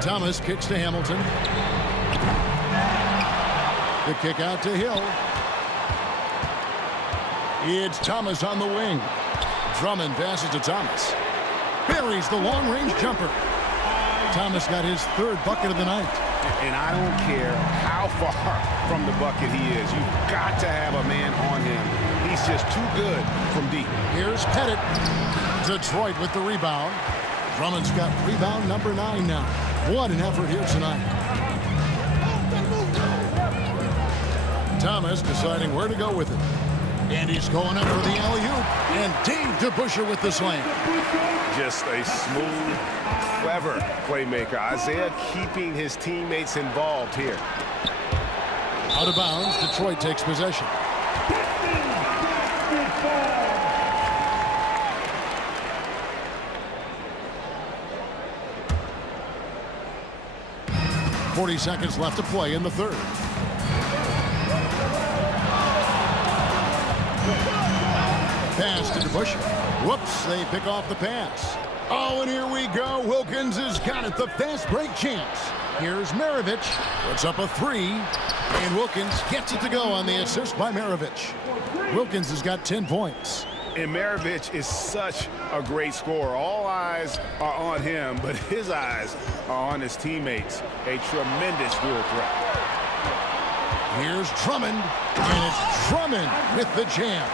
Thomas kicks to Hamilton. The kick out to Hill. It's Thomas on the wing. Drummond passes to Thomas. Buries the long-range jumper. Thomas got his 3rd bucket of the night. And I don't care how far from the bucket he is. You've got to have a man on him. He's just too good from deep. Here's Pettit. Detroit with the rebound. Drummond's got rebound number 9 now. What an effort here tonight. Thomas deciding where to go with it. And he's going up for the alley-oop. And Dave DeBusschere with the slam. Just a smooth, clever playmaker. Isaiah keeping his teammates involved here. Out of bounds, Detroit takes possession. .40 seconds left to play in the 3rd. Pass to DeBusschere. Whoops, they pick off the pass. Oh, and here we go. Wilkins has got it, the fast break chance. Here's Maravich. Puts up a 3. And Wilkins gets it to go on the assist by Maravich. Wilkins has got 10 points. And Maravich is such a great scorer. All eyes are on him, but his eyes are on his teammates. A tremendous dual threat. Here's Drummond, and it's Drummond with the jam.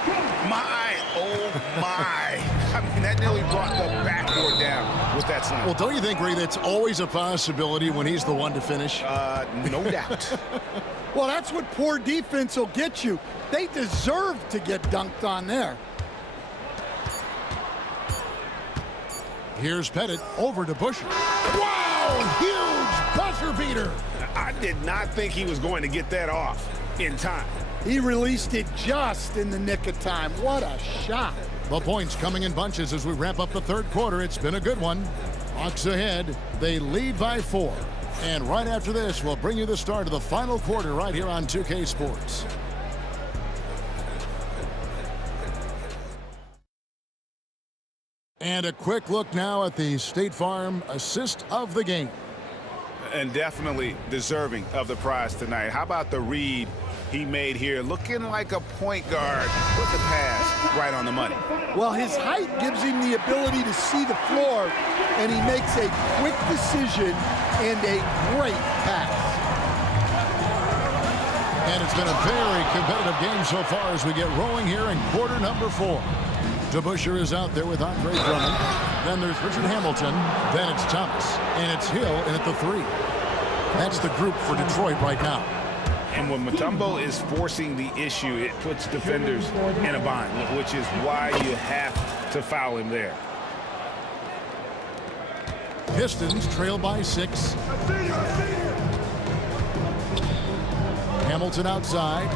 My, oh my. I mean, that nearly brought the backboard down with that slam. Well, don't you think, Ray, that's always a possibility when he's the one to finish? No doubt. Well, that's what poor defense will get you. They deserve to get dunked on there. Here's Pettit over to Buscher. Wow, huge buzzer beater. I did not think he was going to get that off in time. He released it just in the nick of time. What a shot. The points coming in bunches as we wrap up the 3rd quarter. It's been a good one. Hawks ahead. They lead by 4. And right after this, we'll bring you the start of the final quarter right here on 2K Sports. And a quick look now at the State Farm assist of the game. And definitely deserving of the prize tonight. How about the read he made here? Looking like a point guard with the pass right on the money. Well, his height gives him the ability to see the floor, and he makes a quick decision and a great pass. And it's been a very competitive game so far as we get rolling here in quarter number 4. DeBusschere is out there with Andre Drummond. Then there's Richard Hamilton. Then it's Thomas. And it's Hill in at the 3. That's the group for Detroit right now. And when Mutombo is forcing the issue, it puts defenders in a bind, which is why you have to foul him there. Pistons trail by 6. Hamilton outside.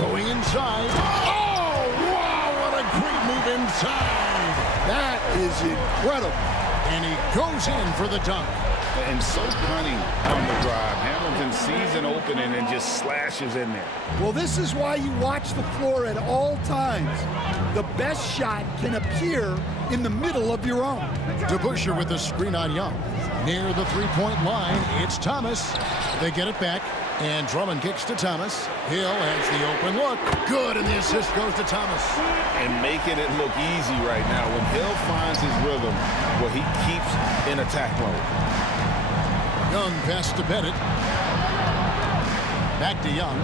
Going inside. Oh, wow, what a great move inside. That is incredible. And he goes in for the dunk. And so cunning on the drive. Hamilton sees an opening and just slashes in there. Well, this is why you watch the floor at all times. The best shot can appear in the middle of your own. DeBusschere with the screen on Young. Near the three-point line, it's Thomas. They get it back, and Drummond kicks to Thomas. Hill has the open look. Good, and the assist goes to Thomas. And making it look easy right now. When Hill finds his rhythm, well, he keeps in attack mode. Young pass to Bennett. Back to Young.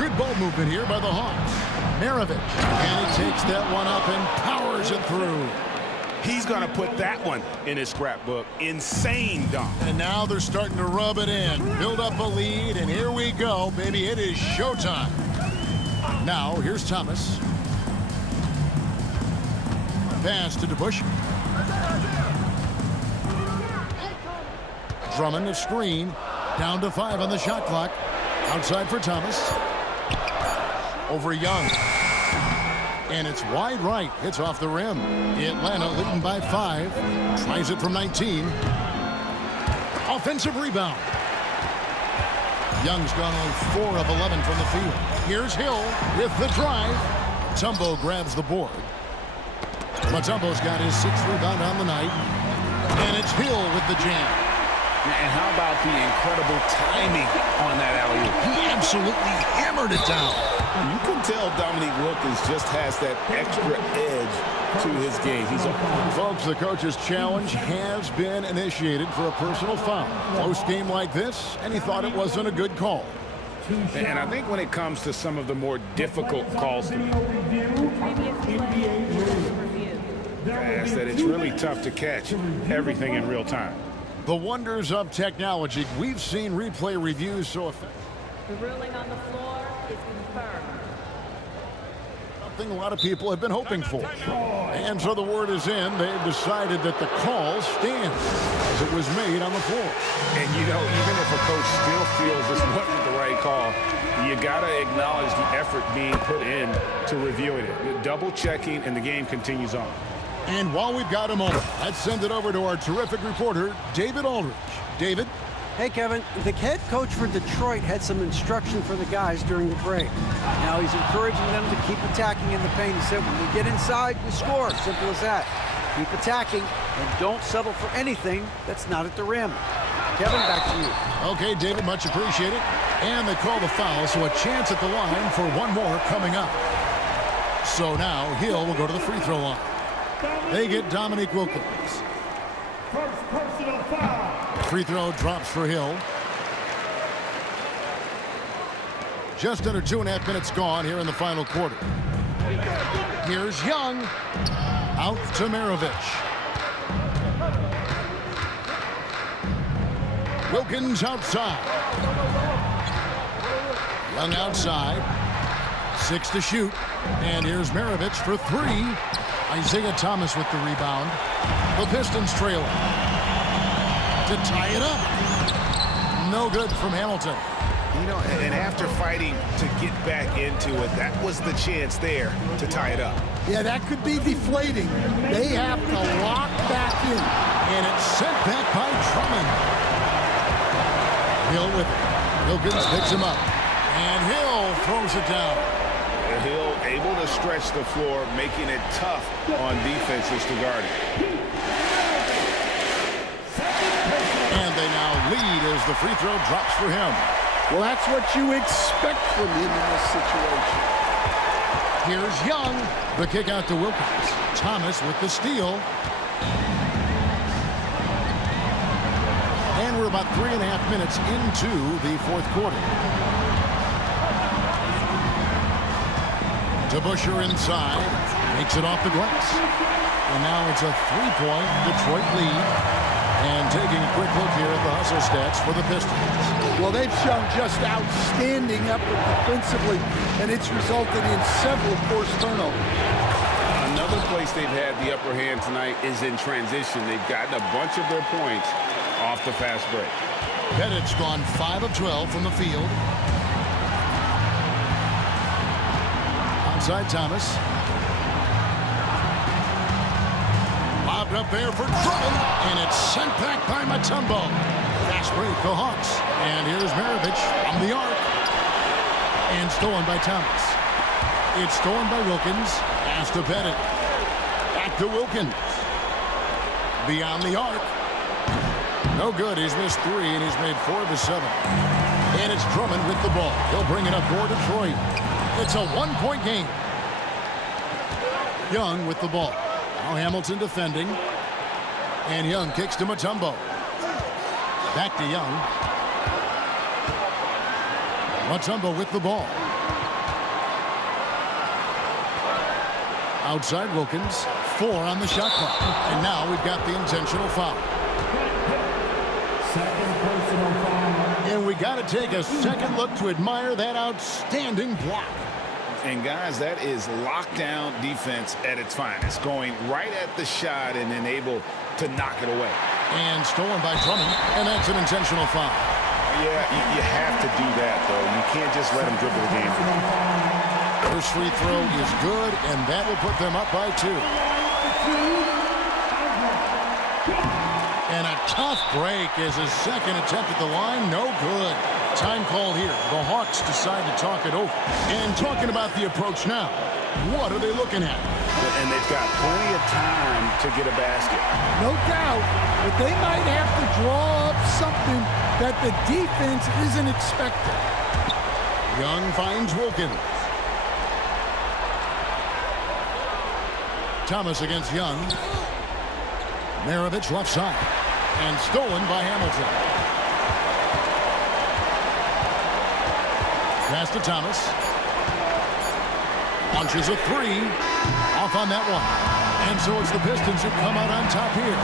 Good ball movement here by the Hawks. Maravich. And he takes that one up and powers it through. He's going to put that one in his scrapbook. Insane dunk. And now they're starting to rub it in. Build up a lead, and here we go, baby. It is showtime. Now, here's Thomas. Pass to DeBusschere. Drummond a screen. Down to 5 on the shot clock. Outside for Thomas. Over Young. And it's wide right. It's off the rim. Atlanta leading by 5. Tries it from 19. Offensive rebound. Young's gone only 4 of 11 from the field. Here's Hill with the drive. Mutombo grabs the board. Mutombo's got his 6th rebound on the night. And it's Hill with the jam. And how about the incredible timing on that alley-oop? He absolutely hammered it down. You can tell Dominique Wilkins just has that extra edge to his game. Folks, the coach's challenge has been initiated for a personal foul. Close game like this, and he thought it wasn't a good call. And I think when it comes to some of the more difficult calls to pass, that it's really tough to catch everything in real time. The wonders of technology. We've seen replay reviews so effective. The ruling on the floor is confirmed. Something a lot of people have been hoping for. And so the word is in. They've decided that the call stands as it was made on the floor. And, you know, even if a coach still feels this wasn't the right call, you got to acknowledge the effort being put in to reviewing it. Double checking, and the game continues on. And while we've got a moment, let's send it over to our terrific reporter, David Aldridge. David? Hey, Kevin. The head coach for Detroit had some instruction for the guys during the break. Now he's encouraging them to keep attacking in the paint. He said, when we get inside, we score. Simple as that. Keep attacking and don't settle for anything that's not at the rim. Kevin, back to you. Okay, David, much appreciated. And they call the foul, so a chance at the line for one more coming up. So now Hill will go to the free throw line. They get Dominique Wilkins. First personal foul. Free throw drops for Hill. Just under 2.5 minutes gone here in the final quarter. Here's Young. Out to Maravich. Wilkins outside. Young outside. 6 to shoot. And here's Maravich for 3. Isaiah Thomas with the rebound. The Pistons trailing. To tie it up. No good from Hamilton. You know, and after fighting to get back into it, that was the chance there to tie it up. Yeah, that could be deflating. They have to lock back in. And it's sent back by Drummond. Hill with it. Wilkins picks him up. And Hill throws it down. Hill able to stretch the floor, making it tough on defenses to guard it. And they now lead as the free throw drops for him. Well, that's what you expect from him in this situation. Here's Young. The kick out to Wilkins. Thomas with the steal. And we're about 3.5 minutes into the fourth quarter. To Busher inside. Makes it off the glass. And now it's a 3-point Detroit lead. And taking a quick look here at the hustle stats for the Pistons. Well, they've shown just outstanding effort defensively, and it's resulted in several forced turnovers. Another place they've had the upper hand tonight is in transition. They've gotten a bunch of their points off the fast break. Pettit's gone 5 of 12 from the field. Outside Thomas. Lobbed up there for Drummond, and it's sent back by Mutombo. Fast break, the Hawks. And here's Maravich from the arc. And stolen by Thomas. It's stolen by Wilkins. Pass to Pettit. Back to Wilkins. Beyond the arc. No good. He's missed 3, and he's made 4 of his 7. And it's Drummond with the ball. He'll bring it up for Detroit. It's a 1-point game. Young with the ball. Now Hamilton defending. And Young kicks to Mutombo. Back to Young. Mutombo with the ball. Outside Wilkins. 4 on the shot clock. And now we've got the intentional foul. And we got to take a second look to admire that outstanding block. And guys, that is lockdown defense at its finest. Going right at the shot and then able to knock it away. And stolen by Drummond, and that's an intentional foul. Yeah, you have to do that, though. You can't just let him dribble the game. First free throw is good, and that will put them up by 2. And a tough break as his second attempt at the line, no good. Time call here. The Hawks decide to talk it over. And talking about the approach now, what are they looking at? And they've got plenty of time to get a basket. No doubt, but they might have to draw up something that the defense isn't expecting. Young finds Wilkins. Thomas against Young. Maravich left side. And stolen by Hamilton. Pass to Thomas. Launches a 3. Off on that one. And so it's the Pistons who come out on top here.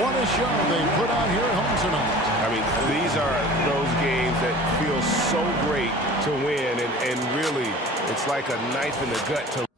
What a show they put on here at home tonight. I mean, these are those games that feel so great to win. And really, it's like a knife in the gut to